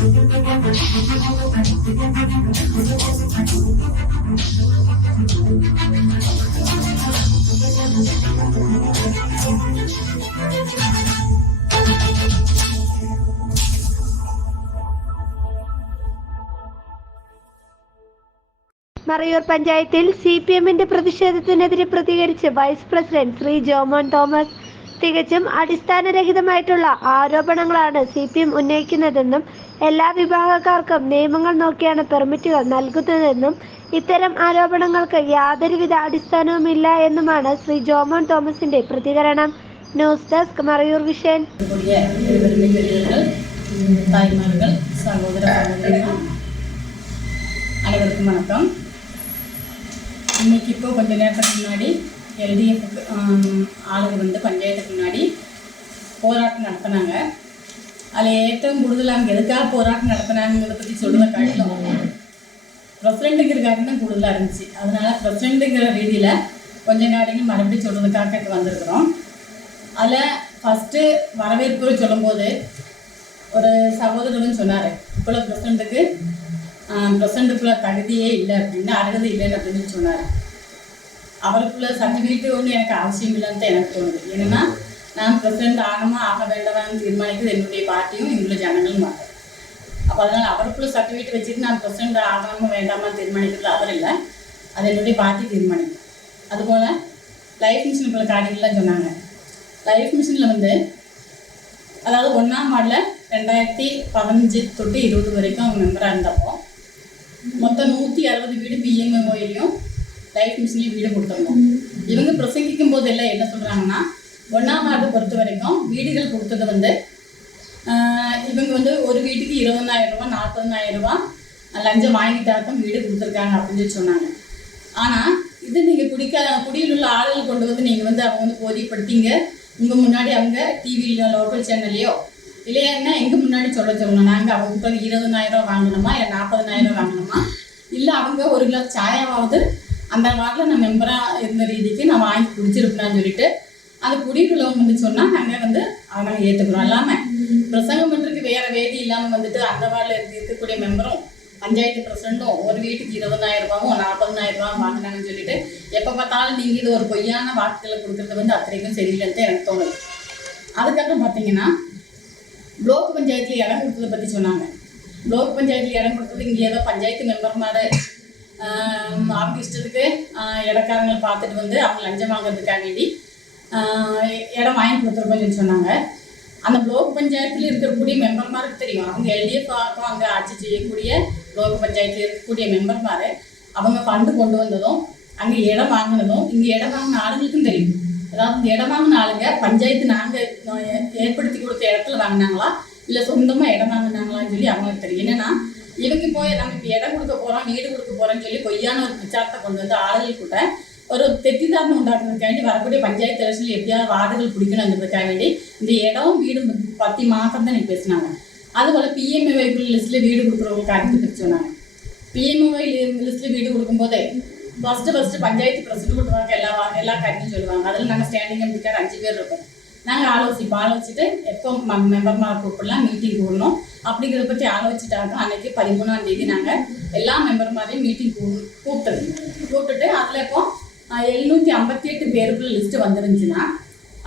മറയൂർ പഞ്ചായത്തിൽ CPMന്റെ പ്രതിഷേധത്തിനെതിരെ പ്രതികരിച്ച് വൈസ് പ്രസിഡന്റ് ശ്രീ ജോമോൻ തോമസ്. തികച്ചും അടിസ്ഥാനരഹിതമായിട്ടുള്ള ആരോപണങ്ങളാണ് CPM ഉന്നയിക്കുന്നതെന്നും എല്ലാ വിഭാഗക്കാർക്കും നിയമങ്ങൾ നോക്കിയാണ് പെർമിറ്റുകൾ നൽകുന്നതെന്നും ഇത്തരം ആരോപണങ്ങൾക്ക് യാതൊരുവിധ അടിസ്ഥാനവുമില്ല എന്നുമാണ് ശ്രീ ജോമോൻ തോമസിന്റെ പ്രതികരണം. News desk Marayur vision. அனைவருக்கும் வணக்கம். இன்றைக்கி இப்போது கொஞ்சம் நேரத்துக்கு முன்னாடி LDF ஆளுங்க வந்து பஞ்சாயத்துக்கு முன்னாடி போராட்டம் நடத்தினாங்க. அதில் ஏற்றவும் கூடுதல் அவங்க எதுக்காக போராட்டம் நடத்தினாங்கிறத பற்றி சொல்கிறத காட்டிலும் ப்ரெசிடெண்ட்டுங்கிற காரியம் தான் கூடுதலாக இருந்துச்சு. அதனால் ப்ரெசிடெண்ட்டுங்கிற ரீதியில் கொஞ்சம் காரியங்கள் மறுபடியும் சொல்கிறதுக்காக இப்போ வந்திருக்கிறோம். அதில் ஃபஸ்ட்டு வரவேற்பு சொல்லும்போது ஒரு சகோதரன் சொன்னார், இப்போ ப்ரெசிடெண்ட்டுக்குள்ள தகுதியே இல்லை அப்படின்னு, அருகதை இல்லைன்னு அப்படின்னு சொன்னார். அவருக்குள்ள சர்டிஃபிகேட்டு ஒன்று எனக்கு அவசியம் இல்லைன்னு தான் எனக்கு தோணுது. ஏன்னா நான் ப்ரெசிடெண்ட் ஆகணுமா ஆக வேண்டாமான்னு தீர்மானிக்கிறது என்னுடைய பார்ட்டியும் எங்களுடைய ஜனங்களும் மாட்டேன். அப்போ அதனால் அவருக்குள்ள சர்டிஃபிகேட் வச்சுட்டு நான் ப்ரெசிடெண்ட் ஆகணுமா வேண்டாமான்னு தீர்மானிக்கிறது அவர் இல்லை, அது என்னுடைய பார்ட்டி தீர்மானிக்கும். அதுபோல் லைஃப் மிஷன் போல காரியங்கள்லாம் சொன்னாங்க. லைஃப் மிஷனில் வந்து அதாவது 1ஆம் வார்டில் 2015 தொட்டு 20 வரைக்கும் அவங்க மெம்பராக இருந்தப்போ மொத்தம் 160 வீடு PMOயிலையும் லைஃப் மிஷன்லேயும் வீடு கொடுத்துருந்தோம். இவங்க பிரசங்கிக்கும் போது எல்லாம் என்ன சொல்கிறாங்கன்னா, 1ஆம் வார்டு பொறுத்த வரைக்கும் வீடுகள் கொடுத்தது வந்து இவங்க வந்து ஒரு வீட்டுக்கு 20,000 ரூபா 40,000 ரூபா லஞ்சம் வாங்கிட்டாக்கும் வீடு கொடுத்துருக்காங்க அப்படின்னு சொல்லி சொன்னாங்க. ஆனால் இது நீங்கள் குடியில் உள்ள ஆளுகள் கொண்டு வந்து நீங்கள் வந்து அவங்க வந்து போதிப்படுத்திங்க உங்கள் முன்னாடி அவங்க டிவியில் லோக்கல் சேனல்லையோ இல்லையா எங்கள் முன்னாடி சொல்லணும். நாங்கள் அவங்க 20,000 ரூபா வாங்கணுமா இல்லை 40,000 வாங்கணுமா, இல்லை அவங்க 1 கிலோ சாயாவது அந்த வாரத்தில் நான் மெம்பராக இருந்த ரீதிக்கு நான் வாங்கி குடிச்சிருப்பேன்னு சொல்லிட்டு அந்த குடிக்குள்ளவங்க வந்து சொன்னால் நாங்கள் வந்து அதை நாங்கள் ஏற்றுக்கிறோம். இல்லாமல் பிரசங்கம் பண்ணுறதுக்கு வேறு வேதி இல்லாமல் வந்துட்டு அந்த வார்டில் இருக்கக்கூடிய மெம்பரும் பஞ்சாயத்து பிரசிடண்ட்டும் ஒரு வீட்டுக்கு 20,000 ரூபாவும் 40,000 ரூபாவும் வாங்கினாங்கன்னு சொல்லிட்டு எப்போ பார்த்தாலும் நீங்கள் இது ஒரு பொய்யான வாக்குகளை கொடுக்குறது வந்து அத்தனைக்கும் சரியில்லைன்னு எனக்கு தோணுது. அதுக்கப்புறம் பார்த்தீங்கன்னா ப்ளோக் பஞ்சாயத்தில் இடம் கொடுத்ததை பற்றி சொன்னாங்க. ப்ளோக் பஞ்சாயத்தில் இடம் கொடுத்தது இங்கே ஏதோ பஞ்சாயத்து மெம்பர் மாதிரி அவங்க இஷ்டத்துக்கு இடக்காரங்களை பார்த்துட்டு வந்து அவங்க லஞ்சம் வாங்குறதுக்காக வேண்டி இடம் வாங்கி கொடுத்துருக்கோன்னு சொல்லி சொன்னாங்க. அந்த ப்ளோக் பஞ்சாயத்தில் இருக்கக்கூடிய மெம்பர்மாருக்கு தெரியும். அவங்க LDF அங்கே ஆட்சி செய்யக்கூடிய ப்ளோக் பஞ்சாயத்தில் இருக்கக்கூடிய மெம்பர்மார் அவங்க ஃபண்டு கொண்டு வந்ததும் அங்கே இடம் வாங்கினதும் இங்கே இடம் வாங்கின ஆளுங்களுக்கும் தெரியும். அதாவது இந்த இடம் வாங்கின ஆளுங்க பஞ்சாயத்து நாங்கள் ஏற்படுத்தி கொடுத்த இடத்துல வாங்கினாங்களா இல்லை சொந்தமாக இடம் வாங்கினாங்களான்னு சொல்லி அவங்களுக்கு தெரியும். என்னென்னா இவங்க போய் நம்ம இப்போ இடம் கொடுக்க போகிறோம் வீடு கொடுக்க போகிறோன்னு சொல்லி பொய்யான ஒரு பிரச்சாரத்தை கொண்டு வந்து ஆளுகள் கூட ஒரு தெத்திதாரணம் உண்டாக்குறதுக்காண்டி வரக்கூடிய பஞ்சாயத்து எலெக்ஷனில் எப்படியாவது வார்டுகள் பிடிக்கணுங்கிறதுக்காக வேண்டி இந்த இடம் வீடு பற்றி மாத்திரம் தான் எனக்கு பேசினாங்க. அதுபோல் PMOY லிஸ்ட்டில் வீடு கொடுக்குறவங்க காரியத்தை பற்றி சொன்னாங்க. PMOY லிஸ்ட்டில் வீடு கொடுக்கும்போதே ஃபஸ்ட்டு பஞ்சாயத்து பிரசிடண்ட் கொடுக்குறாங்க எல்லா காரியங்களும் சொல்லுவாங்க. அதில் நாங்கள் ஸ்டாண்டிங் கமிட்டிக்கார் 5 பேர் இருக்கோம். நாங்கள் ஆலோசிச்சுட்டு எப்போ மெம்பர்மாரை கூப்பிடலாம் மீட்டிங் கூடணும் அப்படிங்கிறத பற்றி ஆலோசிச்சிட்டாங்க. அன்றைக்கி 13ஆம் தேதி நாங்கள் எல்லா மெம்பர்மாரையும் மீட்டிங் கூப்பிட்டுட்டு அதில் இப்போ 758 பேருக்குள்ள லிஸ்ட்டு வந்துருந்துச்சுன்னா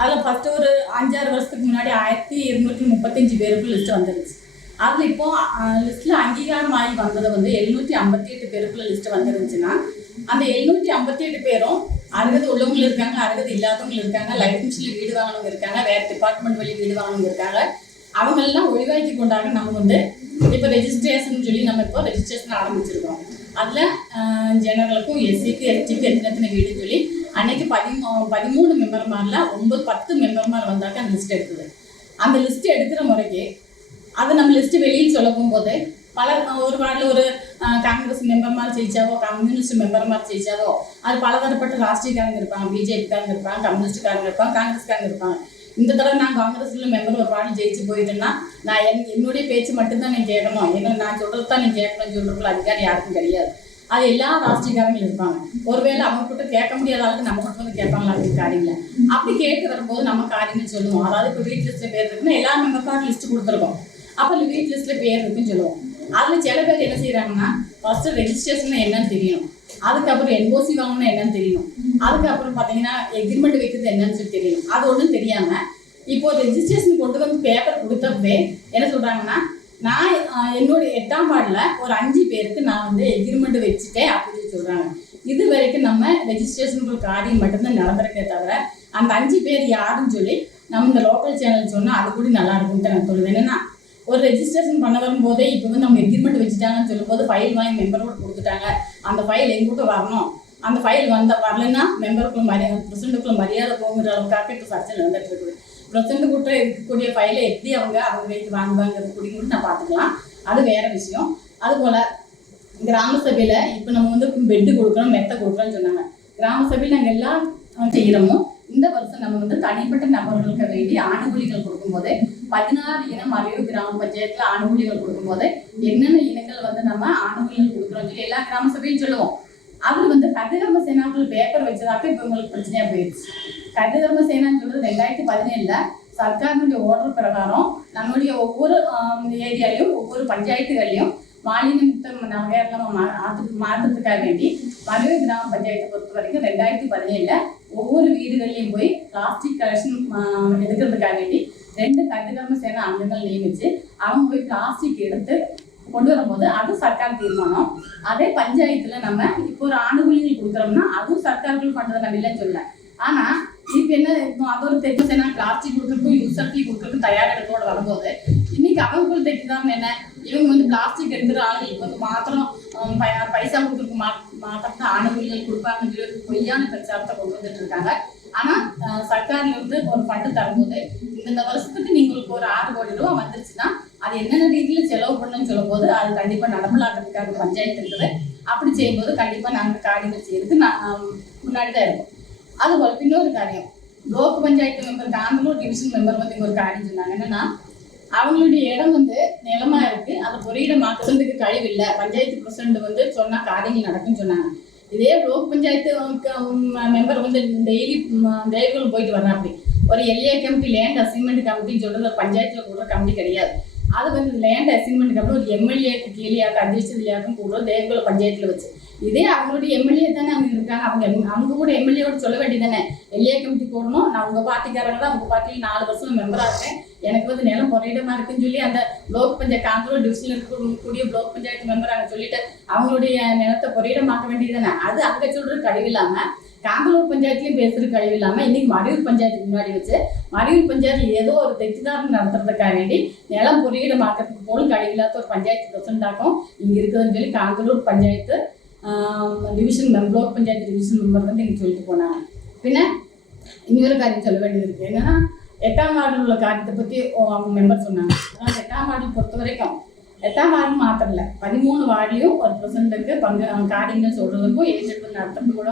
அதில் ஃபஸ்ட்டு ஒரு 5-6 வருஷத்துக்கு முன்னாடி 1235 பேருக்குள்ள லிஸ்ட்டு வந்துருந்துச்சு. அதில் இப்போது லிஸ்ட்டில் அங்கீகாரம் ஆகி வந்தது வந்து 758 பேருக்குள்ள லிஸ்ட்டு வந்துருந்துச்சுன்னா அந்த 758 பேரும் அருகது உள்ளவங்களும் இருக்காங்க, அருகது இல்லாதவங்களும் இருக்காங்க, லைஃப் மிஷனில் வீடு வாங்கினவங்க இருக்காங்க, வேறு டிபார்ட்மெண்ட் வழி வீடு வாங்கினவங்க இருக்காங்க. அவங்களெல்லாம் ஒழிவாக்கி கொண்டாக நம்ம வந்து இப்போ ரெஜிஸ்ட்ரேஷன் சொல்லி நம்ம இப்போ ரெஜிஸ்ட்ரேஷன் ஆரம்பிச்சிருக்கோம். அதில் ஜெனரலுக்கும் SCக்கு STக்கு எத்தனை வீடுன்னு சொல்லி அன்றைக்கி 13 மெம்பர்மாரில் 10 மெம்பர்மார் வந்தாக்க அந்த லிஸ்ட் எடுக்குது. அந்த லிஸ்ட்டு எடுக்கிற முறைக்கு அதை நம்ம லிஸ்ட்டு வெளியில் சொல்ல போகும்போது ஒரு வார்டில் ஒரு காங்கிரஸ் மெம்பர்மார் ஜெயிச்சாவோ கம்யூனிஸ்ட் மெம்பர்மார் ஜெயிச்சாவோ அது பலதரப்பட்ட ராஷ்ட்ரீயக்காரங்க இருப்பாங்க, BJPக்காரங்க இருப்பாங்க, கம்யூனிஸ்ட்காரங்க இருப்பாங்க, காங்கிரஸ்காரங்க இருப்பாங்க. இந்த தடவை நான் காங்கிரஸில் மெம்பர் ஒரு வார்டு ஜெயிச்சு போயிட்டேன்னா நான் என்னுடைய பேச்சு மட்டும்தான் நீ கேட்கணும், ஏன்னா நான் சொல்கிறது தான் நீ கேட்கணும்னு சொல்கிறதுக்குள்ள அதிகாரம் யாருக்கும் கிடையாது. அது எல்லா ராஷ்ட்ரீயக்காரங்களும் இருப்பாங்க. ஒருவேளை அவங்க கிட்ட கேட்க முடியாத அளவுக்கு நம்ம கிட்ட வந்து கேட்பாங்களா அப்படின்னு காரியங்கள அப்படி கேட்டு வரும்போது நம்ம காரியங்கள் சொல்லுவோம். அதாவது இப்போ வீட்டு லிஸ்ட்டில் பேர் இருக்குன்னா எல்லா மெம்பர்க்காரும் லிஸ்ட்டு கொடுத்துருக்கோம். அப்போ அந்த வெயிட் லிஸ்ட்டில் பேர் இருக்குன்னு சொல்லுவோம். அதில் சில பேர் என்ன செய்கிறாங்கன்னா ஃபஸ்ட்டு ரெஜிஸ்ட்ரேஷன் என்னன்னு தெரியணும், அதுக்கப்புறம் என்ஓசி வாங்கணும் என்னன்னு தெரியணும், அதுக்கப்புறம் பார்த்தீங்கன்னா எக்ரிமெண்ட் வைக்கிறது என்னன்னு சொல்லி தெரியணும். அது ஒன்றும் தெரியாமல் இப்போ ரெஜிஸ்ட்ரேஷன் கொண்டு வந்து பேப்பர் கொடுத்தப்பே என்ன சொல்கிறாங்கன்னா, நான் என்னுடைய 8ஆம் வார்டில் ஒரு 5 பேருக்கு நான் வந்து எக்ரிமெண்ட் வச்சுட்டேன் அப்படின்னு சொல்கிறாங்க. இது வரைக்கும் நம்ம ரெஜிஸ்ட்ரேஷன் காரியம் மட்டும்தான் நடந்திருக்கே தவிர அந்த 5 பேர் யாருன்னு சொல்லி நம்ம இந்த லோக்கல் சேனல் சொன்னால் அது கூட நல்லா இருக்கும்னு நான் சொல்லுவேன். என்னென்னா ஒரு ரெஜிஸ்ட்ரேஷன் பண்ண வரும்போதே இப்போ வந்து அவங்க எக்ரிமெண்ட் வச்சுட்டாங்கன்னு சொல்லும்போது ஃபைல் வாங்கி மெம்பரோட கொடுத்துட்டாங்க, அந்த ஃபைல் எங்கிட்ட வரணும், அந்த ஃபைல் வரலைன்னா மெம்பருக்குள்ள மரியாதை பிரசிடண்ட்டுக்குள்ள மரியாதை போகிற அளவுக்காக இப்போ சர்ச்சை நடந்துட்டு இருக்குது. பிரசிடண்ட் கூட்ட இருக்கக்கூடிய ஃபைலை எப்படி அவங்க வைத்து வாங்குவாங்கிறது கூட நான் பார்த்துக்கலாம், அது வேற விஷயம். அதுபோல் கிராம சபையில் இப்போ நம்ம வந்து பெட்டு கொடுக்குறோம் மெத்த கொடுக்குறோன்னு சொன்னாங்க. கிராம சபையில் நாங்கள் எல்லாம் செய்கிறோமோ இந்த வருஷம் நம்ம வந்து தனிப்பட்ட நபர்களுக்கு வேண்டி ஆணுகூலிகள் கொடுக்கும்போது 16 இனம் மறைவு கிராம பஞ்சாயத்தில் ஆணுகூலிகள் கொடுக்கும்போது என்னென்ன இனங்கள் வந்து நம்ம ஆணுகூலிகள் கொடுக்குறோம் சொல்லி எல்லா கிராம சபையும் சொல்லுவோம். அது வந்து கதிரம சேனாக்கள் பேப்பர் வச்சதாக்க இப்போ உங்களுக்கு பிரச்சனையாக போயிடுச்சு. கதிரம சேனான்னு சொல்றது 2017 சர்க்காரினுடைய ஆர்டர் பிரகாரம் நம்மளுடைய ஒவ்வொரு ஏரியாலையும் ஒவ்வொரு பஞ்சாயத்துகள்லையும் மாலின்ய முக்த நகரமாக மாற்றத்துக்காக வேண்டி மறைவு கிராம பஞ்சாயத்தை பொறுத்த வரைக்கும் 2017 ஒவ்வொரு வீடுகள்லையும் போய் பிளாஸ்டிக் கலெக்ஷன் எடுக்கிறதுக்காக வேண்டி 2 கதிரம சேனா அங்கங்கள் நியமிச்சு அவங்க போய் பிளாஸ்டிக் எடுத்து கொண்டு வரும்போது அது சர்க்கார் தீர்மானம். அதே பஞ்சாயத்துல நம்ம இப்போ ஒரு ஆணுகூலிகள் கொடுக்குறோம்னா அதுவும் சர்க்கார்கள் பண்றதை நம்ம இல்லைன்னு சொல்லல. ஆனா இப்ப என்ன அது ஒரு தெற்கு சேனா பிளாஸ்டிக் கொடுக்குறதுக்கும் யூசர் ஃபீ கொடுக்குறதுக்கும் தயாரிப்போட வரும்போது இன்னைக்கு அவங்களுக்கு தைக்குதான் என்ன, இவங்க வந்து பிளாஸ்டிக் எடுக்கிற ஆளுகளுக்கு வந்து மாத்திரம் பைசா கொடுக்குறதுக்கு மாத்திரம் தான் ஆணுகூலிகள் கொடுப்பாங்கன்னு சொல்லி பொய்யான பிரச்சாரத்தை கொண்டு வந்துட்டு இருக்காங்க. ஆனா சர்க்கார்ல இருந்து ஒரு ஃபண்டு தரும்போது இந்த வருஷத்துக்கு நீங்களுக்கு ஒரு 6 கோடி ரூபா வந்துருச்சுன்னா அது என்னென்ன ரீதியில் செலவு பண்ணணும்னு சொல்லும் போது அது கண்டிப்பாக நடப்பிலாக்கிறதுக்காக பஞ்சாயத்து இருக்குது. அப்படி செய்யும்போது கண்டிப்பாக நாங்கள் காரியங்கள் செய்யறதுக்கு முன்னாடி தான் இருக்கும். அதுபோல் இன்னொரு காரியம், block panchayat member Kanthalloor division member வந்து இங்கே ஒரு காரியம் சொன்னாங்க. என்னன்னா அவங்களுடைய இடம் வந்து நிலமா இருக்கு, அதை பொறியிடமாக்குறதுக்கு கழிவு இல்லை, பஞ்சாயத்து பிரசிடண்ட் வந்து சொன்னா காரியங்கள் நடக்கும்னு சொன்னாங்க. இதே பிளாக் பஞ்சாயத்து மெம்பர் வந்து டெய்லிகள் போயிட்டு வர்றேன். அப்படி ஒரு எல்ஏ கமிட்டி லேண்ட் அசைன்மெண்ட் கமிட்டின்னு சொல்றது பஞ்சாயத்துல கூட கமிட்டி கிடையாது. அது வந்து லேண்ட் அசைன்மெண்ட்டுக்கு அப்புறம் ஒரு எம்எல்ஏக்கு கீழேயாக்கும் அத்தியட்சதியாக்கும் கூட தேவகுல பஞ்சாயத்துல வச்சு இதே அவங்களுடைய எம்எல்ஏ தானே அவங்க இருக்காங்க, அவங்க கூட எம்எல்ஏவோட சொல்ல வேண்டியதானே எல்ஏ கமிட்டி போடணும், நான் உங்க பார்ட்டிக்காரங்க தான், உங்க பார்ட்டியில் 4 வருஷம் மெம்பரா இருக்கேன், எனக்கு வந்து நிலம் பொறையிடமா இருக்குன்னு சொல்லி அந்த பிளாக் பஞ்சாயத்து காந்தலூர் டிவிஷன்ல இருக்கக்கூடிய பிளாக் பஞ்சாயத்து மெம்பர் அங்கே சொல்லிட்டு அவங்களுடைய நிலத்தை பொறையிடமாக்க வேண்டியதுதானே. அது அங்கே சொல்றது கழிவில்லாம காந்தலூர் பஞ்சாயத்துலயும் பேசுறது கழிவு இல்லாம இன்னைக்கு மறையூர் பஞ்சாயத்துக்கு முன்னாடி வச்சு மறையூர் பஞ்சாயத்துல ஏதோ ஒரு தெச்சுதாரம் நடத்துறதுக்காக வேண்டி நிலம் பொறியிடமாக்கிறதுக்கு போலும் கழிவில்லாத ஒரு பஞ்சாயத்து பிரசிடண்டாக்கும் இங்க இருக்குதுன்னு சொல்லி Kanthalloor panchayat division block panchayat division member வந்து இங்கே சொல்லிட்டு போனாங்க. பின்ன இன்னொரு காரியம் சொல்ல வேண்டியது இருக்கு. என்னன்னா 8ஆம் வார்டில் உள்ள காரியத்தை பத்தி அவங்க மெம்பர் சொன்னாங்க. அதாவது 8ஆம் வார்டில் பொறுத்த வரைக்கும் 8ஆம் வார்டு மாத்திரம் இல்லை 13 வார்டிலையும் ஒரு பிரசிடண்ட்டுக்கு காரியங்கள் சொல்றதுக்கும் ஏஜென்ட் நடத்துறது கூட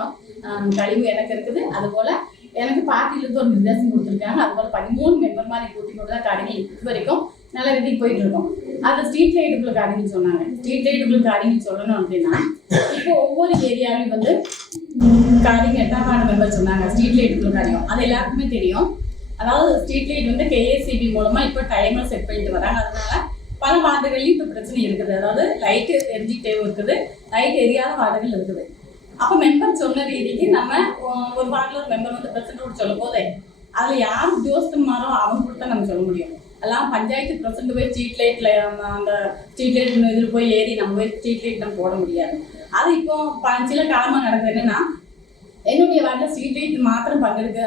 கழிவு எனக்கு இருக்குது. அதுபோல் எனக்கு பார்ட்டியிலேருந்து ஒரு நிர்தேசம் கொடுத்துருக்காங்க. அதுபோல் 13 மெம்பர் மாதிரி கூட்டி கொண்டு தான் காரியங்கள் இது வரைக்கும் நல்ல ரீதிக்கு போயிட்டு இருக்கோம். அது ஸ்ட்ரீட் லைட்டுக்குள்ள காரியங்கள் சொன்னாங்க. ஸ்ட்ரீட் லைட்டுக்குள்ள காரியங்கள் சொல்லணும் அப்படின்னா இப்போ ஒவ்வொரு ஏரியாவிலும் வந்து காரியங்கள் 8ஆம் வார்டு மெம்பர் சொன்னாங்க ஸ்ட்ரீட் லைட்டுக்குள்ள காரியம் அது எல்லாருக்குமே தெரியும். அதாவது ஸ்ட்ரீட் லைட் வந்து கேஏசிபி மூலமாக இப்போ டைமர் செட் பண்ணிட்டு வராங்க. அதனால பல வார்டுகள்லையும் இப்போ பிரச்சனை இருக்குது. அதாவது லைட்டு எரிஞ்சிட்டே இருக்குது, லைட் எரியாத வார்டுகள் இருக்குது. அப்போ மெம்பர் சொன்ன ரீதிக்கு நம்ம ஒரு வார்டில் ஒரு மெம்பர் வந்து பிரசிடண்ட் சொல்லும் போதே அதில் யார் உத்தியோகஸ்தமாரோ அவங்க கூட தான் நம்ம சொல்ல முடியும். எல்லாம் பஞ்சாயத்து பிரசிடண்ட் போய் ஸ்ட்ரீட் லைட்டில் அந்த ஸ்ட்ரீட் லைட் இதில் போய் ஏறி நம்ம போய் ஸ்ட்ரீட் லைட் நம்ம போட முடியாது. அது இப்போ சில காலமாக நடக்குது. என்னன்னா என்னுடைய வார்டில் ஸ்ட்ரீட் லைட் மாத்திரம் பங்கெடுக்க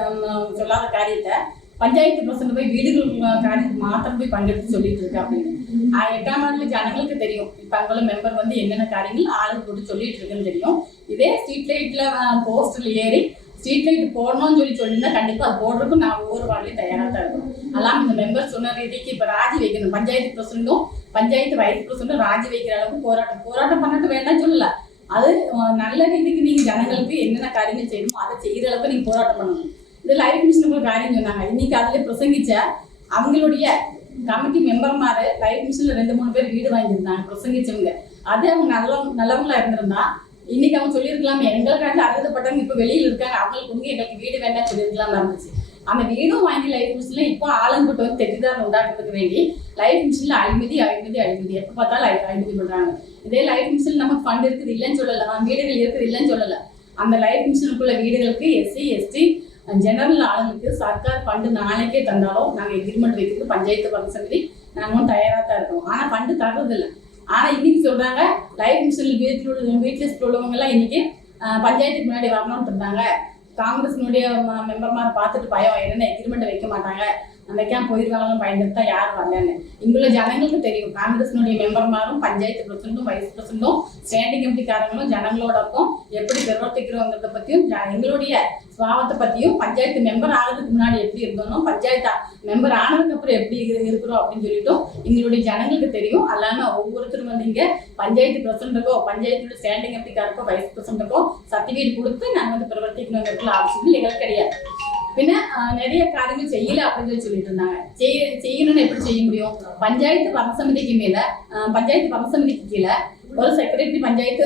சொல்லாத காரியத்தை பஞ்சாயத்து பிரசிடண்ட் போய் வீடுகள் காரியத்துக்கு மாத்திரம் போய் பங்கெடுத்து சொல்லிட்டு இருக்கு அப்படின்னு 8ஆம் வார்டில் ஜனங்களுக்கு தெரியும். இப்போ அங்குள்ள மெம்பர் வந்து என்னென்ன காரியங்கள் ஆளுக்கு போட்டு சொல்லிட்டு இருக்குன்னு தெரியும். இதே ஸ்ட்ரீட் லைட்டில் போஸ்டர்ல ஏறி ஸ்ட்ரீட் லைட் போடணும்னு சொல்லியிருந்தா கண்டிப்பாக அது போடுறதுக்கும் நான் ஒவ்வொரு வார்டிலையும் தயாராக தான் இருக்கும். அதெல்லாம் இந்த மெம்பர் சொன்ன ரீதிக்கு இப்போ ராஜி வைக்கணும், பஞ்சாயத்து பிரசிடண்டும் பஞ்சாயத்து வைஸ் பிரசிடண்டும் ராஜி வைக்கிற அளவுக்கு போராட்டம் பண்ணிட்டு வேண்டாம் சொல்லல. அது நல்ல ரீதிக்கு நீங்கள் ஜனங்களுக்கு என்னென்ன காரியங்கள் செய்யணுமோ அதை செய்கிற அளவுக்கு நீங்கள் போராட்டம் பண்ணணும். இது லைஃப் மிஷனுக்குள்ள காரியம் சொன்னாங்க. இன்னைக்கு அதில் பிரசங்கிச்ச அவங்களுடைய கமிட்டி மெம்பர்மாரு லைஃப் மிஷன்ல 2-3 பேர் வீடு வாங்கியிருந்தாங்க பிரசங்கிச்சவங்க. அதே அவங்க நல்லவங்களா இருந்திருந்தா இன்னைக்கு அவங்க சொல்லியிருக்கலாமே எங்களுக்காக அறுதப்பட்டவங்க இப்போ வெளியில் இருக்காங்க, அவங்களுக்கு எங்களுக்கு வீடு வேண்டாம் சொல்லியிருக்கலாமா இருந்துச்சு. அந்த வீடும் வாங்கி லைஃப் மிஷின்ல இப்போ ஆளுங்கிட்ட வந்து தெட்டிதாரம் உண்டாக்குறதுக்கு வேண்டி லைஃப் மிஷின்ல அழிமதி எப்போ பார்த்தாலும் அழிமதி பண்றாங்க. இதே லைஃப் மிஷின் நமக்கு ஃபண்ட் இருக்குது இல்லைன்னு சொல்லல, வீடுகள் இருக்குது இல்லைன்னு சொல்லல. அந்த லைஃப் மிஷினுக்குள்ள வீடுகளுக்கு எஸ்சி எஸ்டி ஜெனரல் ஆளுங்களுக்கு சர்க்கார் ஃபண்டு நாளைக்கே தந்தாலும் நாங்கள் எக்ரிமெண்ட் வைக்கிறது பஞ்சாயத்து பங்கு சமிதி நாங்களும் தயாராக தான் இருக்கோம். ஆனால் ஃபண்டு தர்றதில்லை. ஆனால் இன்னைக்கு சொல்றாங்க லைஃப் மிஷின் வீட்டில் உள்ளவங்க எல்லாம் இன்னைக்கு பஞ்சாயத்துக்கு முன்னாடி வரணும்னு இருந்தாங்க. காங்கிரஸினுடைய மெம்பர்மார் பார்த்துட்டு பயம் என்னென்ன எக்ரிமெண்ட் வைக்க மாட்டாங்க, வைக்காம போயிருவாங்களும் பயந்துட்டு தான் யாரும் வரலன்னு. இங்குள்ள ஜனங்களுக்கு தெரியும் காங்கிரஸினுடைய மெம்பர்மாரும் பஞ்சாயத்து பிரசிடண்டும் வைஸ் பிரசிடண்டும் ஸ்டாண்டிங் கமிட்டிக்காரங்களும் ஜனங்களோடப்போ எப்படி பிரவர்த்திக்கிறோங்கிறத பற்றியும் எங்களுடைய சுவாபத்தை பற்றியும் பஞ்சாயத்து மெம்பர் ஆகிறதுக்கு முன்னாடி எப்படி இருந்தோம், பஞ்சாயத்து மெம்பர் ஆனதுக்கு அப்புறம் எப்படி இருக்கிறோம் அப்படின்னு சொல்லிட்டும் எங்களுடைய ஜனங்களுக்கு தெரியும். அல்லாம ஒவ்வொருத்தரும் வந்து இங்கே பஞ்சாயத்து பிரசிடண்ட்டுக்கோ பஞ்சாயத்து ஸ்டாண்டிங் கமிட்டிக்காருக்கோ வைஸ் பிரசிடண்ட்டுக்கோ சர்டிஃபிகேட் கொடுத்து நாங்கள் வந்து பிரவர்த்திக்கணுங்கிறதுல அவசியம் எங்களுக்கு கிடையாது. பின்ன நிறைய காரியங்கள் செய்யல அப்படின்னு சொல்லிட்டு இருந்தாங்க. செய்யணும்னு எப்படி செய்ய முடியும்? பஞ்சாயத்து பரசமிதிக்கு மேல பஞ்சாயத்து பரசமிதிக்கு கீழே ஒரு செக்ரட்டரி பஞ்சாயத்து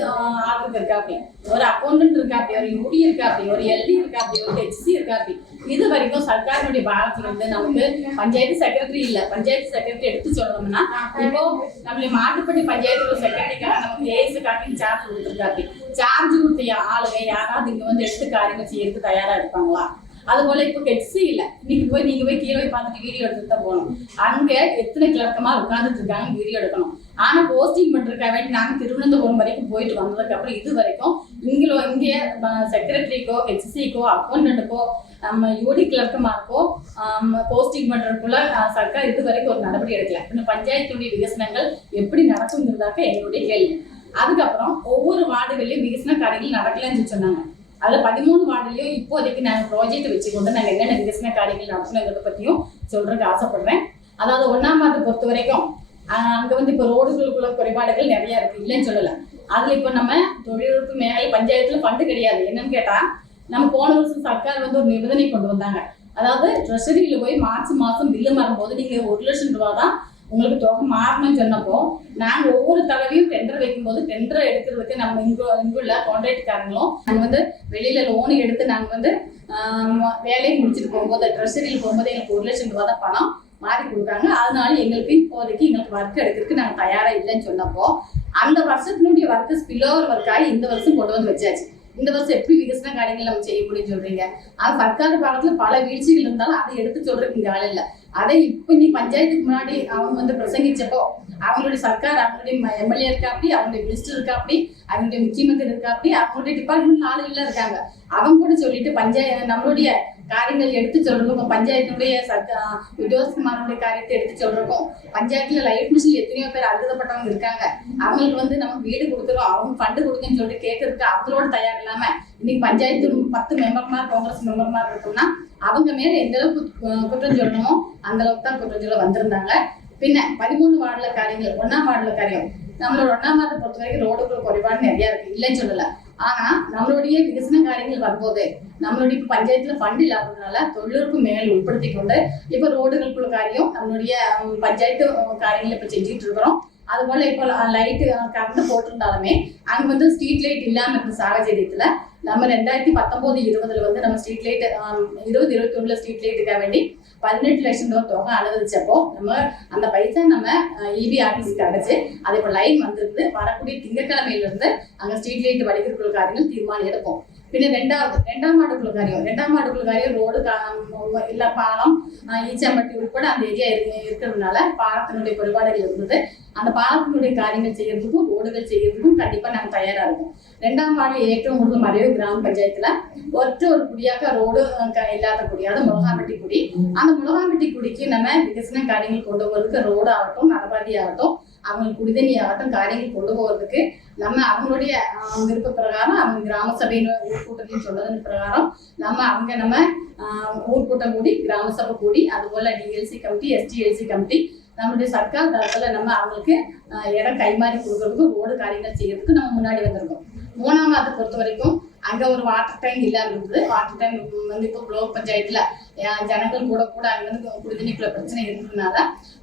ஆளுக்கு இருக்கா, அப்படி ஒரு அக்கௌண்டன்ட் இருக்கா, அப்படி ஒரு யூடி இருக்கா, அப்படி ஒரு எல்டி இருக்கா, அப்படி ஒரு ஹெச்சி இருக்கா, அப்படி இது வரைக்கும் சர்க்காரினுடைய பாகத்துல இருந்து நமக்கு பஞ்சாயத்து செக்ரட்டரி இல்ல. பஞ்சாயத்து செக்ரட்டரி எடுத்து சொல்லணும்னா இப்போ நம்மளுடைய மாட்டுப்பட்டி பஞ்சாயத்து செக்ரட்டரிக்காக நமக்கு ஏஎஸ்காக சார்ஜ் கொடுத்துருக்கா, அப்படி சார்ஜ் கொடுத்த ஆளுங்க யாராவது இங்க வந்து எடுத்து காரியங்கள் செய்யறதுக்கு தயாரா இருப்பாங்களா? அது போல இப்போ ஹெச்சி இல்லை. நீங்க போய் கீழே போய் பார்த்துட்டு வீடியோ எடுத்துட்டு தான் போகணும். அங்க எத்தனை கிழக்கமா உட்கார்ந்துட்டு இருக்காங்க வீடியோ எடுக்கணும். ஆனா போஸ்டிங் பண்றதுக்காக வேண்டி நாங்க திருவனந்தபுரம் வரைக்கும் போயிட்டு வந்ததுக்கு அப்புறம் இது வரைக்கும் இங்கே செக்ரட்டரிக்கோ ஹெச்சிக்கோ அக்கௌண்டன்ட்டுக்கோ நம்ம யூடி கிளர்க்குமாருக்கோ போஸ்டிங் பண்றதுக்குள்ள சர்க்கார் இது வரைக்கும் ஒரு நடவடிக்கை எடுக்கல. இன்னும் பஞ்சாயத்துடைய விகசனங்கள் எப்படி நடக்குங்கிறதாக எங்களுடைய கேள்வி. அதுக்கப்புறம் ஒவ்வொரு வார்டுகளையும் விகசன காரியங்கள் நடக்கலன்னு சொன்னாங்க. அதில் 13 வார்டுலையும் இப்போதைக்கு நாங்கள் ப்ராஜெக்ட் வச்சுக்கொண்டு நாங்கள் என்னென்ன விகசன காரியங்கள் நடத்தணுங்கிறத பற்றியும் சொல்றதுக்கு ஆசைப்படுறேன். அதாவது 1ஆம் வார்டு பொறுத்த வரைக்கும் அங்கே வந்து இப்போ ரோடுகளுக்குள்ள குறைபாடுகள் நிறைய இருக்கு, இல்லைன்னு சொல்லலை. அதில் இப்போ நம்ம தொழில்நுட்ப மேலே பஞ்சாயத்துல ஃபண்டு கிடையாது. என்னன்னு கேட்டால் நம்ம போன வருஷம் சர்க்கார் வந்து ஒரு நிபந்தனை கொண்டு வந்தாங்க. அதாவது ட்ரெஷரியில் போய் மார்ச் மாதம் பில்லு மாறும்போது நீங்கள் 1 லட்சம் ரூபா தான் உங்களுக்கு தொகை மாறணும்னு சொன்னப்போ நாங்கள் ஒவ்வொரு தடவையும் டெண்டர் வைக்கும்போது டெண்டர் எடுக்கிறதுக்கு நம்ம இங்குள்ள கான்ட்ராக்ட்காரங்களும் நாங்கள் வந்து வெளியில லோனு எடுத்து நாங்கள் வந்து வேலையை முடிச்சுட்டு போகும்போது ட்ரெஷரியில் போகும்போது எங்களுக்கு 1 லட்சம் ரூபா தான் பணம் மாறி கொடுத்தாங்க. அதனால எங்களுக்கு இப்போதைக்கு எங்களுக்கு ஒர்க் எடுக்கிறதுக்கு நாங்கள் தயாரா இல்லைன்னு சொன்னப்போ அந்த வருஷத்தினுடைய ஒர்க்கு ஸ்பில்லோவர் ஒர்க்காகி இந்த வருஷம் கொண்டு வந்து வச்சாச்சு. இந்த வருஷம் எப்படி விகசன காரியங்கள் நம்ம செய்ய முடியும்னு சொல்றீங்க? அது சர்க்கார் பாகத்துல பல வீழ்ச்சிகள் இருந்தாலும் அதை எடுத்து சொல்றதுக்கு இங்க ஆள் இல்லை. அதை இப்ப நீ பஞ்சாயத்துக்கு முன்னாடி அவங்க வந்து பிரசங்கிச்சப்போ அவங்களுடைய சர்க்கார் அவங்களுடைய எம்எல்ஏ இருக்கா, அப்படி அவங்களுடைய மினிஸ்டர் இருக்கா, அப்படி அவங்களுடைய முக்கியமந்திரி இருக்கா, அப்படி அவங்களுடைய டிபார்ட்மெண்ட் ஆளுகள் இருக்காங்க. அவங்க கூட சொல்லிட்டு நம்மளுடைய காரியங்கள் எடுத்து சொல்றதுக்கும் பஞ்சாயத்தினுடைய உத்தியோகஸ்தமானுடைய காரியத்தை எடுத்து சொல்றதுக்கும் பஞ்சாயத்துல லைஃப் மிஷின் எத்தனையோ பேர் அழுதப்பட்டவங்க இருக்காங்க. அவங்களுக்கு வந்து நம்ம வீடு கொடுக்குறோம் அவங்க ஃபண்டு கொடுக்குன்னு சொல்லிட்டு கேட்கறதுக்கு அவங்களோட தயார் இல்லாம இன்னைக்கு பஞ்சாயத்து 10 மெம்பர்மார் காங்கிரஸ் மெம்பர்மார் இருக்கும்னா அவங்க மேல எந்த அளவுக்கு குற்றம் சொல்லணுமோ அந்த அளவுக்கு தான் குற்றம் சொல்ல வந்திருந்தாங்க. பின்ன 13 வார்டுல காரியங்கள் 1ஆம் வார்டுல காரியம் நம்மளோட 1ஆம் வார்டை பொறுத்த வரைக்கும் ரோடுக்குள்ள குறைபாடு நிறைய இருக்கு, இல்லைன்னு சொல்லல. ஆனா நம்மளுடைய விகசன காரியங்கள் வரும்போது நம்மளுடைய பஞ்சாயத்துல ஃபண்ட் இல்லாததுனால தொழிலுக்கு மேல் உட்படுத்தி கொண்டு இப்ப ரோடுகளுக்குள்ள காரியம் நம்மளுடைய பஞ்சாயத்து காரியங்கள் இப்ப செஞ்சுட்டு இருக்கிறோம். அது போல இப்போ லைட்டு கரண்ட் போட்டிருந்தாலுமே அங்க வந்து ஸ்ட்ரீட் லைட் இல்லாம இருந்த சாகச்சரியத்துல நம்ம 2019-20 வந்து நம்ம ஸ்ட்ரீட் லைட் 20-21 ஸ்ட்ரீட் லைட்டுக்காக வேண்டி 18 லட்சம் ரூபாய் தொகை அனுமதிச்சப்போ நம்ம அந்த பைசா நம்ம இபி ஆபீஸுக்கு அடைச்சு அது இப்போ லைன் வந்திருக்கு. வரக்கூடிய திங்கட்கிழமையில இருந்து அங்க ஸ்ட்ரீட் லைட் வடிக்கிறதுக்குள்ள காரியங்கள் தீர்மானம் எடுப்போம். பின்ன 2ஆம் வார்டுக்குள்ள காரியம் ரோடு இல்ல பாலம் ஈச்சாம்பட்டி உட்பட அந்த ஏரியா இருக்கிறதுனால பாலத்தினுடைய குறைபாடுகள் இருந்தது. அந்த பாலத்தினுடைய காரியங்கள் செய்யறதுக்கும் ரோடுகள் செய்யறதுக்கும் கண்டிப்பா நாங்கள் தயாரா இருக்கோம். 2ஆம் வார்டு ஏற்றம் கொடுத்த மறைவு கிராம பஞ்சாயத்துல ஒரு குடியாக ரோடு இல்லாத குடியாத முலகாம்பட்டி குடி. அந்த முலகாம்பட்டி குடிக்கு நம்ம விகசன காரியங்கள் கொண்டு போறதுக்கு ரோடு ஆகட்டும் நலபாதி ஆகட்டும் அவங்களுக்கு குடிதண்ணி ஆகட்டும் காரியங்கள் கொண்டு போறதுக்கு நம்ம அவங்களுடைய விருப்ப பிரகாரம் அவங்க கிராம சபையின் ஊர்கூட்டத்தையும் சொல்றதன் பிரகாரம் நம்ம ஊர்கூட்டம் கூடி கிராம சபை கூடி அது போல டிஎல்சி கமிட்டி எஸ்டிஎல்சி கமிட்டி நம்மளுடைய சர்க்கார் தரத்துல நம்ம அவங்களுக்கு இடம் கைமாறி கொடுக்கறதுக்கும் ரோடு காரியங்கள் செய்யறதுக்கு நம்ம முன்னாடி வந்திருக்கோம். 3ஆம் வார்டை பொறுத்த வரைக்கும் அங்க ஒரு வாட்டர் டேங்க் இல்லாம இருந்தது. வாட்டர் டேங்க் வந்து இப்போ ப்ளோக் பஞ்சாயத்துல ஜனங்கள் கூட அங்க வந்து குடிதண்ணிக்குள்ள பிரச்சனை இருந்ததுனால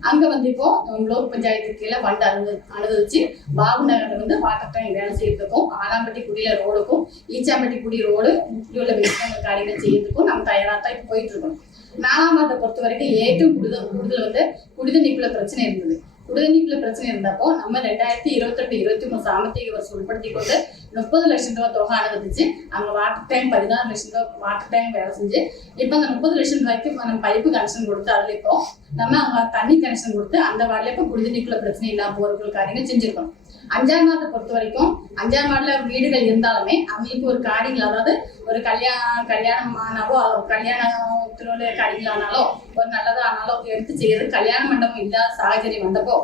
அங்க வந்து இப்போ ப்ளோக் பஞ்சாயத்து கீழே ஃபண்ட் அனுமதிச்சு பாபு நகர்ல வந்து வாட்டர் டேங்க் வேலை செய்யறதுக்கும் ஆலாம்பட்டி குடியில ரோடுக்கும் ஈச்சாம்பட்டி குடி ரோடு உள்ள விவசாய காரியங்கள் செய்யறதுக்கும் நம்ம தயாரா தான் இப்போ போயிட்டு இருக்கோம். 4ஆம் வார்டை பொறுத்த வரைக்கும் ഏറ്റവും കൂടുതൽ வந்து குடிதண்ணீக்குள்ள பிரச்சனை இருந்தது. குடிதண்ணீக்குள்ள பிரச்சனை இருந்தப்போ நம்ம 2028-23 சாമ്പத்திக வருஷம் உட்படுத்திக்கொண்டு 30 லட்சம் ரூபாய் தொகை அனுமதிச்சு அங்க வாட்டர் டேங்க் 16 லட்சம் ரூபாய் வாட்டர் டேங்க் வேலை செஞ்சு இப்ப அந்த 30 லட்சம் ரூபாய்க்கு நம்ம பைப்பு கனெக்ஷன் கொடுத்து அதுல இப்போ நம்ம அங்க தண்ணி கனெக்ஷன் கொடுத்து அந்த வார்டில் இப்போ குடிதண்ணீக்குள்ள பிரச்சனை இல்லாம போறதுக்குள்ள காரியங்கள் செஞ்சிருக்கோம். 5ஆம் வார்டை பொறுத்த வரைக்கும் 5ஆம் வார்டுல வீடுகள் இருந்தாலுமே அவங்களுக்கு ஒரு காரியங்கள், அதாவது ஒரு கல்யாணம் ஆனாலோ கல்யாணத்துல காரியங்கள் ஆனாலோ ஒரு நல்லதா ஆனாலோ எடுத்து செய்யறது கல்யாண மண்டபம் இல்லாத சாகச்சரியம் வந்தப்போ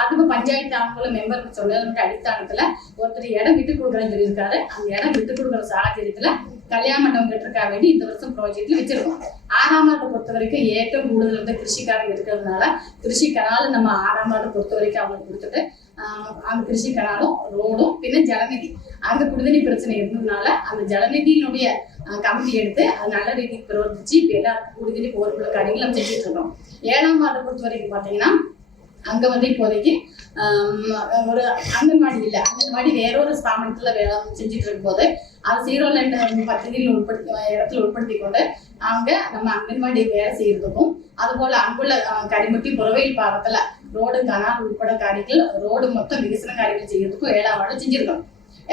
அதுக்கு பஞ்சாயத்து அவங்களும் மெம்பருக்கு சொன்னதனுடைய அடிസ്ഥാനத்துல ஒருத்தர் இடம் விட்டு கொடுக்குறேன்னு சொல்லியிருக்காரு. அந்த இடம் விட்டு கொடுக்குற சாகச்சரியத்துல கல்யாண மண்டபம் கட்டுறதுக்காக வேண்டி இந்த வருஷம் ப்ராஜெக்ட்ல வச்சிருக்கோம். 6ஆம் வார்டை பொறுத்த வரைக்கும் ഏറ്റവും കൂടുതൽ வந்து கிருஷிக்காரங்க இருக்கிறதுனால கிருஷி கனால் நம்ம 6ஆம் வார்டை பொறுத்த வரைக்கும் அவங்களுக்கு கொடுத்துட்டு அந்த கிருஷி கனாலும் ரோடும் பின்ன ஜலநிதி அங்க குடிநீர் பிரச்சனை இருந்ததுனால அந்த ஜலநிதியினுடைய கமிட்டி எடுத்து அது நல்ல ரீதிக்கு பிரவர்த்திச்சு இப்ப எல்லாருக்கும் குடிநீர் போறதுக்குள்ள காரியங்கள் நம்ம செஞ்சுட்டு இருக்கோம். 7ஆம் வார்டை பொறுத்த வரைக்கும் பாத்தீங்கன்னா அங்க வந்து இப்போதைக்கு ஒரு அங்கன்வாடி இல்லை, அங்கன்வாடி வேறொரு ஸ்தாபனத்துல வேலை செஞ்சுட்டு இருக்கும் போது அது 0 லேண்ட் பத்திரிகையில் இடத்துல உட்படுத்தி கொண்டு அங்க நம்ம அங்கன்வாடி வேலை செய்யறதுக்கும் அதுபோல அங்குள்ள கரிமுட்டி புறவையில் பாகத்துல ரோடு கனால் உட்பட காரியங்கள் ரோடு மொத்தம் விகசன காரியங்கள் செய்யறதுக்கும் 7ஆம் வார்டு செஞ்சிருக்கோம்.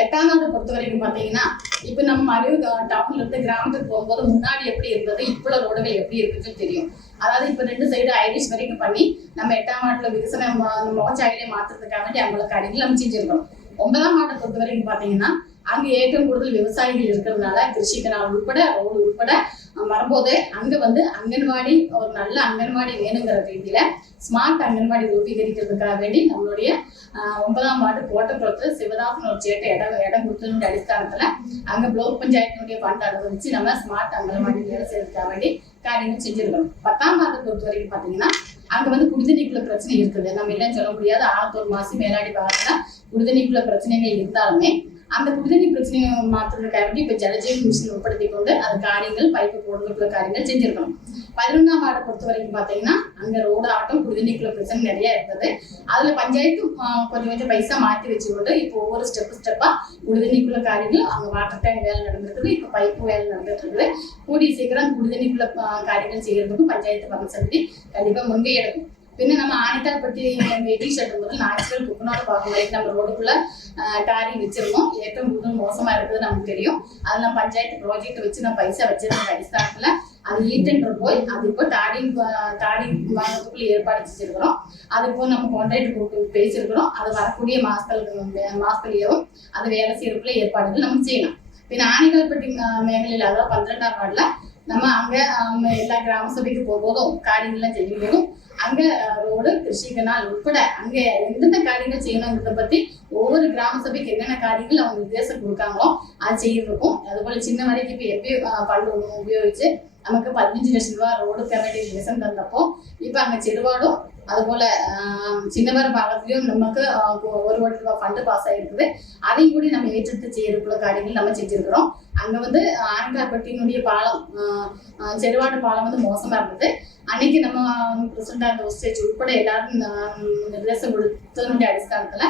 8ஆம் வார்டு பொறுத்த வரைக்கும் பாத்தீங்கன்னா இப்ப நம்ம மறைவு டவுன்ல இருந்து கிராமத்துக்கு போகும்போது முன்னாடி எப்படி இருந்தது இப்போ ரோடுகள் எப்படி இருக்குன்னு தெரியும். அதாவது இப்ப 2 சைடு ஐரிஷ் வரைக்கும் பண்ணி நம்ம 8ஆம் வார்டுல விகசன மோச்சாயிலே மாத்துறதுக்காக வேண்டி அவங்கள காரியங்கள் நம்ம செஞ்சிருக்கோம். 9ஆம் வார்டை பொறுத்த வரைக்கும் பாத்தீங்கன்னா அங்க ഏറ്റവും കൂടുതல் விவசாயிகள் இருக்கிறதுனால கிருஷி கனால் உட்பட ரோடு உட்பட வரும்போது அங்க வந்து அங்கன்வாடி ஒரு நல்ல அங்கன்வாடி வேணுங்கிற ரீதியில ஸ்மார்ட் அங்கன்வாடி ரூபீகரிக்கிறதுக்காக வேண்டி நம்மளுடைய 9ஆம் வார்டு கோட்டக்குளத்துல சிவதாசன் ஒரு சேட்டை இடம் கொடுத்ததுடைய அடிസ്ഥാനத்துல அங்க பிளாக் பஞ்சாயத்தினுடைய ஃபண்ட் அனுமதிச்சு நம்ம ஸ்மார்ட் அங்கன்வாடி வேலை செய்யறதுக்காக வேண்டி காரியங்கள் செஞ்சிருக்கோம். 10ஆம் வார்டை பொறுத்த வரைக்கும் பாத்தீங்கன்னா அங்க வந்து குடிதண்ணீக்குள்ள பிரச்சனை இருக்குது. நம்ம இல்லைன்னு சொல்ல முடியாது. ஆத்தூர் மாசி மேலாடி பாகத்துல குடிதண்ணீக்குள்ள பிரச்சனைகள் இருந்தாலுமே அந்த குடிதண்ணீர் பிரச்சனையை மாற்றுறதுக்காக வேண்டி இப்ப ஜலஜீவன் மிஷின் உட்படுத்தி கொண்டு அது காரியங்கள் பைப்பு போடுறதுக்குள்ள காரியங்கள் செஞ்சிருக்கணும். 11ஆம் வார்டை பொறுத்த வரைக்கும் பாத்தீங்கன்னா அங்க ரோடு ஆட்டம் குடிதண்ணீக்குள்ள பிரச்சனை நிறைய இருந்தது. அதுல பஞ்சாயத்து கொஞ்சம் பைசா மாற்றி வச்சுக்கொண்டு இப்போ ஒவ்வொரு ஸ்டெப்பா குடிதண்ணீக்குள்ள காரியங்கள் அங்க வாட்டர் டேங்க் வேலை நடந்துருக்குது, இப்ப பைப்பு வேலை நடந்துட்டு இருக்குது. கூடிய சீக்கிரம் அந்த குடிதண்ணீக்குள்ள காரியங்கள் செய்யறதுக்கும் பஞ்சாயத்து பங்கு சமிதி கண்டிப்பா முன்கை எடுக்கும். பின்ன நம்ம ஆணித்தால்பட்டி ஷெட் முதல் நேச்சுரல் குப்பனோட பார்க்கும் வரைக்கும் நம்ம ரோடுக்குள்ள டாரி வச்சிருந்தோம். ഏറ്റവും കൂടുതൽ மோசமா இருக்குது நமக்கு தெரியும். அதில் நம்ம பஞ்சாயத்து ப்ராஜெக்ட் வச்சு நம்ம பைசா வச்சிருந்த அடிസ്ഥാനத்துல அது ஈட்டெண்டர் போய் அது இப்போ தாடி வாங்கறதுக்குள்ள ஏற்பாடு செஞ்சிருக்கிறோம். அது இப்போ நம்ம கான்ட்ராக்ட் பேசியிருக்கிறோம். அது வரக்கூடிய மாசத்துலயும் அது வேலை செய்யறதுக்குள்ள ஏற்பாடுகள் நம்ம செய்யலாம். பின்ன ஆணிகால்பட்டி மேഖലയിൽ அதாவது 12ஆம் வார்டுல நம்ம அங்க எல்லா கிராம சபைக்கு போகும்போதும் காரியங்கள்லாம் செய்யும் போதும் அங்க ரோடு கிருஷி கனால் உட்பட அங்க எந்தெந்த காரியங்கள் செய்யணுங்கிறத பத்தி ஒவ்வொரு கிராம சபைக்கு என்னென்ன காரியங்கள் அவங்க உத்தேசம் கொடுக்காங்களோ அது செய்யறதுக்கும் அதுபோல சின்ன வரைக்கும் இப்ப எப்பயும் பல்லு உபயோகிச்சு நமக்கு 15 லட்சம் ரூபாய் ரோடு கமிட்டி விசம் தந்தப்போ இப்ப அங்க செருவாடும் அதுபோல சின்னவர பாகத்திலயும் நமக்கு 1 கோடி ரூபாய் ஃபண்டு பாஸ் ஆயிருக்குது. அதையும் கூட நம்ம ஏற்றெடுத்து செய்யறதுக்குள்ள காரியங்கள் நம்ம செஞ்சிருக்கிறோம். அங்க வந்து ஆணிக்கார்பட்டியினுடைய பாலம் செருவாடு பாலம் வந்து மோசமா இருந்தது. அன்னைக்கு நம்ம பிரசிடண்டா அந்த ஸ்டேஜ் உட்பட எல்லாரும் நிர்தேசம் கொடுத்ததனுடைய அடிസ്ഥാനத்துல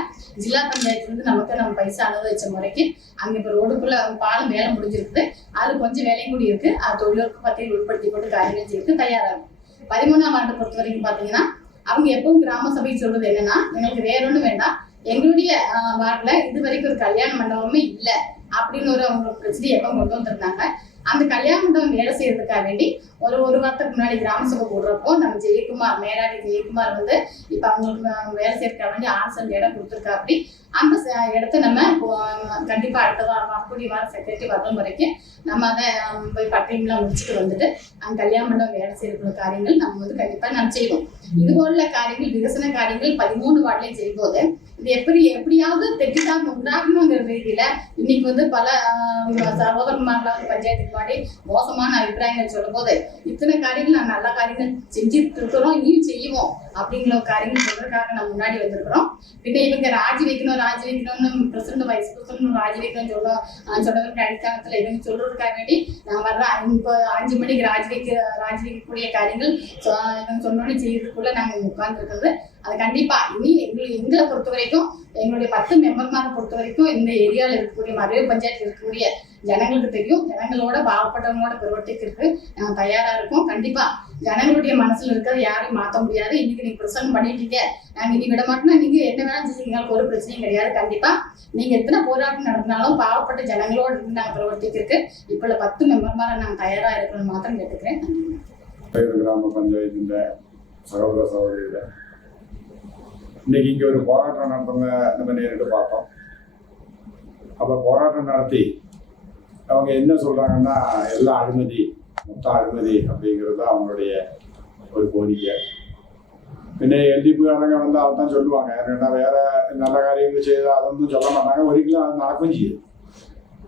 ஜில்லா பஞ்சாயத்துல இருந்து நமக்கு நம்ம பைசா அனுபவிச்ச முறைக்கு அங்க இப்ப ரோடுக்குள்ள பாலம் வேலை முடிஞ்சிருக்குது. அது கொஞ்சம் வேலையும் கூடி இருக்கு. அது தொழிலுக்கு பத்தியில் உட்படுத்தி கொண்டு காரியங்கள் செய்யறதுக்கு தயாராகும். 13ஆம் வார்டு பொறுத்த வரைக்கும் பாத்தீங்கன்னா அவங்க எப்பவும் கிராம சபை சொல்றது என்னன்னா எங்களுக்கு வேற ஒண்ணும் வேண்டாம், எங்களுடைய வார்டுல இது வரைக்கும் ஒரு கல்யாண மண்டபமே இல்லை அப்படின்னு அவங்க பிரச்சனை எப்ப கொண்டு வந்திருந்தாங்க. அந்த கல்யாண மண்டபம் வேலை செய்யறதுக்காக வேண்டி ஒரு வாரத்துக்கு முன்னாடி கிராம சபை போடுறப்போ நம்ம ஜெயக்குமார் மேலாடி ஜெயக்குமார் வந்து இப்ப அவங்களுக்கு வேலை செய்யறதுக்காக வேண்டி ஆன்சல் இடம் கொடுத்துருக்கா. அப்படி அந்த இடத்த நம்ம கண்டிப்பா அடுத்த வாரம் வரக்கூடிய வாரம் செக்ரட்டரி வரும் வரைக்கும் நம்ம அதை போய் பட்டயம்லாம் முடிச்சுட்டு வந்துட்டு அந்த கல்யாண மண்டபம் வேலை செய்யக்கூடிய காரியங்கள் நம்ம வந்து கண்டிப்பா நம்ம செய்வோம். இது போல காரியங்கள் விகசன காரியங்கள் 13 வார்டுலையும் செய்யும்போது இது எப்படியாவது தெட்டிதான் உண்டாகணுங்கிற ரீதியில இன்னைக்கு வந்து பல சகோதரமார்களாக பஞ்சாயத்துக்கு முன்னாடி மோசமான அபிப்பிராயங்கள் சொல்லும் போது இத்தனை காரியங்கள் நான் நல்ல காரியங்கள் செஞ்சுட்டு இருக்கிறோம், இனியும் செய்வோம் அப்படிங்கிற காரியங்கள் சொல்றதுக்காக நம்ம முன்னாடி வந்திருக்கிறோம். பின்ன இவங்க ராஜி வைக்கணும்னு பிரசிடண்ட் வைஸ் பிரசிடண்ட் ராஜி வைக்கணும்னு சொல்றதுக்கு அடிസ്ഥാനத்துல இவங்க சொல்றதுக்காக வேண்டி நான் வர்றேன். இப்போ 5 மணிக்கு ராஜி வைக்கக்கூடிய காரியங்கள் இவங்க சொன்னோன்னு செய்யறதுக்குள்ள நாங்க உட்கார்ந்து இருக்கிறது. அது கண்டிப்பா இனி எங்களை பொறுத்த வரைக்கும் எங்களுடைய 10 மெம்பர்மாரை பொறுத்த வரைக்கும் இந்த ஏரியாவில் இருக்கக்கூடிய மறையூர் பஞ்சாயத்தில் இருக்கக்கூடிய ஜனங்களுக்கு தெரியும். ஜனங்களோட பாவப்பட்டவங்களோட பெருவட்டுக்கு நாங்கள் தயாரா இருக்கோம். கண்டிப்பா ஜனங்களுடைய மனசுல இருக்கிறத யாரையும் மாற்ற முடியாது. இன்னைக்கு நீங்க பிரசன்னம் பண்ணிட்டீங்க, நாங்க இனி விட மாட்டோம்னா நீங்க என்ன வேணாலும் செஞ்சீங்களுக்கு ஒரு பிரச்சனையும் கிடையாது. கண்டிப்பா நீங்க எத்தனை போராட்டம் நடத்தினாலும் பாவப்பட்ட ஜனங்களோட இருந்து நாங்கள் பிரவர்த்திக்கிறதுக்கு இப்போ 10 மெம்பர்மாரை நாங்கள் தயாரா இருக்கிறது மாத்திரம் கேட்டுக்கிறேன். கிராம பஞ்சாயத்து சகோதர சகோதரிகள் இன்னைக்கு இங்க ஒரு போராட்டம் நடத்துறத நம்ம நேரிட்டு பார்த்தோம். அப்ப போராட்டம் நடத்தி அவங்க என்ன சொல்றாங்கன்னா எல்லாம் அனுமதி, மொத்த அனுமதி அப்படிங்கிறது அவங்களுடைய ஒரு கோரிக்கை. பின்ன எல்டிபிக்காரங்க வந்து அதான் சொல்லுவாங்க, ஏன்னா வேற நல்ல காரியங்கள் செய்து அதொന്നും சொல்ல மாட்டாங்க, ஒரிக்கலும் அது நடக்கும் செய்யுது.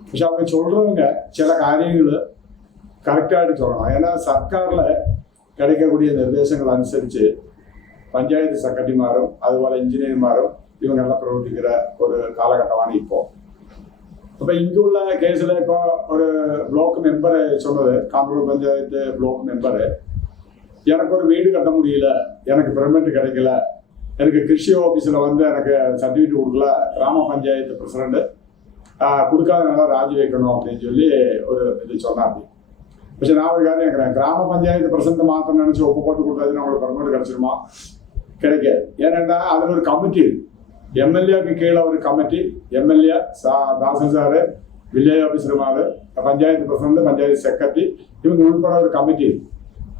പക്ഷെ அவங்க சொல்றவங்க சில காரியங்கள் கரெக்டாகிட்டு சொல்லணும். ஏன்னா சர்க்கார்ல கிடைக்கக்கூடிய நிர்தேசங்கள் அனுசரித்து பஞ்சாயத்து செக்ரட்டரிமாரும் அதுபோல் இன்ஜினியர்மாரும் இவங்கெல்லாம் பிரவர்த்திக்கிற ஒரு காலகட்டமான இப்போ. அப்போ இங்கே உள்ள கேஸில் இப்போ ஒரு பிளாக் மெம்பரு சொன்னது, காந்தூர் பஞ்சாயத்து பிளாக் மெம்பரு, எனக்கு ஒரு வீடு கட்ட முடியல, எனக்கு பெர்மிட் கிடைக்கல, எனக்கு கிருஷி ஆஃபீஸில் வந்து எனக்கு சர்டிஃபிகேட் கொடுக்கல, கிராம பஞ்சாயத்து பிரசிடண்ட் கொடுக்காதனால ராஜி வைக்கணும் அப்படின்னு சொல்லி ஒரு இது சொன்னாப்படி. പക്ഷെ நான் ஒரு காரியம் கேட்குறேன், கிராம பஞ்சாயத்து பிரசிடண்ட் மாத்திரம் நினச்சி ஒப்பு போட்டு கொடுத்தாச்சுன்னா உங்களுக்கு பெர்மிட் கிடைச்சிருமா? கிடைக்காது. ஏன்னா அதில் ஒரு கமிட்டி இருக்கு. எம்எல்ஏக்கு கீழே ஒரு committee, MLA Dasan sir, village ஆஃபீஸர்மாரு, பஞ்சாயத்து பிரசிடண்ட், பஞ்சாயத்து செக்ரட்டரி, இவங்க உள்பட ஒரு கமிட்டி இருக்கு.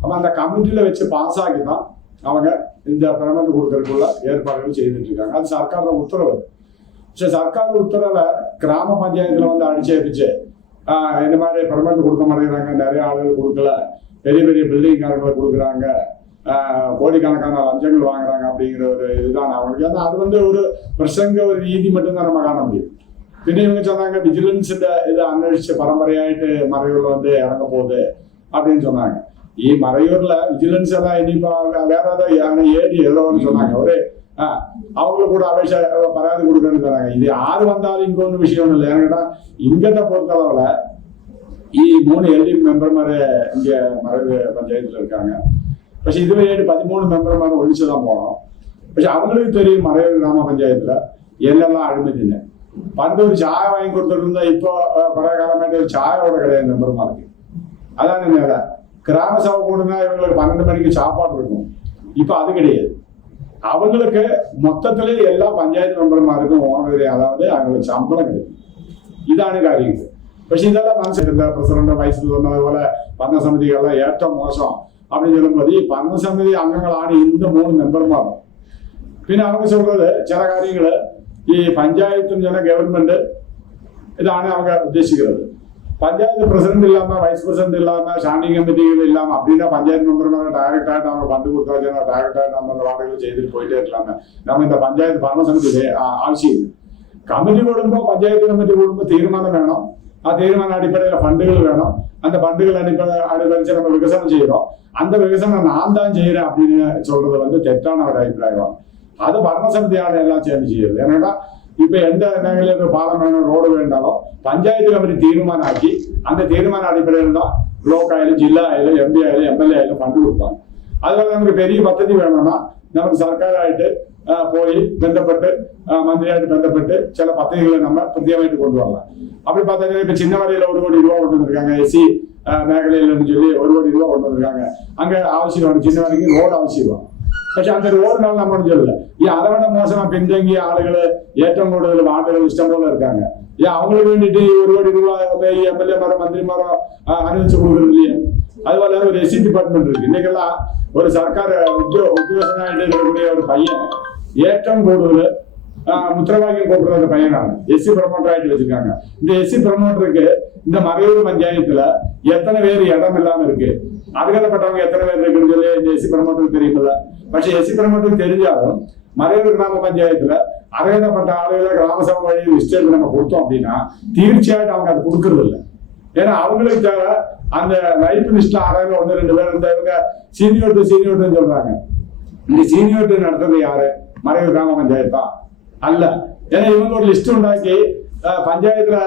அப்போ அந்த கமிட்டியில் வச்சு பாஸ் ஆகி தான் அவங்க இந்த பெர்மிட் கொடுக்கறதுக்குள்ள ஏற்பாடுகள் செய்துட்டு இருக்காங்க. அது சர்க்காரோட உத்தரவு. പക്ഷെ சர்க்கார் உத்தரவை கிராம பஞ்சாயத்தில் வந்து அடிச்சேபிச்சு இந்த மாதிரி பெர்மிட் கொடுக்க மாட்டேங்கிறாங்க, நிறைய ஆளுகள் கொடுக்கல, பெரிய பெரிய பில்டிங்காரங்களை கொடுக்குறாங்க, கோடிக்கணக்கான லஞ்சங்கள் வாங்குறாங்க அப்படிங்கிற ஒரு இதுதான் அவங்களுக்கு. ஏன்னா அது வந்து ஒரு பிரசங்க ஒரு நீதி மட்டும்தான் நம்ம காண முடியும். പിന്നെ இவங்க சொன்னாங்க விஜிலன்ஸிന്റെ இது அன்வழிச்ச பரம்பரையாயிட்டு மறையூர்ல வந்து இறங்க போகுது அப்படின்னு சொன்னாங்க. ഈ മറയൂരിൽ വിജിലൻസ് എല്ലാം ഇനിയിപ്പോ വേറെ ഏരി ഏതോന്ന് சொன்னாங்க. ஒரு அவங்களுக்கு கூட அபேட்ச பராதி கொடுக்கணும்னு சொன்னாங்க. இது யாரு வந்தாலும் இங்க ஒன்றும் விஷயம் இல்லை. ஏன்னா இங்கத்தை பொறுத்தளவுல ഈ 3 LD மெம்பர்மாரு இங்க மறையூர் பஞ்சாயத்துல இருக்காங்க. പക്ഷെ ഇതുവരെയായിട്ട് 13 மெம்பர்மார் ஒழிச்சுதான் போனோம். പക്ഷെ அவங்களுக்கு தெரியும் மறையூர் கிராம பஞ்சாயத்துல எல்லாம் அனுமதிங்க. பണ്ട് ஒரு ചായ வாங்கி கொடுத்துட்டு இருந்தா இப்போ பல காலமாയിട്ട് ஒரு ചായயோட கிடையாது மெம்பர்மாருக்கு. அதான் என்ன கிராம சபை கூடுனா இவங்களுக்கு 12 மணிக்கு சாப்பாடு இருக்கும். இப்போ அது கிடையாது. அவங்களுக்கு மொத்தத்திலே எல்லா பஞ்சாயத்து மெம்பர்மாருக்கும் ஓனர், அதாவது அவங்களுக்கு சம்பளம் கிடைக்கும். ഇതാണ് കാര്യങ്ങൾ. പക്ഷെ ഇതെല്ലാം മനസ്സിലാക്കുക. പ്രസിഡന്റ് വൈസ് പ്രസിഡന്റ് അതുപോലെ ഭരണസമിതികളെ ഏറ്റവും മോശം அப்படின்னு சொல்லும்போது ഭരണസമിതി അംഗങ്ങളാണ് இந்த 3 மெம்பர்மாரும். പിന്നെ அவங்க சொல்றது சில കാര്യങ്ങൾ ഈ പഞ്ചായത്തും ചില ഗവൺമെന്റ് ഇതാണ് அவங்க உத்தேசிக்கிறது. பஞ்சாயத்து பிரசிடண்ட் இல்லாம வைஸ் பிரசிடண்ட் இல்லாம ஸ்டாண்டிங் கமிட்டிகள் இல்லாம அப்படின்னா பஞ்சாயத்து மெம்பர்மாரை டைரக்ட் ஆகிட்டு அவங்க பண்டு கொடுத்தாச்சுன்னா டைரக்ட் ஆகிட்டு நம்ம வாடகைகள் செய்துட்டு போயிட்டே இருக்கலாமே. நம்ம இந்த பஞ்சாயத்து ഭരണസമിതി ആവശ്യം இல்லை. കമ്മിറ്റി കൂടുമ്പോൾ പഞ്ചായത്ത് കമ്മിറ്റി കൂടുമ്പോൾ തീരുമാനം വേണം. ആ തീരുമാന അടിப்படையில் ഫണ്ടുകൾ வேணும். அந்த ஃபண்டுகள் அடிப்படைச்சு நம்ம விகசனம் செய்யறோம். அந்த விகசனம் நான் தான் செய்யறேன் அப்படின்னு சொல்றது வந்து தெற்றான ஒரு அபிப்பிராயம். அது ഭരണസമിതിയാണ് எல்லாம் சேர்ந்து செய்யுது. ஏன்னா இப்ப எந்த மேഖലയിൽ பாலம் வேணும், ரோடு வேண்டாலும் பஞ்சாயத்து கமிட்டி தீர்மானாக்கி அந்த தீர்மான அடிப்படையில் தான் ബ്ലോക്ക് ആയാലും ജില്ല ആയാലും MP ആയാലും MLA ആയാലും ഫണ്ട് കൊടുക്കാം. അതുപോലെ നമുക്ക് பெரிய പദ്ധതി വേണമെന്നാ നമുക്ക് സർക്കാരായിട്ട് போய் ബന്ധപ്പെട്ട് മന്ത്രിയായിട്ട് ബന്ധപ്പെട്ട് ചില പദ്ധതിகளை நம்ம பிரத்யேகமாയിട്ട് கொண்டு வரலாம். அப்படி பார்த்தீங்கன்னா இப்ப சின்ன வரையில 1 கோடி ரூபா கொண்டு வந்திருக்காங்க. SC மேഖലയിൽ சொல்லி 1 கோடி ரூபா கொண்டு வந்திருக்காங்க. அங்க அவசியம் சின்ன வரைக்கும் ரோடு அவசியம். പക്ഷെ அந்த ரோடுனால நம்ம சொல்லல. அதை விட மோசமா பின்தங்கிய ஆளுகள் ഏറ്റവും കൂടുതൽ വാർഡുകൾ ഇഷ്ടം പോലെ இருக்காங்க. அவங்களுக்கு வேண்டிட்டு 1 கோடி ரூபா MLA-மாரோ மந்திரிமாரோ அனுப்பிச்சு கொடுக்குறது இல்லையே. அதுபோல ஒரு SC டிபார்ட்மெண்ட் இருக்கு. இன்னைக்கெல்லாம் ஒரு சர்க்கார் உத்தியோகஸ்தனாയിട്ട് இருக்கக்கூடிய ஒரு பையன் ഏറ്റവും കൂടുതൽ முத்திரவாக்கியம் கூப்பிடுற பையனாണ് SC ப்ரமோட்டர் ஆயிட்டு வச்சிருக்காங்க. இந்த SC ப்ரமோட்டருக்கு இந்த மறையூர் பஞ்சாயத்துல எத்தனை பேர் இடம் இல்லாம இருக்கு, அருகதப்பட்டவங்க எத்தனை பேர் இருக்குன்னு சொல்லி இந்த SC ப்ரமோட்டருக்கு தெரியுமில்ல. പക്ഷെ SC ப்ரமோட்டருக்கு தெரிஞ்சாலும் மறையூர் கிராம பஞ்சாயத்துல அருகதப்பட்ட ஆளுகளை கிராம சபை வழி லிஸ்ட் நம்ம கொடுத்தோம் அப்படின்னா தீர்ச்சியாയിട്ട് அவங்க அதை கொடுக்கறது இல்லை. ஏன்னா அவங்களுக்கு தேவை அந்த லைஃப் லிஸ்ட்ல 1-2 பேர் இந்த இவங்க சீனியோர்னு சொல்றாங்க. இந்த சீனியோரிட்டி நடத்துறது யாரு? மறையூர் கிராம பஞ்சாயத்தா? அல்ல. ஏன்னா இவங்க ஒரு லிஸ்ட் உண்டாக்கி பஞ்சாயத்துல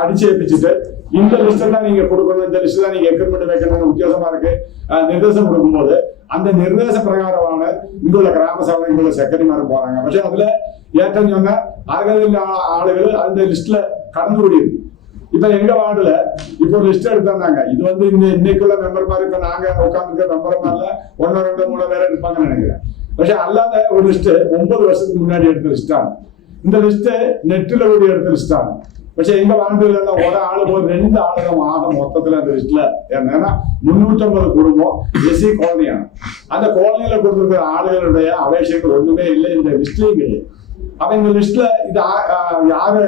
அடிச்சு ஏப்பிச்சுட்டு இந்த லிஸ்ட் தான் நீங்க கொடுக்கணும், இந்த லிஸ்ட் தான் நீங்க எக்ரிமெண்ட் வைக்கணும்னு வித்தியாசமா இருக்கு நிர்தேசம் கொடுக்கும்போது அந்த நிர்தேச பிரகாரமான இங்குள்ள கிராம சபை இங்குள்ள செக்ரட்டரிமார் போறாங்க. പക്ഷെ அதுல ஏற்றம் சொன்ன அருகதையில் ஆளுகள் அந்த லிஸ்ட்ல கடந்து கூடியிருக்கு. இப்ப எங்க வார்டுல இப்ப ஒரு லிஸ்ட் எடுத்தாங்க. இது வந்து இன்னைக்குள்ள மெம்பர் மாதிரி இப்ப நாங்க உட்காந்துருக்க மெம்பர் மாதிரில 1 2 3 பேர் இருப்பாங்கன்னு நினைக்கிறேன். പക്ഷെ அல்லாத ஒரு லிஸ்ட் 9 வருஷத்துக்கு முன்னாடி எடுத்த லிஸ்டாണ്. இந்த லிஸ்ட் நெட்டில கூடி எடுத்த லிஸ்டாണ്. പക്ഷെ எங்க வார்டுல ஒராளு போய் 2 ஆளுங்க ஆகும் மொத்தத்துல அந்த லிஸ்ட்ல. ஏன்னா 350 குடும்பம் எஸ்சி காலனிയാണ്. அந்த காலனியில கொடுத்திருக்கிற ஆளுகளுடைய அபேட்சைகள் ஒண்ணுமே இல்லை, இந்த லிஸ்ட்லயும் கிடையாது. அப்ப இந்த லிஸ்ட்ல இது யாரு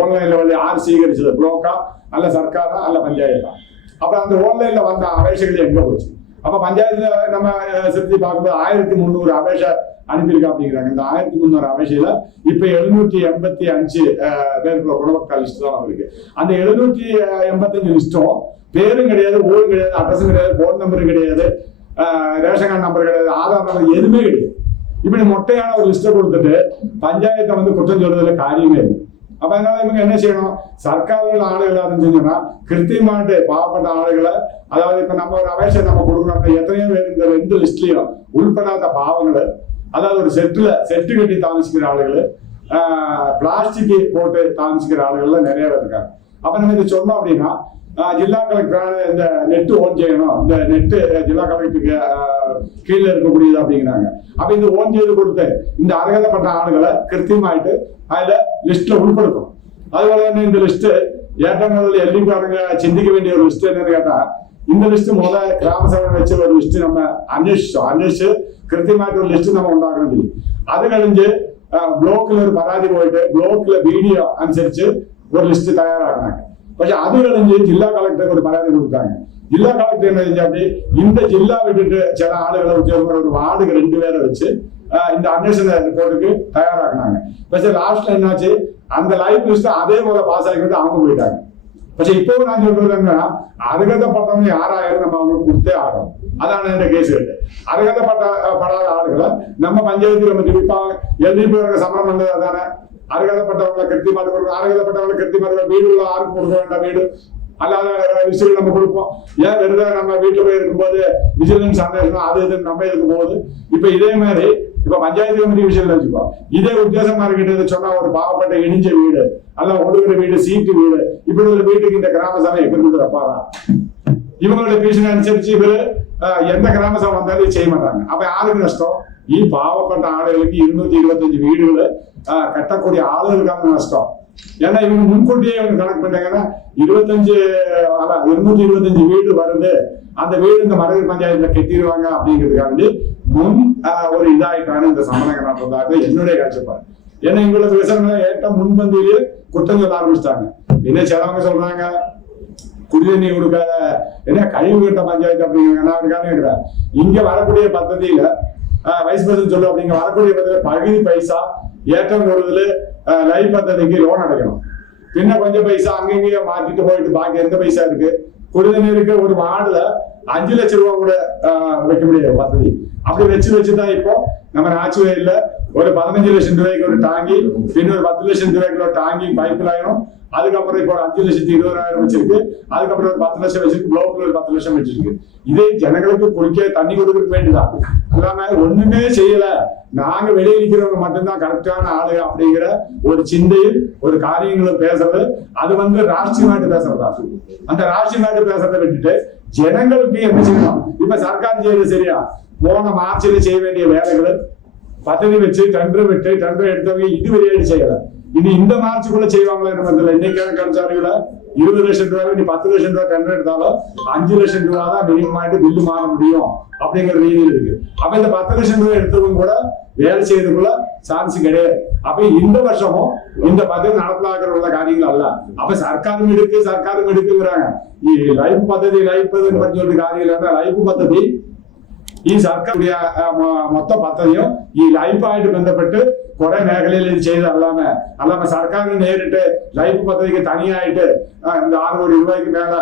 ஓன்லைன்ல வந்து யாரு சீகரிச்சது, புளோக்கா அல்ல சர்க்காரா அல்ல பஞ்சாயத்தா? அப்ப அந்த ஓன்லைன்ல வந்த அபேட்சைகள் எங்க போச்சு? அப்ப பஞ்சாயத்துல நம்ம செலுத்தி பார்க்கும்போது 1300 அபேட்சை அனுப்பியிருக்கா அப்படிங்கிறாங்க. இந்த 1300 அபேட்சையில இப்ப 785 பேருக்குள்ள குணவக்கா லிஸ்ட் தான் இருக்கு. அந்த 785 லிஸ்டும் பேரும் கிடையாது, ஊரும் கிடையாது, அட்ரஸும் கிடையாது, போன் நம்பரும் கிடையாது, ரேஷன் கார்டு நம்பர் கிடையாது, ஆதார் நம்பர் எதுவுமே கிடையாது. இப்படி மொட்டையான ஒரு லிஸ்ட்டை கொடுத்துட்டு பஞ்சாயத்தை வந்து குற்றம் சொல்றதுல காரியமே இல்லை. அப்ப அதனால இவங்க என்ன செய்யணும்? சர்க்காரில் ஆளுகள் யாருன்னு செஞ்சோம்னா கிருத்தியமாட்டு பாவப்பட்ட ஆளுகளை, அதாவது இப்ப நம்ம ஒரு அபேட்சை நம்ம கொடுக்கணும், எத்தனையோ பேர் இந்த 2 லிஸ்ட்லயும் உள்படாத பாவங்களை, அதாவது ஒரு செட்டு கட்டி தாமசிக்கிற ஆளுகள், பிளாஸ்டிக் போட்டு தாமசிக்கிற ஆளுகள்லாம் நிறைய பேர் இருக்காங்க. அப்ப நம்ம இதை சொன்னோம் அப்படின்னா ஜில்லா கலெக்டரான இந்த நெட்டு ஓன் செய்யணும், இந்த நெட்டு ஜில்லா கலெக்டருக்கு கீழே இருக்கக்கூடியது அப்படிங்கிறாங்க. அப்ப இந்த ஓன் செய்து கொடுத்து இந்த அர்ஹதப்பட்ட ஆளுகளை கிருத்தியமாயிட்டு அதுல லிஸ்ட்ல உட்படுத்தணும். அதுபோல இந்த லிஸ்ட் ஏற்றங்கள் எல்லிக்காரங்க சிந்திக்க வேண்டிய ஒரு லிஸ்ட் என்னன்னு கேட்டா, இந்த லிஸ்ட் கிராம சபை வச்சு ஒரு லிஸ்ட் நம்ம அன்வேஷிச்சு கிருத்தியமாயிட்டு ஒரு லிஸ்ட் நம்ம உண்டாக்கணும் சொல்லி, அது கழிஞ்சு பிளாக்ல ஒரு பராதி போயிட்டு பிளாக்ல வீடியோ அனுசரிச்சு ஒரு லிஸ்ட் தயாராகினாங்க. പക്ഷെ அது கழிஞ்சு ஜில்லா கலெக்டருக்கு ஒரு பராதி கொடுத்தாங்க. ஜில்லா கலெக்டர் என்ன செஞ்சா அப்படி இந்த ஜில்லா விட்டுட்டு சில ஆளுகளை வச்சு ஒரு வார்டுக்கு 2 பேரை வச்சு இந்த அன்வேஷண ரிப்போர்ட்டுக்கு தயாராகினாங்க. പക്ഷെ லாஸ்ட்ல என்னாச்சு, அந்த லைவ் லிஸ்ட் அதே போல பாஸ் ஆகிட்டு அவங்க போயிட்டாங்க. പക്ഷെ இப்பவும் நான் சொல்றது என்னன்னா, அருகதைப்பட்டவங்க யாராயிரம் நம்ம அவங்களுக்கு கொடுத்தே ஆகணும். அതാണ് எന്റെ കേസ് കേട്ട്. അർഹതപ്പെടാத ആളുകളെ നമ്മ പഞ്ചായത്തിൽ വന്നിട്ട് ഇപ്പൊ LDP സമരം ഉള്ളത് അതാണ്. അർഹതപ്പെട്ടവങ്ങളെ കൃത്യമായിട്ട് കൊടുക്കും, അർഹതപ്പെട്ടവങ്ങളെ കൃത്യമായിട്ട് വീടുള്ള ആർക്കും കൊടുക്ക വേണ്ട വീട് അല്ലാതെ ലിസ്റ്റുകൾ நம்ம கொடுப்போம். ஏன் வெறுതെ நம்ம வீட்டுல போய் இருக்கும்போது விஜிலன்ஸ் அன்வேஷனம் அது இது நம்ம இருக்கும் போது இப்ப இதே மாதிரி இப்ப பஞ்சாயத்து கமிட்டி விஷயம் வச்சுக்கோ, இதே உத்தேசமா இருக்கிட்டு சொன்னா ஒரு பாவப்பட்ட இடிஞ்ச வீடு அல்ல ஒடுகிற வீடு சீட்டு வீடு இப்படி ஒரு வீட்டுக்கு இந்த கிராம சபை எப்படி கொடுத்துறப்பாரா? இவங்களோட பீஷன் அனுசரிச்சு இவரு எந்த கிராம சபை வந்தாலும் செய்ய மாட்டாங்க. அப்ப யாருக்கு நஷ்டம்? ഈ പാവപ്പെട്ട ആളുകൾക്ക് 225 വീടുകൾ കട്ടக்கூடிய ആളുകൾക്കാണ് നഷ്ടം. ஏன்னா இவங்க முன்கூட்டியே இவங்க கணக்கு பண்ணாங்கன்னா 225 வீடு வருது, அந்த வீடு இந்த மரகர் பஞ்சாயத்துல கட்டிடுவாங்க அப்படிங்கிறதுக்காண்டி முன் ஒரு இதாயிட்டான இந்த சமணங்க நாட்டுறதாக என்னுடைய காட்சிப்பாடு. ஏன்னா இவங்களோட விவசாயம் ஏற்ற முன்பந்தியிலேயே குற்றம் சொல்ல ஆரம்பிச்சிட்டாங்க. என்ன சிலவங்க சொல்றாங்க குடிநீர் கொடுக்காத என்ன கழிவு கட்ட பஞ்சாயத்து அப்படிங்கிறாங்க. நான் அதுக்காக இருக்கிறேன் இங்க வரக்கூடிய பദ്ധதியில வைஸ் பிரசிடன்ட் சொல்லு அப்படிங்க வரக்கூடிய பദ്ധதியில பகுதி பைசா ஏற்றம் கொடுதல் லைஃப் பദ്ധதிக்கு லோன் அடைக்கணும். பின்ன கொஞ்சம் பைசா அங்கங்கேயே மாத்திட்டு போயிட்டு பாக்கி எந்த பைசா இருக்கு? குடிநீருக்கு ஒரு வார்டுல 5 லட்சம் ரூபாய் கூட வைக்க முடியாது பദ്ധதி. அப்படி வச்சுதான் இப்போ நம்ம நாச்சுவேல ஒரு 15 லட்சம் ரூபாய்க்கு ஒரு டாங்கி, பின்ன ஒரு 10 லட்சம் ரூபாய்க்கு ஒரு டாங்கி பைப் லைனும், அதுக்கப்புறம் இப்போ 5,20,000 வச்சிருக்கு, அதுக்கப்புறம் ஒரு 10 லட்சம் வச்சிருக்கு, பிளாக்ல ஒரு 10 லட்சம் வச்சிருக்கு. இதே ஜனங்களுக்கு குடிக்க தண்ணி கொடுக்க வேண்டியதான். அல்லாம ஒண்ணுமே செய்யல, நாங்க வெளியே நிக்கிறவங்க மட்டும்தான் கரெக்டான ஆளு அப்படிங்கிற ஒரு சிந்தையில் ஒரு காரியங்களும் பேசுறது, அது வந்து ராஷ்டிரியமாட்டு பேசுறதா. அந்த ராஷ்டிரியமாட்டு பேசுறதை விட்டுட்டு ஜனங்களுக்கு என்ன செய்யணும்? இப்ப சர்க்கார் செய்யறது சரியா? போன மார்ச்சில் செய்ய வேண்டிய வேலைகளை பதவி வச்சு டெண்டர் விட்டு டெண்டர் எடுத்தவங்க இதுவரையாയിട്ട് செய்யல. இனி இந்த மார்ச்சுக்குள்ள செய்வாங்களா தெரியல. இன்னைக்கு கிடைச்சாருல 20 லட்சம் ரூபாய், நீ 10 லட்சம் ரூபாய் டெண்டர் எடுத்தாலும் 5 லட்சம் ரூபாய் தான் மினிமம் ஆயிட்டு பில்லு மாற முடியும் அப்படிங்கிற ரீதியில் இருக்கு. அப்ப இந்த 10 லட்சம் ரூபாய் எடுத்தவங்க கூட வேலை செய்யறதுக்குள்ள சான்ஸ் கிடையாது. அப்ப இந்த வருஷமும் இந்த பദ്ധதி நடப்பிலாக்கிற உள்ள காரியங்கள் அல்ல. அப்ப சர்க்காரும் எடுக்குங்கிறாங்க. லைஃப் பദ്ധதி சொல்லிட்டு காரியம் இல்ல. லைஃப் பദ്ധதி ഈ സർക്കാർ മൊത്ത പദ്ധതിയും ഈ ലൈഫായിട്ട് ബന്ധപ്പെട്ട് കുറെ മേഖലയിൽ ഇത് അല്ലാമ സർക്കാരിന് നേരിട്ട് ലൈഫ് പദ്ധതിക്ക് തനിയായിട്ട് 6 കോടി രൂപയ്ക്ക് മേലെ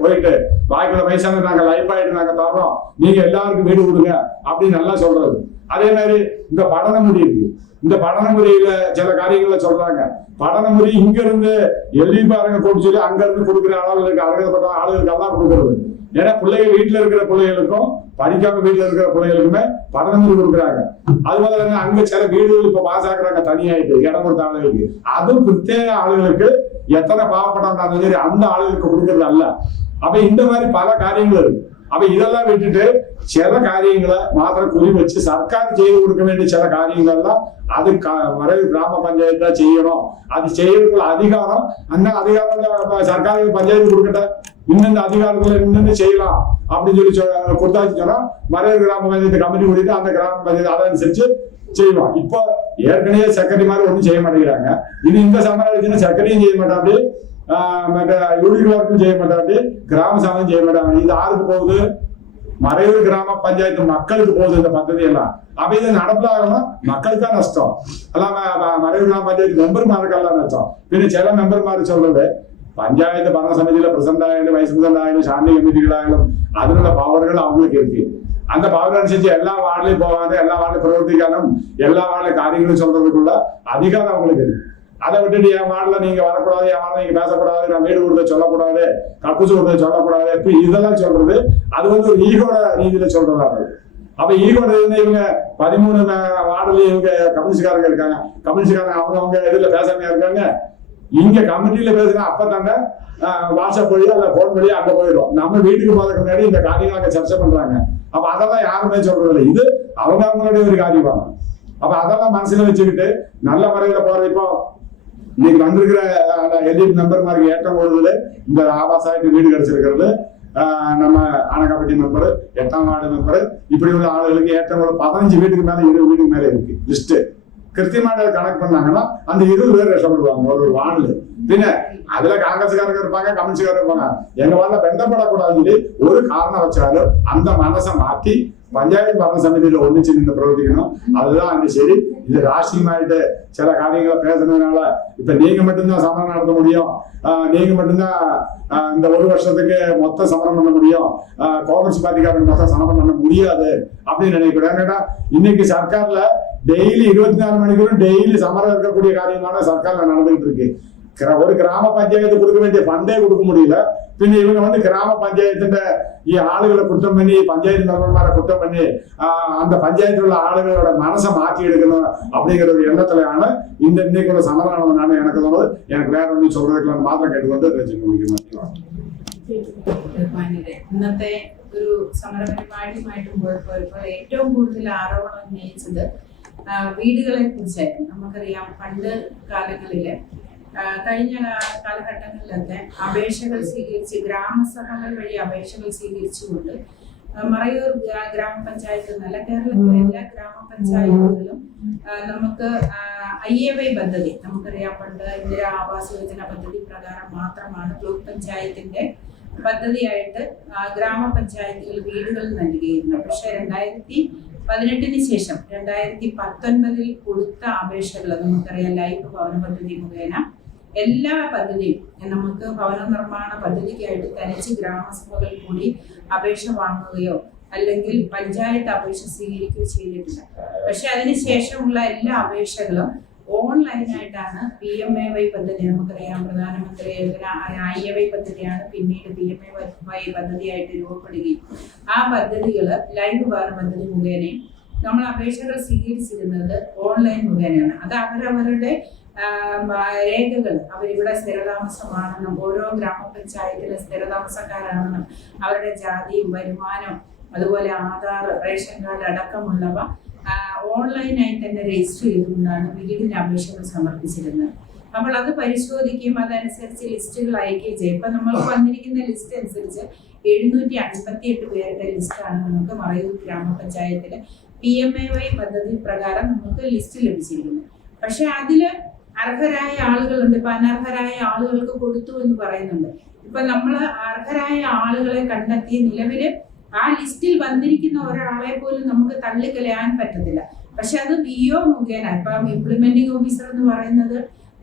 போயிட்டு பாக்கியுள்ள பைசா நாங்க லைஃப் ஆயிட்டு நாங்க தர்றோம், நீங்க எல்லாருக்கும் வீடு கொடுங்க அப்படின்னு நல்லா சொல்றது. அதே மாதிரி இந்த படன முறை இருக்கு. இந்த படன முறையில சில காரியங்களை சொல்றாங்க. படன முறை இங்க இருந்து எல்லிப்பாருங்க போட்டு சொல்லி அங்க இருந்து கொடுக்குற அளவுக்கு அருகப்பட்ட ஆளுகளுக்கு எல்லாம் கொடுக்கறது. ஏன்னா பிள்ளைகள் வீட்டுல இருக்கிற பிள்ளைகளுக்கும் படிக்காம வீட்டுல இருக்கிற பிள்ளைகளுக்குமே படன முறை கொடுக்குறாங்க. அது போல அங்க சில வீடுகள் இப்ப பாஸ் ஆகுறாங்க தனியாயிட்டு இடம் கொடுத்த ஆளுகளுக்கு. அதுவும் பிரத்யேக ஆளுகளுக்கு எத்தனை பாவப்பட்டாலும் சரி அந்த ஆளுகளுக்கு கொடுக்கறது அல்ல. அப்ப இந்த மாதிரி பல காரியங்கள் இருக்கு. அப்ப இதெல்லாம் விட்டுட்டு சில காரியங்களை மாத்திரம் குறி வச்சு சர்க்கார் செய்து கொடுக்க வேண்டிய சில காரியங்கள் எல்லாம் அது மறைவு கிராம பஞ்சாயத்து தான் செய்யணும். அது செய்யறதுக்குள்ள அதிகாரம் அந்த அதிகாரம் சர்க்கார் பஞ்சாயத்து கொடுக்கட்ட இன்னும் அதிகாரத்துல இன்னும் செய்யலாம் அப்படின்னு சொல்லி கொடுத்தாச்சு சொன்னா மறைவு கிராம பஞ்சாயத்து கமிட்டி கூட்டிட்டு அந்த கிராம பஞ்சாயத்து அதை அனுசரிச்சு செய்வோம். இப்போ ஏற்கனவே செக்ரட்டரி மாதிரி ஒன்றும் செய்ய மாட்டேங்கிறாங்க. இது இந்த சமயம் செக்ரட்டரியும் செய்ய மாட்டாது, மற்ற யூனிவர்க்கும் செய்ய மாட்டாது, கிராம சபையும் செய்ய மாட்டாங்க. இது யாருக்கு போகுது? மறைவு கிராம பஞ்சாயத்து மக்களுக்கு போகுது இந்த பദ്ധதி எல்லாம். அப்ப இது நடப்பிலாகணும்னா மக்களுக்கு தான் நஷ்டம். எல்லாம் மறைவு கிராம பஞ்சாயத்து மெம்பர்மாருக்கெல்லாம் நஷ்டம். பின்ன சில மெம்பர்மாரு சொல்றது பஞ்சாயத்து பரண சமிதியில பிரசிடண்ட் ஆகிடும், வைஸ் பிரசிடண்ட் ஆகிடும், சாந்தி கமிட்டிகளாகிடும், அதனோட பவர்கள் அவங்களுக்கு இருக்கு. அந்த பவர் அனுசரிச்சு எல்லா வார்டிலையும் போவாங்க, எல்லா வார்டிலும் பிரவர்த்திக்காலும், எல்லா வார்டிலும் காரியங்களும் சொல்றதுக்குள்ள அதிகாரம் அவங்களுக்கு இருக்கு. அதை விட்டுட்டு என் வார்டில நீங்க வரக்கூடாது, என் வார்டில நீங்க பேசக்கூடாது, நான் வீடு கொடுத்த சொல்லக்கூடாது, கக்குசு கொடுத்த சொல்லக்கூடாது, இப்ப இதெல்லாம் சொல்றது அது ஒரு ஈகோட ரீதியில சொல்றதா இருக்கு. அப்ப ஈகோட இவங்க 13 வார்டுலயும் இவங்க கம்யூனிஸ்ட்காரங்க இருக்காங்க. கம்யூனிஸ்ட்காரங்க அவங்க இதுல பேசாமையா இருக்காங்க. இங்க கமிட்டியில பேசுனா அப்பதாங்க வாட்ஸ்அப் வழியா இல்ல போன் வழியா அங்க போயிடும். நம்ம வீட்டுக்கு போறதுக்கு முன்னாடி இந்த காரியங்கள் அங்க சர்ச்சை பண்றாங்க. அப்ப அதெல்லாம் யாருமே சொல்றது இல்லை. இது அவங்களுடைய ஒரு காரியம். அப்ப அதெல்லாம் மனசுல வச்சுக்கிட்டு நல்ல முறையில போறது. இப்போ இன்னைக்கு வந்திருக்கிற எல்இ மெம்பர்மாருக்கு ஏற்றம் கொடுத்தது இந்த ஆபாசாயிட்டு வீடு கிடைச்சிருக்கிறது. நம்ம ஆனகாப்பட்டி மெம்பரு, 8ஆம் வார்டு மெம்பரு, இப்படி உள்ள ஆளுகளுக்கு ஏற்றம் 15 வீட்டுக்கு மேல 20 வீட்டுக்கு மேல இருக்கு லிஸ்ட். கிருத்தியமான கனெக்ட் பண்ணாங்கன்னா அந்த 20 பேர் கஷ்டப்படுவாங்க ஒரு வார்டுல. பின்ன அதுல காங்கிரஸ்காரங்க இருப்பாங்க, கம்யூனிஸ்ட்காரங்க இருப்பாங்க. எங்க வார்டுல பெந்தப்படக்கூடாது ஒரு காரணம் வச்சாலும் அந்த மனசை மாற்றி பஞ்சாயத்து பரண சமிதியில ஒன்னிச்சு நின்று பிரவர்த்திக்கணும். அதுதான் அந்த சரி. இது ராஷ்டிரியமாயிட்டு சில காரியங்களை பேசுனதுனால இப்ப நீங்க மட்டும்தான் சமரம் நடத்த முடியும், நீங்க மட்டும்தான் இந்த ஒரு வருஷத்துக்கு மொத்த சமரம் பண்ண முடியும், காங்கிரஸ் பார்ட்டிக்காரங்க மொத்தம் சமரம் பண்ண முடியாது அப்படின்னு நினைக்கிறேன். ஏன்னா இன்னைக்கு சர்க்கார்ல டெய்லி 24 மணிக்கூறும் டெய்லி சமரம் இருக்கக்கூடிய காரியமான சர்க்கார்ல நடந்துகிட்டு இருக்கு. ஒரு கிராம பஞ்சாயத்து கொடுக்க வேண்டிய ஃபண்டே கொடுக்க முடியல. பின்ன இவங்க கிராம பஞ்சாயத்துல ஆளுகளை குற்றம் பண்ணி, பஞ்சாயத்து மெம்பர்மாரை குற்றம் பண்ணி அந்த பஞ்சாயத்துல உள்ள ஆளுகளோட மனசை மாற்றி எடுக்கணும் அப்படிங்கிற ஒரு எண்ணத்துலயான இந்த இன்னைக்குள்ள சமரம் எனக்கு தோணுது. எனக்கு வேற ஒன்றும் சொல்றதுக்கு மாத்திரம் കേട്ടുകൊണ്ട് ഇന്നത്തെ ഒരു സമരപരിപാടിയുമായിട്ട് പോയപ്പോൾ ഏറ്റവും കൂടുതൽ ആരോപണം ഉന്നയിച്ചത് വീടുകളെ കുറിച്ചായിരുന്നു. നമുക്കറിയാം പണ്ട് കാലങ്ങളില് കഴിഞ്ഞ കാലഘട്ടങ്ങളിലൊക്കെ അപേക്ഷകൾ സ്വീകരിച്ച് ഗ്രാമസഭകൾ വഴി അപേക്ഷകൾ സ്വീകരിച്ചുകൊണ്ട് മറയൂർ ഗ്രാമപഞ്ചായത്ത് എന്നല്ല കേരളത്തിലെ എല്ലാ ഗ്രാമപഞ്ചായത്തുകളും നമുക്ക് IAY പദ്ധതി, നമുക്കറിയാം പണ്ട് ഇന്ദിരാ ആവാസ് യോജന പദ്ധതി പ്രകാരം മാത്രമാണ് ബ്ലോക്ക് പഞ്ചായത്തിന്റെ പദ്ധതിയായിട്ട് ഗ്രാമപഞ്ചായത്തുകൾ വീടുകൾ നൽകിയിരുന്നത്. പക്ഷെ 2018 ശേഷം 2019 കൊടുത്ത അപേക്ഷകൾ നമുക്കറിയാം ലൈഫ് ഭവന പദ്ധതി മുഖേന എല്ലാ പദ്ധതിയും നമുക്ക് ഭവന നിർമ്മാണ പദ്ധതിക്കായിട്ട് തനിച്ച് ഗ്രാമസഭകൾ കൂടി അപേക്ഷ വാങ്ങുകയോ അല്ലെങ്കിൽ പഞ്ചായത്ത് അപേക്ഷ സ്വീകരിക്കുകയോ ചെയ്തിട്ടില്ല. പക്ഷെ അതിനുശേഷമുള്ള എല്ലാ അപേക്ഷകളും ഓൺലൈനായിട്ടാണ് PMAY പദ്ധതി, നമുക്കറിയാം പ്രധാനമന്ത്രി IAY പദ്ധതിയാണ് പിന്നീട് PMAY പദ്ധതിയായിട്ട് രൂപപ്പെടുകയും ആ പദ്ധതികൾ ലൈവ് ഭവന പദ്ധതി മുഖേനയും നമ്മൾ അപേക്ഷകൾ സ്വീകരിച്ചിരുന്നത് ഓൺലൈൻ മുഖേനയാണ്. അത് അവരവരുടെ രേഖകൾ, അവരിവിടെ സ്ഥിരതാമസമാണെന്നും ഓരോ ഗ്രാമപഞ്ചായത്തിലെ സ്ഥിരതാമസക്കാരാണെന്നും അവരുടെ ജാതിയും വരുമാനവും അതുപോലെ ആധാർ, റേഷൻ കാർഡ് അടക്കമുള്ളവ ഓൺലൈനായി തന്നെ രജിസ്റ്റർ ചെയ്തുകൊണ്ടാണ് വീടിന് അപേക്ഷകൾ സമർപ്പിച്ചിരുന്നത്. അപ്പോൾ അത് പരിശോധിക്കുകയും അതനുസരിച്ച് ലിസ്റ്റുകൾ അയക്കുകയും ചെയ്യും. ഇപ്പം നമ്മൾക്ക് വന്നിരിക്കുന്ന ലിസ്റ്റ് അനുസരിച്ച് 758 പേരുടെ ലിസ്റ്റാണ് നമുക്ക് മറയൂർ ഗ്രാമപഞ്ചായത്തിലെ PMAY പദ്ധതി പ്രകാരം നമുക്ക് ലിസ്റ്റ് ലഭിച്ചിരിക്കുന്നത്. പക്ഷെ അതില് അർഹരായ ആളുകളുണ്ട്. ഇപ്പൊ അനർഹരായ ആളുകൾക്ക് കൊടുത്തു എന്ന് പറയുന്നുണ്ട്. ഇപ്പൊ നമ്മൾ അർഹരായ ആളുകളെ കണ്ടെത്തി നിലവില് ആ ലിസ്റ്റിൽ വന്നിരിക്കുന്ന ഒരാളെ പോലും നമുക്ക് തള്ളിക്കളയാൻ പറ്റത്തില്ല. പക്ഷെ അത് VO മുഖേന, ഇപ്പം ഇംപ്ലിമെന്റിംഗ് ഓഫീസർ എന്ന് പറയുന്നത്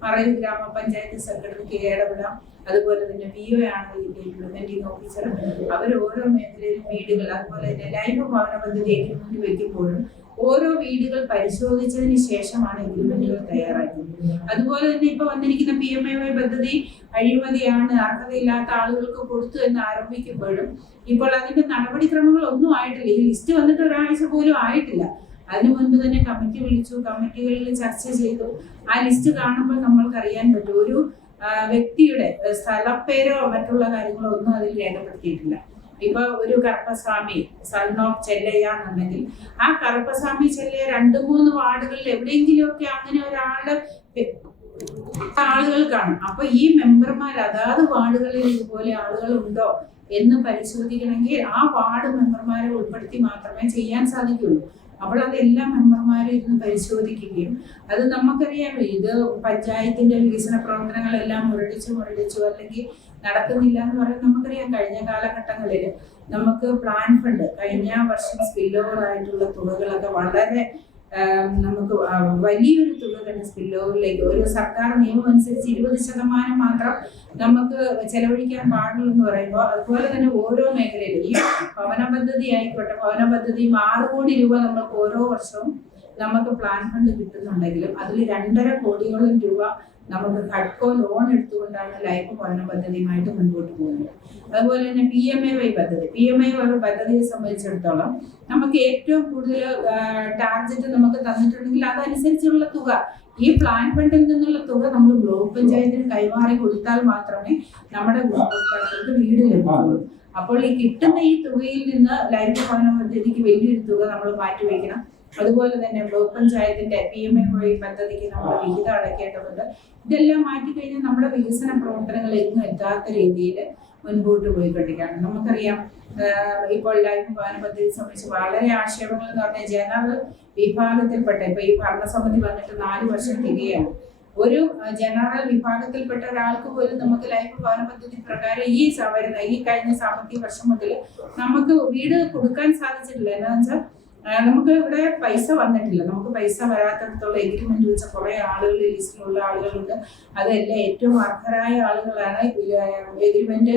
മറയൂർ ഗ്രാമപഞ്ചായത്ത് സെക്രട്ടറിക്ക് ഇടപെടാം. അതുപോലെ തന്നെ VO ആണ് ഇതിന്റെ ഇംപ്ലിമെന്റിംഗ് ഓഫീസർ. അവർ ഓരോ മേഖലയിലും വീടുകൾ, അതുപോലെ തന്നെ ലൈഫ് ഭവന പദ്ധതി എഗ്രിമെന്റ് വെക്കുമ്പോഴും ഓരോ വീടുകൾ പരിശോധിച്ചതിന് ശേഷമാണ് എഗ്രിമെന്റുകൾ തയ്യാറാക്കുന്നത്. അതുപോലെ തന്നെ ഇപ്പൊ വന്നിരിക്കുന്ന PMAY പദ്ധതി അഴിമതിയാണ്, അർഹതയില്ലാത്ത ആളുകൾക്ക് കൊടുത്തു എന്ന് ആരോപിക്കുമ്പോഴും ഇപ്പോൾ അതിന്റെ നടപടിക്രമങ്ങൾ ഒന്നും ആയിട്ടില്ല. ഈ ലിസ്റ്റ് വന്നിട്ട് ഒരാഴ്ച പോലും ആയിട്ടില്ല. അതിനു മുൻപ് തന്നെ കമ്മിറ്റി വിളിച്ചു, കമ്മിറ്റികളിൽ ചർച്ച ചെയ്തു. ആ ലിസ്റ്റ് കാണുമ്പോൾ നമ്മൾക്ക് അറിയാൻ പറ്റും ഒരു വ്യക്തിയുടെ സ്ഥലപ്പേരോ മറ്റുള്ള കാര്യങ്ങളോ ഒന്നും അതിൽ രേഖപ്പെടുത്തിയിട്ടില്ല. ഇപ്പൊ ഒരു കറുപ്പസ്വാമി സൺ ഓഫ് ചെല്ലയ്യ എന്നുണ്ടെങ്കിൽ ആ കറുപ്പസ്വാമി ചെല്ലയ്യ 2-3 വാർഡുകളിൽ എവിടെയെങ്കിലുമൊക്കെ അങ്ങനെ ഒരാളുടെ ആളുകൾ കാണും. അപ്പൊ ഈ മെമ്പർമാർ അതാത് വാർഡുകളിൽ ഇതുപോലെ ആളുകൾ ഉണ്ടോ എന്ന് പരിശോധിക്കണമെങ്കിൽ ആ വാർഡ് മെമ്പർമാരെ ഉൾപ്പെടുത്തി മാത്രമേ ചെയ്യാൻ സാധിക്കുള്ളൂ. അപ്പോൾ അത് എല്ലാ മെമ്പർമാരും ഇരുന്ന് പരിശോധിക്കുകയും, അത് നമുക്കറിയാം ഇത് പഞ്ചായത്തിന്റെ വികസന പ്രവർത്തനങ്ങളെല്ലാം മുരടിച്ചു അല്ലെങ്കിൽ നടക്കുന്നില്ല എന്ന് പറയുന്നത് നമുക്കറിയാം. കഴിഞ്ഞ കാലഘട്ടങ്ങളിൽ നമുക്ക് പ്ലാൻ ഫണ്ട് കഴിഞ്ഞ വർഷം സ്പിൽ ഓവർ ആയിട്ടുള്ള തുകകളൊക്കെ വളരെ നമുക്ക് വലിയൊരു തുക തന്നെ സ്പിൽ ഓവറിലേക്ക് ഒരു സർക്കാർ നിയമം അനുസരിച്ച് 20% മാത്രം നമുക്ക് ചെലവഴിക്കാൻ പാടുള്ളൂ എന്ന് പറയുമ്പോൾ, അതുപോലെ തന്നെ ഓരോ മേഖലയിലും ഈ ഭവന പദ്ധതി ആയിക്കോട്ടെ, ഭവന പദ്ധതി 6 കോടി രൂപ നമുക്ക് ഓരോ വർഷവും നമുക്ക് പ്ലാൻ ഫണ്ട് കിട്ടുന്നുണ്ടെങ്കിലും അതിൽ 2.5 കോടിയോളം രൂപ നമുക്ക് ഹഡ്കോ ലോൺ എടുത്തുകൊണ്ടാണ് ലൈഫ് ഭവന പദ്ധതിയുമായിട്ട് മുൻപോട്ട് പോകുന്നത്. അതുപോലെ തന്നെ PMAY പദ്ധതിയെ സംബന്ധിച്ചിടത്തോളം നമുക്ക് ഏറ്റവും കൂടുതൽ ടാർഗറ്റ് നമുക്ക് തന്നിട്ടുണ്ടെങ്കിൽ അതനുസരിച്ചുള്ള തുക, ഈ പ്ലാൻ ഫണ്ടിൽ നിന്നുള്ള തുക നമ്മൾ ബ്ലോക്ക് പഞ്ചായത്തിന് കൈമാറി കൊടുത്താൽ മാത്രമേ നമ്മുടെ ഗുണഭോക്താക്കൾക്ക് വീട് ലഭിക്കുള്ളൂ. അപ്പോൾ ഈ കിട്ടുന്ന ഈ തുകയിൽ നിന്ന് ലൈഫ് ഭവന പദ്ധതിക്ക് വലിയൊരു തുക നമ്മൾ മാറ്റിവെക്കണം. അതുപോലെ തന്നെ ബ്ലോക്ക് പഞ്ചായത്തിന്റെ PMAY പദ്ധതിക്ക് നമ്മൾ വിഹിതം അടയ്ക്കേണ്ടതുണ്ട്. ഇതെല്ലാം മാറ്റിക്കഴിഞ്ഞാൽ നമ്മുടെ വികസന പ്രവർത്തനങ്ങൾ എങ്ങും എത്താത്ത രീതിയിൽ മുൻപോട്ട് പോയിക്കൊണ്ടിരിക്കുകയാണ്. നമുക്കറിയാം ഇപ്പോൾ ലൈഫ് ഭവന പദ്ധതി സംബന്ധിച്ച് വളരെ ആക്ഷേപങ്ങൾ എന്ന് പറഞ്ഞാൽ ജനറൽ വിഭാഗത്തിൽപ്പെട്ട ഇപ്പൊ ഈ ഭരണസമിതി വന്നിട്ട് 4 വർഷം തികയാണ്. ഒരു ജനറൽ വിഭാഗത്തിൽപ്പെട്ട ഒരാൾക്ക് പോലും നമുക്ക് ലൈഫ് ഭവന പദ്ധതി പ്രകാരം ഈ കഴിഞ്ഞ സാമ്പത്തിക വർഷം മുതൽ നമുക്ക് വീട് കൊടുക്കാൻ സാധിച്ചിട്ടില്ല. എന്താണെന്ന് വെച്ചാൽ നമുക്ക് ഇവിടെ പൈസ വന്നിട്ടില്ല. നമുക്ക് പൈസ വരാത്തടത്തോളം എഗ്രിമെന്റ് വെച്ച കുറെ ആളുകൾ ലിസ്റ്റിലുള്ള ആളുകളുണ്ട്. അതെല്ലാം ഏറ്റവും അർഹരായ ആളുകളാണ് എഗ്രിമെന്റ്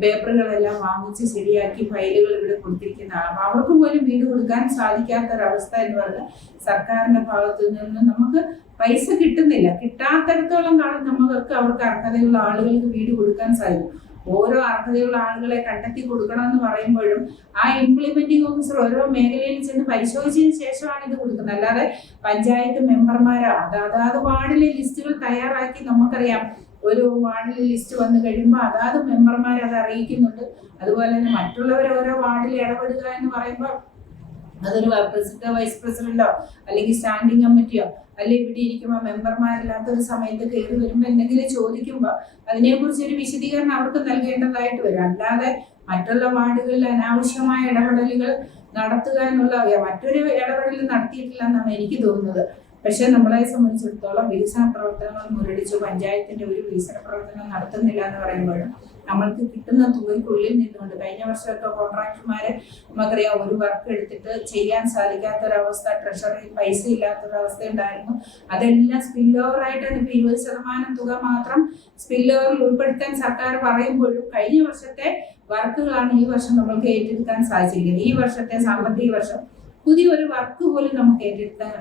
പേപ്പറുകളെല്ലാം വാങ്ങിച്ച് ശരിയാക്കി ഫയലുകൾ ഇവിടെ കൊടുത്തിരിക്കുന്ന അവർക്ക് പോലും വീട് കൊടുക്കാൻ സാധിക്കാത്തൊരവസ്ഥ എന്ന് പറഞ്ഞാൽ സർക്കാരിന്റെ ഭാഗത്തു നിന്ന് നമുക്ക് പൈസ കിട്ടുന്നില്ല. കിട്ടാത്തടത്തോളം കാലം അവർക്ക് അർഹതയുള്ള ആളുകൾക്ക് വീട് കൊടുക്കാൻ സാധിക്കും. ഓരോ അർഹതയുള്ള ആളുകളെ കണ്ടെത്തി കൊടുക്കണമെന്ന് പറയുമ്പോഴും ആ ഇംപ്ലിമെന്റിംഗ് ഓഫീസർ ഓരോ മേഖലയിൽ ചെന്ന് പരിശോധിച്ചതിന് ശേഷമാണ് ഇത് കൊടുക്കുന്നത്. അല്ലാതെ പഞ്ചായത്ത് മെമ്പർമാരോ അതാത് വാർഡിലെ ലിസ്റ്റുകൾ തയ്യാറാക്കി നമുക്കറിയാം. ഒരു വാർഡിൽ ലിസ്റ്റ് വന്നു കഴിയുമ്പോൾ അതാത് മെമ്പർമാർ അത് അറിയിക്കുന്നുണ്ട്. അതുപോലെ തന്നെ മറ്റുള്ളവർ ഓരോ വാർഡിൽ ഇടപെടുക എന്ന് പറയുമ്പോൾ അതൊരു വൈസ് പ്രസിഡന്റോ അല്ലെങ്കിൽ സ്റ്റാൻഡിംഗ് കമ്മിറ്റിയോ അല്ലെങ്കിൽ ഇവിടെ ഇരിക്കുമ്പോൾ മെമ്പർമാരില്ലാത്ത ഒരു സമയത്ത് കയറി വരുമ്പോൾ എന്തെങ്കിലും ചോദിക്കുമ്പോൾ അതിനെക്കുറിച്ച് ഒരു വിശദീകരണം അവർക്ക് നൽകേണ്ടതായിട്ട് വരും. അല്ലാതെ മറ്റുള്ള വാർഡുകളിൽ അനാവശ്യമായ ഇടപെടലുകൾ നടത്തുക എന്നുള്ള മറ്റൊരു ഇടപെടൽ നടത്തിയിട്ടില്ല എന്നാണ് എനിക്ക് തോന്നുന്നത്. പക്ഷെ നമ്മളെ സംബന്ധിച്ചിടത്തോളം വികസന പ്രവർത്തനങ്ങൾ മുരടിച്ചു, പഞ്ചായത്തിന്റെ ഒരു വികസന പ്രവർത്തനം നടത്തുന്നില്ല എന്ന് പറയുമ്പോഴും നമ്മൾക്ക് കിട്ടുന്ന തുകയ്ക്കുള്ളിൽ നിന്നുകൊണ്ട് കഴിഞ്ഞ വർഷമൊക്കെ കോൺട്രാക്ടർമാരെ നമുക്കറിയാം ഒരു വർക്ക് എടുത്തിട്ട് ചെയ്യാൻ സാധിക്കാത്തൊരവസ്ഥ, ട്രഷറിയിൽ പൈസ ഇല്ലാത്തൊരവസ്ഥ ഉണ്ടായിരുന്നു. അതെല്ലാം സ്പിൽ ഓവർ ആയിട്ടാണ്. ഇപ്പൊ 20% തുക മാത്രം സ്പിൽ ഓവറിൽ ഉൾപ്പെടുത്താൻ സർക്കാർ പറയുമ്പോഴും കഴിഞ്ഞ വർഷത്തെ വർക്കുകളാണ് ഈ വർഷം നമ്മൾക്ക് ഏറ്റെടുക്കാൻ സാധിച്ചിരിക്കുന്നത്. ഈ വർഷത്തെ സാമ്പത്തിക വർഷം പുതിയൊരു വർക്ക് പോലും നമുക്ക്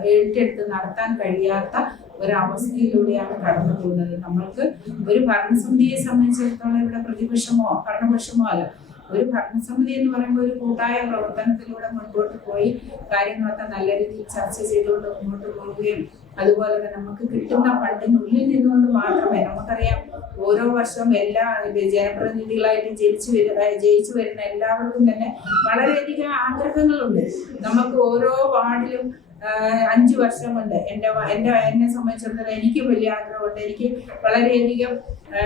ഏറ്റെടുത്ത് നടത്താൻ കഴിയാത്ത ഒരവസ്ഥയിലൂടെയാണ് കടന്നു പോകുന്നത്. നമ്മൾക്ക് ഒരു ഭരണസമിതിയെ സംബന്ധിച്ചിടത്തോളം ഇവിടെ പ്രതിപക്ഷമോ ഭരണപക്ഷമോ അല്ല. ഒരു ഭരണസമിതി എന്ന് പറയുമ്പോൾ ഒരു കൂട്ടായ പ്രവർത്തനത്തിലൂടെ മുൻപോട്ട് പോയി കാര്യങ്ങളൊക്കെ നല്ല രീതിയിൽ ചർച്ച ചെയ്തുകൊണ്ട് മുന്നോട്ട് പോവുകയും അതുപോലെ തന്നെ നമുക്ക് കിട്ടുന്ന ഫണ്ടിനുള്ളിൽ നിന്നുകൊണ്ട് മാത്രമേ നമുക്കറിയാം ഓരോ വർഷവും എല്ലാ ജനപ്രതിനിധികളായിട്ട് ജയിച്ചു വരുന്ന എല്ലാവർക്കും തന്നെ വളരെയധികം ആഗ്രഹങ്ങളുണ്ട്. നമുക്ക് ഓരോ വാർഡിലും 5 വർഷം കൊണ്ട് എന്നെ സംബന്ധിച്ചിടത്തോളം എനിക്ക് വലിയ ആഗ്രഹമുണ്ട്. എനിക്ക് വളരെയധികം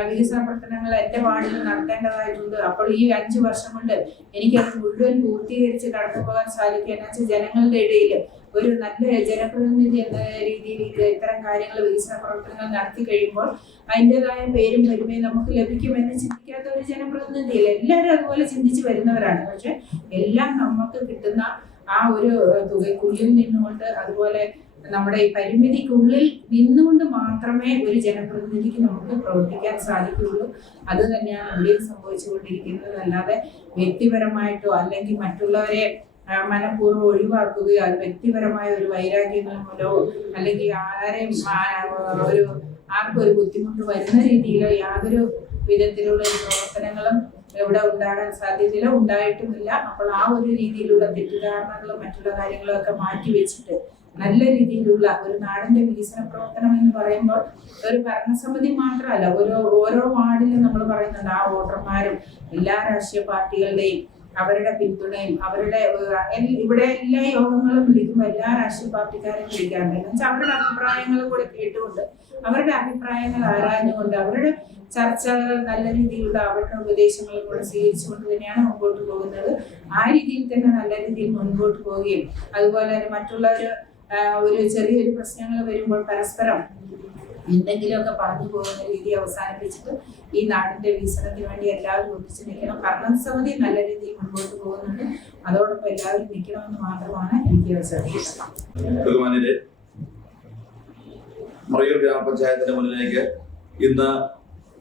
വികസന പ്രവർത്തനങ്ങൾ എൻ്റെ വാർഡിൽ നടത്തേണ്ടതായിട്ടുണ്ട്. അപ്പോൾ ഈ 5 വർഷം കൊണ്ട് എനിക്കത് മുഴുവൻ പൂർത്തീകരിച്ച് കടന്നു പോകാൻ സാധിക്കുക എന്ന് വെച്ചാൽ ജനങ്ങളുടെ ഇടയിൽ ഒരു നല്ല ജനപ്രതിനിധി എന്ന രീതിയിൽ ഇത്തരം കാര്യങ്ങൾ വികസന പ്രവർത്തനങ്ങൾ നടത്തി കഴിയുമ്പോൾ അതിൻ്റെതായ പേരും പെരുമയും നമുക്ക് ലഭിക്കുമെന്ന് ചിന്തിക്കാത്ത ഒരു ജനപ്രതിനിധിയില്ല. എല്ലാവരും അതുപോലെ ചിന്തിച്ച് വരുന്നവരാണ്. പക്ഷെ എല്ലാം നമുക്ക് കിട്ടുന്ന ആ ഒരു തുകയ്ക്കുള്ളിൽ നിന്നുകൊണ്ട് അതുപോലെ നമ്മുടെ ഈ പരിമിതിക്കുള്ളിൽ നിന്നുകൊണ്ട് മാത്രമേ ഒരു ജനപ്രതിനിധിക്ക് നമുക്ക് പ്രവർത്തിക്കാൻ സാധിക്കുകയുള്ളൂ. അത് തന്നെയാണ് ഇവിടെയും സംഭവിച്ചുകൊണ്ടിരിക്കുന്നത്. അല്ലാതെ വ്യക്തിപരമായിട്ടോ അല്ലെങ്കിൽ മറ്റുള്ളവരെ മനഃപൂർവ്വം ഒഴിവാക്കുകയോ അത് വ്യക്തിപരമായ ഒരു വൈരാഗ്യങ്ങൾ മൂലമോ അല്ലെങ്കിൽ ആരെയും ആർക്കും ഒരു ബുദ്ധിമുട്ട് വരുന്ന രീതിയിലോ യാതൊരു വിധത്തിലുള്ള പ്രവർത്തനങ്ങളും ഇവിടെ ഉണ്ടാകാൻ സാധ്യതയില്ല, ഉണ്ടായിട്ടുമില്ല. അപ്പോൾ ആ ഒരു രീതിയിലുള്ള തെറ്റിദ്ധാരണകളും മറ്റുള്ള കാര്യങ്ങളും ഒക്കെ മാറ്റി വെച്ചിട്ട് നല്ല രീതിയിലുള്ള ഒരു നാടിന്റെ വികസന പ്രവർത്തനം എന്ന് പറയുമ്പോൾ ഒരു ഭരണസമിതി മാത്രമല്ല, ഓരോ വാർഡിലും നമ്മൾ പറയുന്നുണ്ട് ആ വോട്ടർമാരും എല്ലാ രാഷ്ട്രീയ പാർട്ടികളുടെയും അവരുടെ പിന്തുണയും അവരുടെ ഇവിടെ എല്ലാ യോഗങ്ങളും വിളിക്കുമ്പോൾ എല്ലാ രാഷ്ട്രീയ പാർട്ടിക്കാരെയും വിളിക്കാറുണ്ട്. എന്ന് വെച്ചാൽ അവരുടെ അഭിപ്രായങ്ങളും കൂടെ കേട്ടുകൊണ്ട് അവരുടെ അഭിപ്രായങ്ങൾ ആരാഞ്ഞുകൊണ്ട് അവരുടെ ചർച്ചകൾ നല്ല രീതിയിലുള്ള അവരുടെ ഉപദേശങ്ങളും കൂടെ സ്വീകരിച്ചുകൊണ്ട് തന്നെയാണ് മുമ്പോട്ട് പോകുന്നത്. ആ രീതിയിൽ തന്നെ നല്ല രീതിയിൽ മുൻപോട്ട് പോവുകയും അതുപോലെ തന്നെ മറ്റുള്ളവർ ഒരു ചെറിയൊരു പ്രശ്നങ്ങൾ വരുമ്പോൾ പരസ്പരം എന്തെങ്കിലുമൊക്കെ പറഞ്ഞു പോകുന്ന രീതി അവസാനിപ്പിച്ചിട്ട് ഈ നാടിന്റെ വികസനത്തിന് വേണ്ടി എല്ലാവരും ഒന്നിച്ച് നിൽക്കണം. ഭരണസമിതി നല്ല രീതിയിൽ മുൻപോട്ട് പോകുന്നുണ്ട്, അതോടൊപ്പം എല്ലാവരും നിൽക്കണമെന്ന് മാത്രമാണ് എനിക്ക് ബഹുമാന്യരെ, മറയൂർ ഗ്രാമപഞ്ചായത്തിന്റെ മുന്നിലേക്ക് ഇന്ന്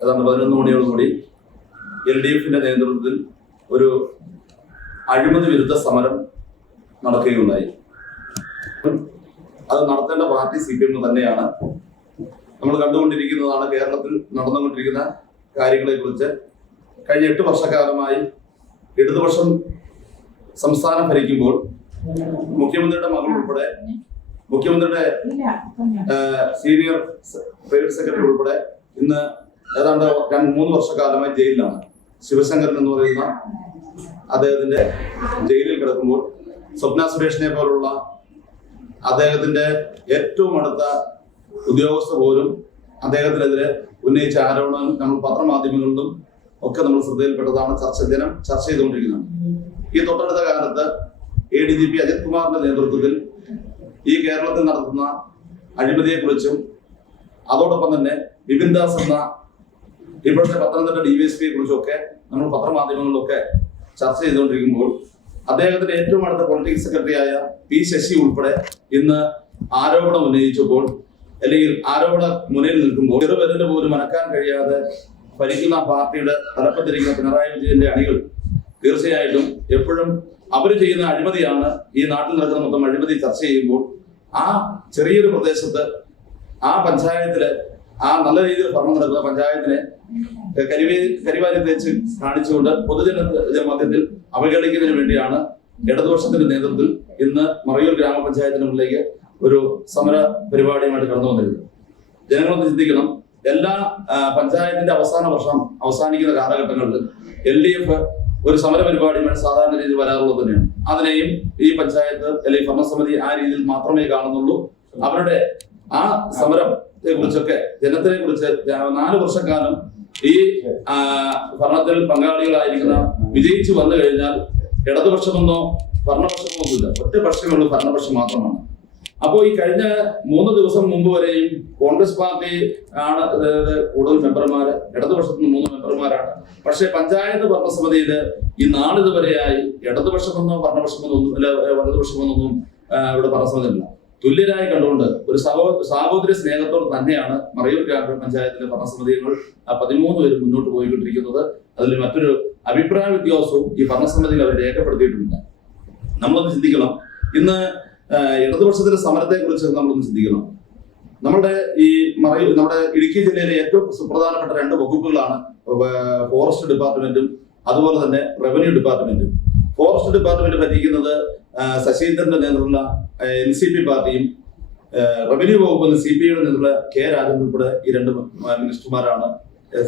ഏതാണ്ട് 11 മണിയോടുകൂടി LDFന്റെ നേതൃത്വത്തിൽ ഒരു അഴിമതി വിരുദ്ധ സമരം നടക്കുകയുണ്ടായി. അത് നടത്തേണ്ട പാർട്ടി CPM തന്നെയാണ്. നമ്മൾ കണ്ടുകൊണ്ടിരിക്കുന്നതാണ് കേരളത്തിൽ നടന്നുകൊണ്ടിരിക്കുന്ന കാര്യങ്ങളെ കുറിച്ച്. കഴിഞ്ഞ 8 വർഷക്കാലമായി ഇടതുപക്ഷം സംസ്ഥാനം ഭരിക്കുമ്പോൾ മുഖ്യമന്ത്രിയുടെ മകൾ ഉൾപ്പെടെ മുഖ്യമന്ത്രിയുടെ സീനിയർ പ്രൈവറ്റ് സെക്രട്ടറി ഉൾപ്പെടെ ഇന്ന് ഏതാണ്ട് 3 വർഷക്കാലമായി ജയിലിലാണ്. ശിവശങ്കരൻ എന്ന് പറയുന്ന അദ്ദേഹത്തിന്റെ ജയിലിൽ കിടക്കുമ്പോൾ സ്വപ്ന സുരേഷിനെ പോലുള്ള അദ്ദേഹത്തിന്റെ ഏറ്റവും അടുത്ത ഉദ്യോഗസ്ഥ പോലും അദ്ദേഹത്തിനെതിരെ ഉന്നയിച്ച ആരോപണം നമ്മൾ പത്രമാധ്യമങ്ങളിലും ഒക്കെ നമ്മൾ ശ്രദ്ധയിൽപ്പെട്ടതാണ്. ചർച്ച ചെയ്തുകൊണ്ടിരിക്കുന്നതാണ്. ഈ തൊട്ടടുത്ത കാലത്ത് ADGP അജിത് കുമാറിന്റെ നേതൃത്വത്തിൽ ഈ കേരളത്തിൽ നടത്തുന്ന അഴിമതിയെക്കുറിച്ചും അതോടൊപ്പം തന്നെ വിപിൻ ദാസ് എന്ന ഇപ്പോഴത്തെ പത്തനംതിട്ട DYSPയെ കുറിച്ചൊക്കെ നമ്മൾ പത്രമാധ്യമങ്ങളിലൊക്കെ ചർച്ച ചെയ്തുകൊണ്ടിരിക്കുമ്പോൾ അദ്ദേഹത്തിന്റെ ഏറ്റവും അടുത്ത പൊളിറ്റിക്കൽ സെക്രട്ടറിയായ P ശശി ഉൾപ്പെടെ ഇന്ന് ആരോപണം ഉന്നയിച്ചപ്പോൾ അല്ലെങ്കിൽ ആരോപണ മുന്നിൽ നിൽക്കുമ്പോൾ ചെറുപെരല് പോലും അനക്കാൻ കഴിയാതെ ഭരിക്കുന്ന പാർട്ടിയുടെ തലപ്പത്തിരിക്കുന്ന പിണറായി വിജയന്റെ അണികൾ തീർച്ചയായിട്ടും എപ്പോഴും അവർ ചെയ്യുന്ന അഴിമതിയാണ് ഈ നാട്ടിൽ നടക്കുന്ന മൊത്തം അഴിമതി ചർച്ച ചെയ്യുമ്പോൾ ആ ചെറിയൊരു പ്രദേശത്ത് ആ പഞ്ചായത്തില് ആ നല്ല രീതിയിൽ ഭരണം നടക്കുന്ന പഞ്ചായത്തിനെ കരിവാരി തേച്ച് കാണിച്ചുകൊണ്ട് പൊതുജന മധ്യത്തിൽ അവഗണിക്കുന്നതിന് വേണ്ടിയാണ് ഇടതുപക്ഷത്തിന്റെ നേതൃത്വത്തിൽ ഇന്ന് മറയൂർ ഗ്രാമപഞ്ചായത്തിന് മുന്നിലേക്ക് ഒരു സമര പരിപാടിയുമായിട്ട് കടന്നു വന്നിരുന്നത്. ജനങ്ങളൊന്ന് ചിന്തിക്കണം, എല്ലാ പഞ്ചായത്തിന്റെ അവസാന വർഷം അവസാനിക്കുന്ന കാലഘട്ടങ്ങളിൽ LDF ഒരു സമര പരിപാടിയുമായിട്ട് സാധാരണ രീതിയിൽ വരാറുള്ളത് തന്നെയാണ്. അതിനെയും ഈ പഞ്ചായത്ത് അല്ലെങ്കിൽ ഭരണസമിതി ആ രീതിയിൽ മാത്രമേ കാണുന്നുള്ളൂ. അവരുടെ ആ സമരത്തെ കുറിച്ചൊക്കെ ജനത്തിനെ കുറിച്ച് 4 വർഷക്കാലം ഈ ഭരണത്തിൽ പങ്കാളികളായിരിക്കുന്ന വിജയിച്ചു വന്നു കഴിഞ്ഞാൽ ഇടതുപക്ഷമെന്നോ ഭരണപക്ഷമോ ഒന്നുമില്ല, ഒറ്റ പക്ഷമേ ഭരണപക്ഷം മാത്രമാണ്. അപ്പോൾ ഈ കഴിഞ്ഞ 3 ദിവസം മുമ്പ് വരെയും കോൺഗ്രസ് പാർട്ടി ആണ് കൂടുതൽ മെമ്പർമാര്, ഇടതുപക്ഷത്തിന് 3 മെമ്പർമാരാണ്. പക്ഷെ പഞ്ചായത്ത് ഭരണസമിതിയിൽ ഈ നാളിതുവരെയായി ഇടതുപക്ഷമെന്നോ ഭരണപക്ഷമെന്നൊന്നും അല്ല വലതുപക്ഷമെന്നൊന്നും ഇവിടെ ഭരണസമിതി ഇല്ല. തുല്യരായി കണ്ടുകൊണ്ട് ഒരു സാഹോദര്യ സ്നേഹത്തോട് തന്നെയാണ് മറയൂർ ഗ്രാമപഞ്ചായത്തിലെ ഭരണസമിതികൾ 13 പേര് മുന്നോട്ട് പോയിക്കൊണ്ടിരിക്കുന്നത്. അതിൽ മറ്റൊരു അഭിപ്രായ വ്യത്യാസവും ഈ ഭരണസമിതിയിൽ അവർ രേഖപ്പെടുത്തിയിട്ടില്ല. നമ്മളൊന്ന് ചിന്തിക്കണം, ഇന്ന് ഇടതുപക്ഷത്തിന്റെ സമരത്തെ കുറിച്ച് നമ്മളൊന്ന് ചിന്തിക്കണം. നമ്മുടെ ഇടുക്കി ജില്ലയിലെ ഏറ്റവും സുപ്രധാനപ്പെട്ട 2 വകുപ്പുകളാണ് ഫോറസ്റ്റ് ഡിപ്പാർട്ട്മെന്റും അതുപോലെ തന്നെ റവന്യൂ ഡിപ്പാർട്ട്മെന്റും. ഫോറസ്റ്റ് ഡിപ്പാർട്ട്മെന്റ് ഭരിക്കുന്നത് ശശീന്ദ്രന്റെ നേതൃത്വമുള്ള NCP പാർട്ടിയും റവന്യൂ വകുപ്പ് CPIയുടെ നേതൃത്വമുള്ള K രാജൻ ഉൾപ്പെടെ ഈ 2 മിനിസ്റ്റർമാരാണ്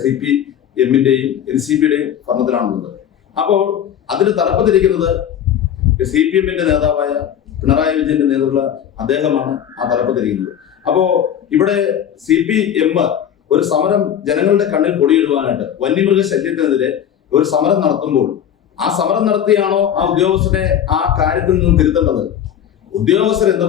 CPM-ന്റെയും NCPയുടെയും ഭരണത്തിലാണുള്ളത്. അപ്പോൾ അതിന് തലപ്പത്തിരിക്കുന്നത് CPM-ന്റെ നേതാവായ പിണറായി വിജയന്റെ നേതൃത്വമുള്ള അദ്ദേഹമാണ് ആ തലപ്പത്തിരിക്കുന്നത്. അപ്പോ ഇവിടെ CPM ഒരു സമരം ജനങ്ങളുടെ കണ്ണിൽ പൊടിയിടുവാനായിട്ട് വന്യമൃഗ ശല്യത്തിനെതിരെ ഒരു സമരം നടത്തുമ്പോൾ ആ സമരം നടത്തിയാണോ ആ ഉദ്യോഗസ്ഥനെ ആ കാര്യത്തിൽ നിന്നും തിരുത്തേണ്ടത്? ഉദ്യോഗസ്ഥർ എന്ന്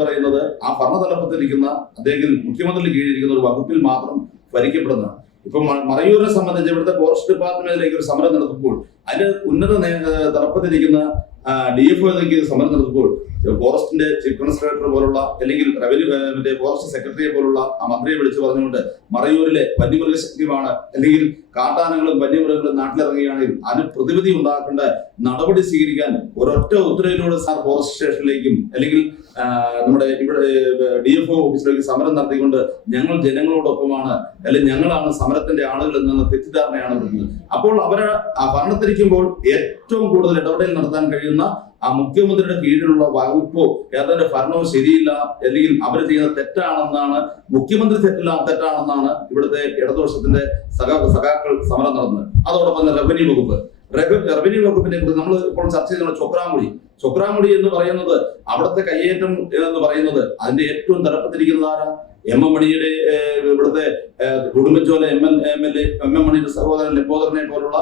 പറയുന്നത് ആ ഭരണതലപ്പത്തിരിക്കുന്ന അദ്ദേഹം മുഖ്യമന്ത്രിക്ക് കീഴിലിരിക്കുന്ന ഒരു വകുപ്പിൽ മാത്രം ഭരിക്കപ്പെടുന്നതാണ്. ഇപ്പൊ മറയൂരിനെ സംബന്ധിച്ച് ഇവിടുത്തെ ഫോറസ്റ്റ് ഡിപ്പാർട്ട്മെന്റിലേക്ക് ഒരു സമരം നടത്തുമ്പോൾ അതിന്റെ ഉന്നത തലപ്പത്തിരിക്കുന്ന DFOയിലേക്ക് സമരം നടത്തുമ്പോൾ ഫോറസ്റ്റിന്റെ ചീഫ് കൺസർവേറ്റർ പോലുള്ള അല്ലെങ്കിൽ റവന്യൂ മറ്റേ ഫോറസ്റ്റ് സെക്രട്ടറിയെ പോലുള്ള ആ മന്ത്രിയെ വിളിച്ചു പറഞ്ഞുകൊണ്ട് മറയൂരിലെ വന്യമൃഗശല്യമാണ് അല്ലെങ്കിൽ കാട്ടാനകളും വന്യമൃഗങ്ങളും നാട്ടിലിറങ്ങുകയാണെങ്കിൽ അതിന് പ്രതിവിധി ഉണ്ടാക്കേണ്ട നടപടി സ്വീകരിക്കാൻ ഒരൊറ്റ ഉത്തരവിലൂടെ സാർ ഫോറസ്റ്റ് സ്റ്റേഷനിലേക്കും അല്ലെങ്കിൽ നമ്മുടെ ഇവിടെ DFO ഓഫീസിലേക്ക് സമരം നടത്തിക്കൊണ്ട് ഞങ്ങൾ ജനങ്ങളോടൊപ്പമാണ് അല്ലെങ്കിൽ ഞങ്ങളാണ് സമരത്തിന്റെ ആളുകൾ എന്ന തെറ്റിദ്ധാരണയാണ് വരുന്നത്. അപ്പോൾ അവര് ആ ഭരണത്തിരിക്കുമ്പോൾ ഏറ്റവും കൂടുതൽ ഇടപെടൽ നടത്താൻ കഴിയുന്ന ആ മുഖ്യമന്ത്രിയുടെ കീഴിലുള്ള വകുപ്പോ ഏതാണ്ട് ഭരണവും ശരിയില്ല അല്ലെങ്കിൽ അവർ ചെയ്യുന്ന തെറ്റാണെന്നാണ്, മുഖ്യമന്ത്രി തെറ്റാണെന്നാണ് ഇവിടുത്തെ ഇടതുപക്ഷത്തിന്റെ സഖാക്കൾ സമരം നടന്നത്. അതോടൊപ്പം തന്നെ റവന്യൂ വകുപ്പിനെ കുറിച്ച് നമ്മൾ ഇപ്പോൾ ചർച്ച ചെയ്യുന്ന ചൊക്രാമുടി എന്ന് പറയുന്നത് അവിടുത്തെ കയ്യേറ്റം എന്ന് പറയുന്നത് അതിന്റെ ഏറ്റവും തലപ്പത്തിരിക്കുന്നത് ആരാ? എം എം മണിയുടെ ഇവിടുത്തെ ഉടുമ്പൻചോല എം എം മണിയുടെ സഹോദരൻ ലംബോദരനെ പോലുള്ള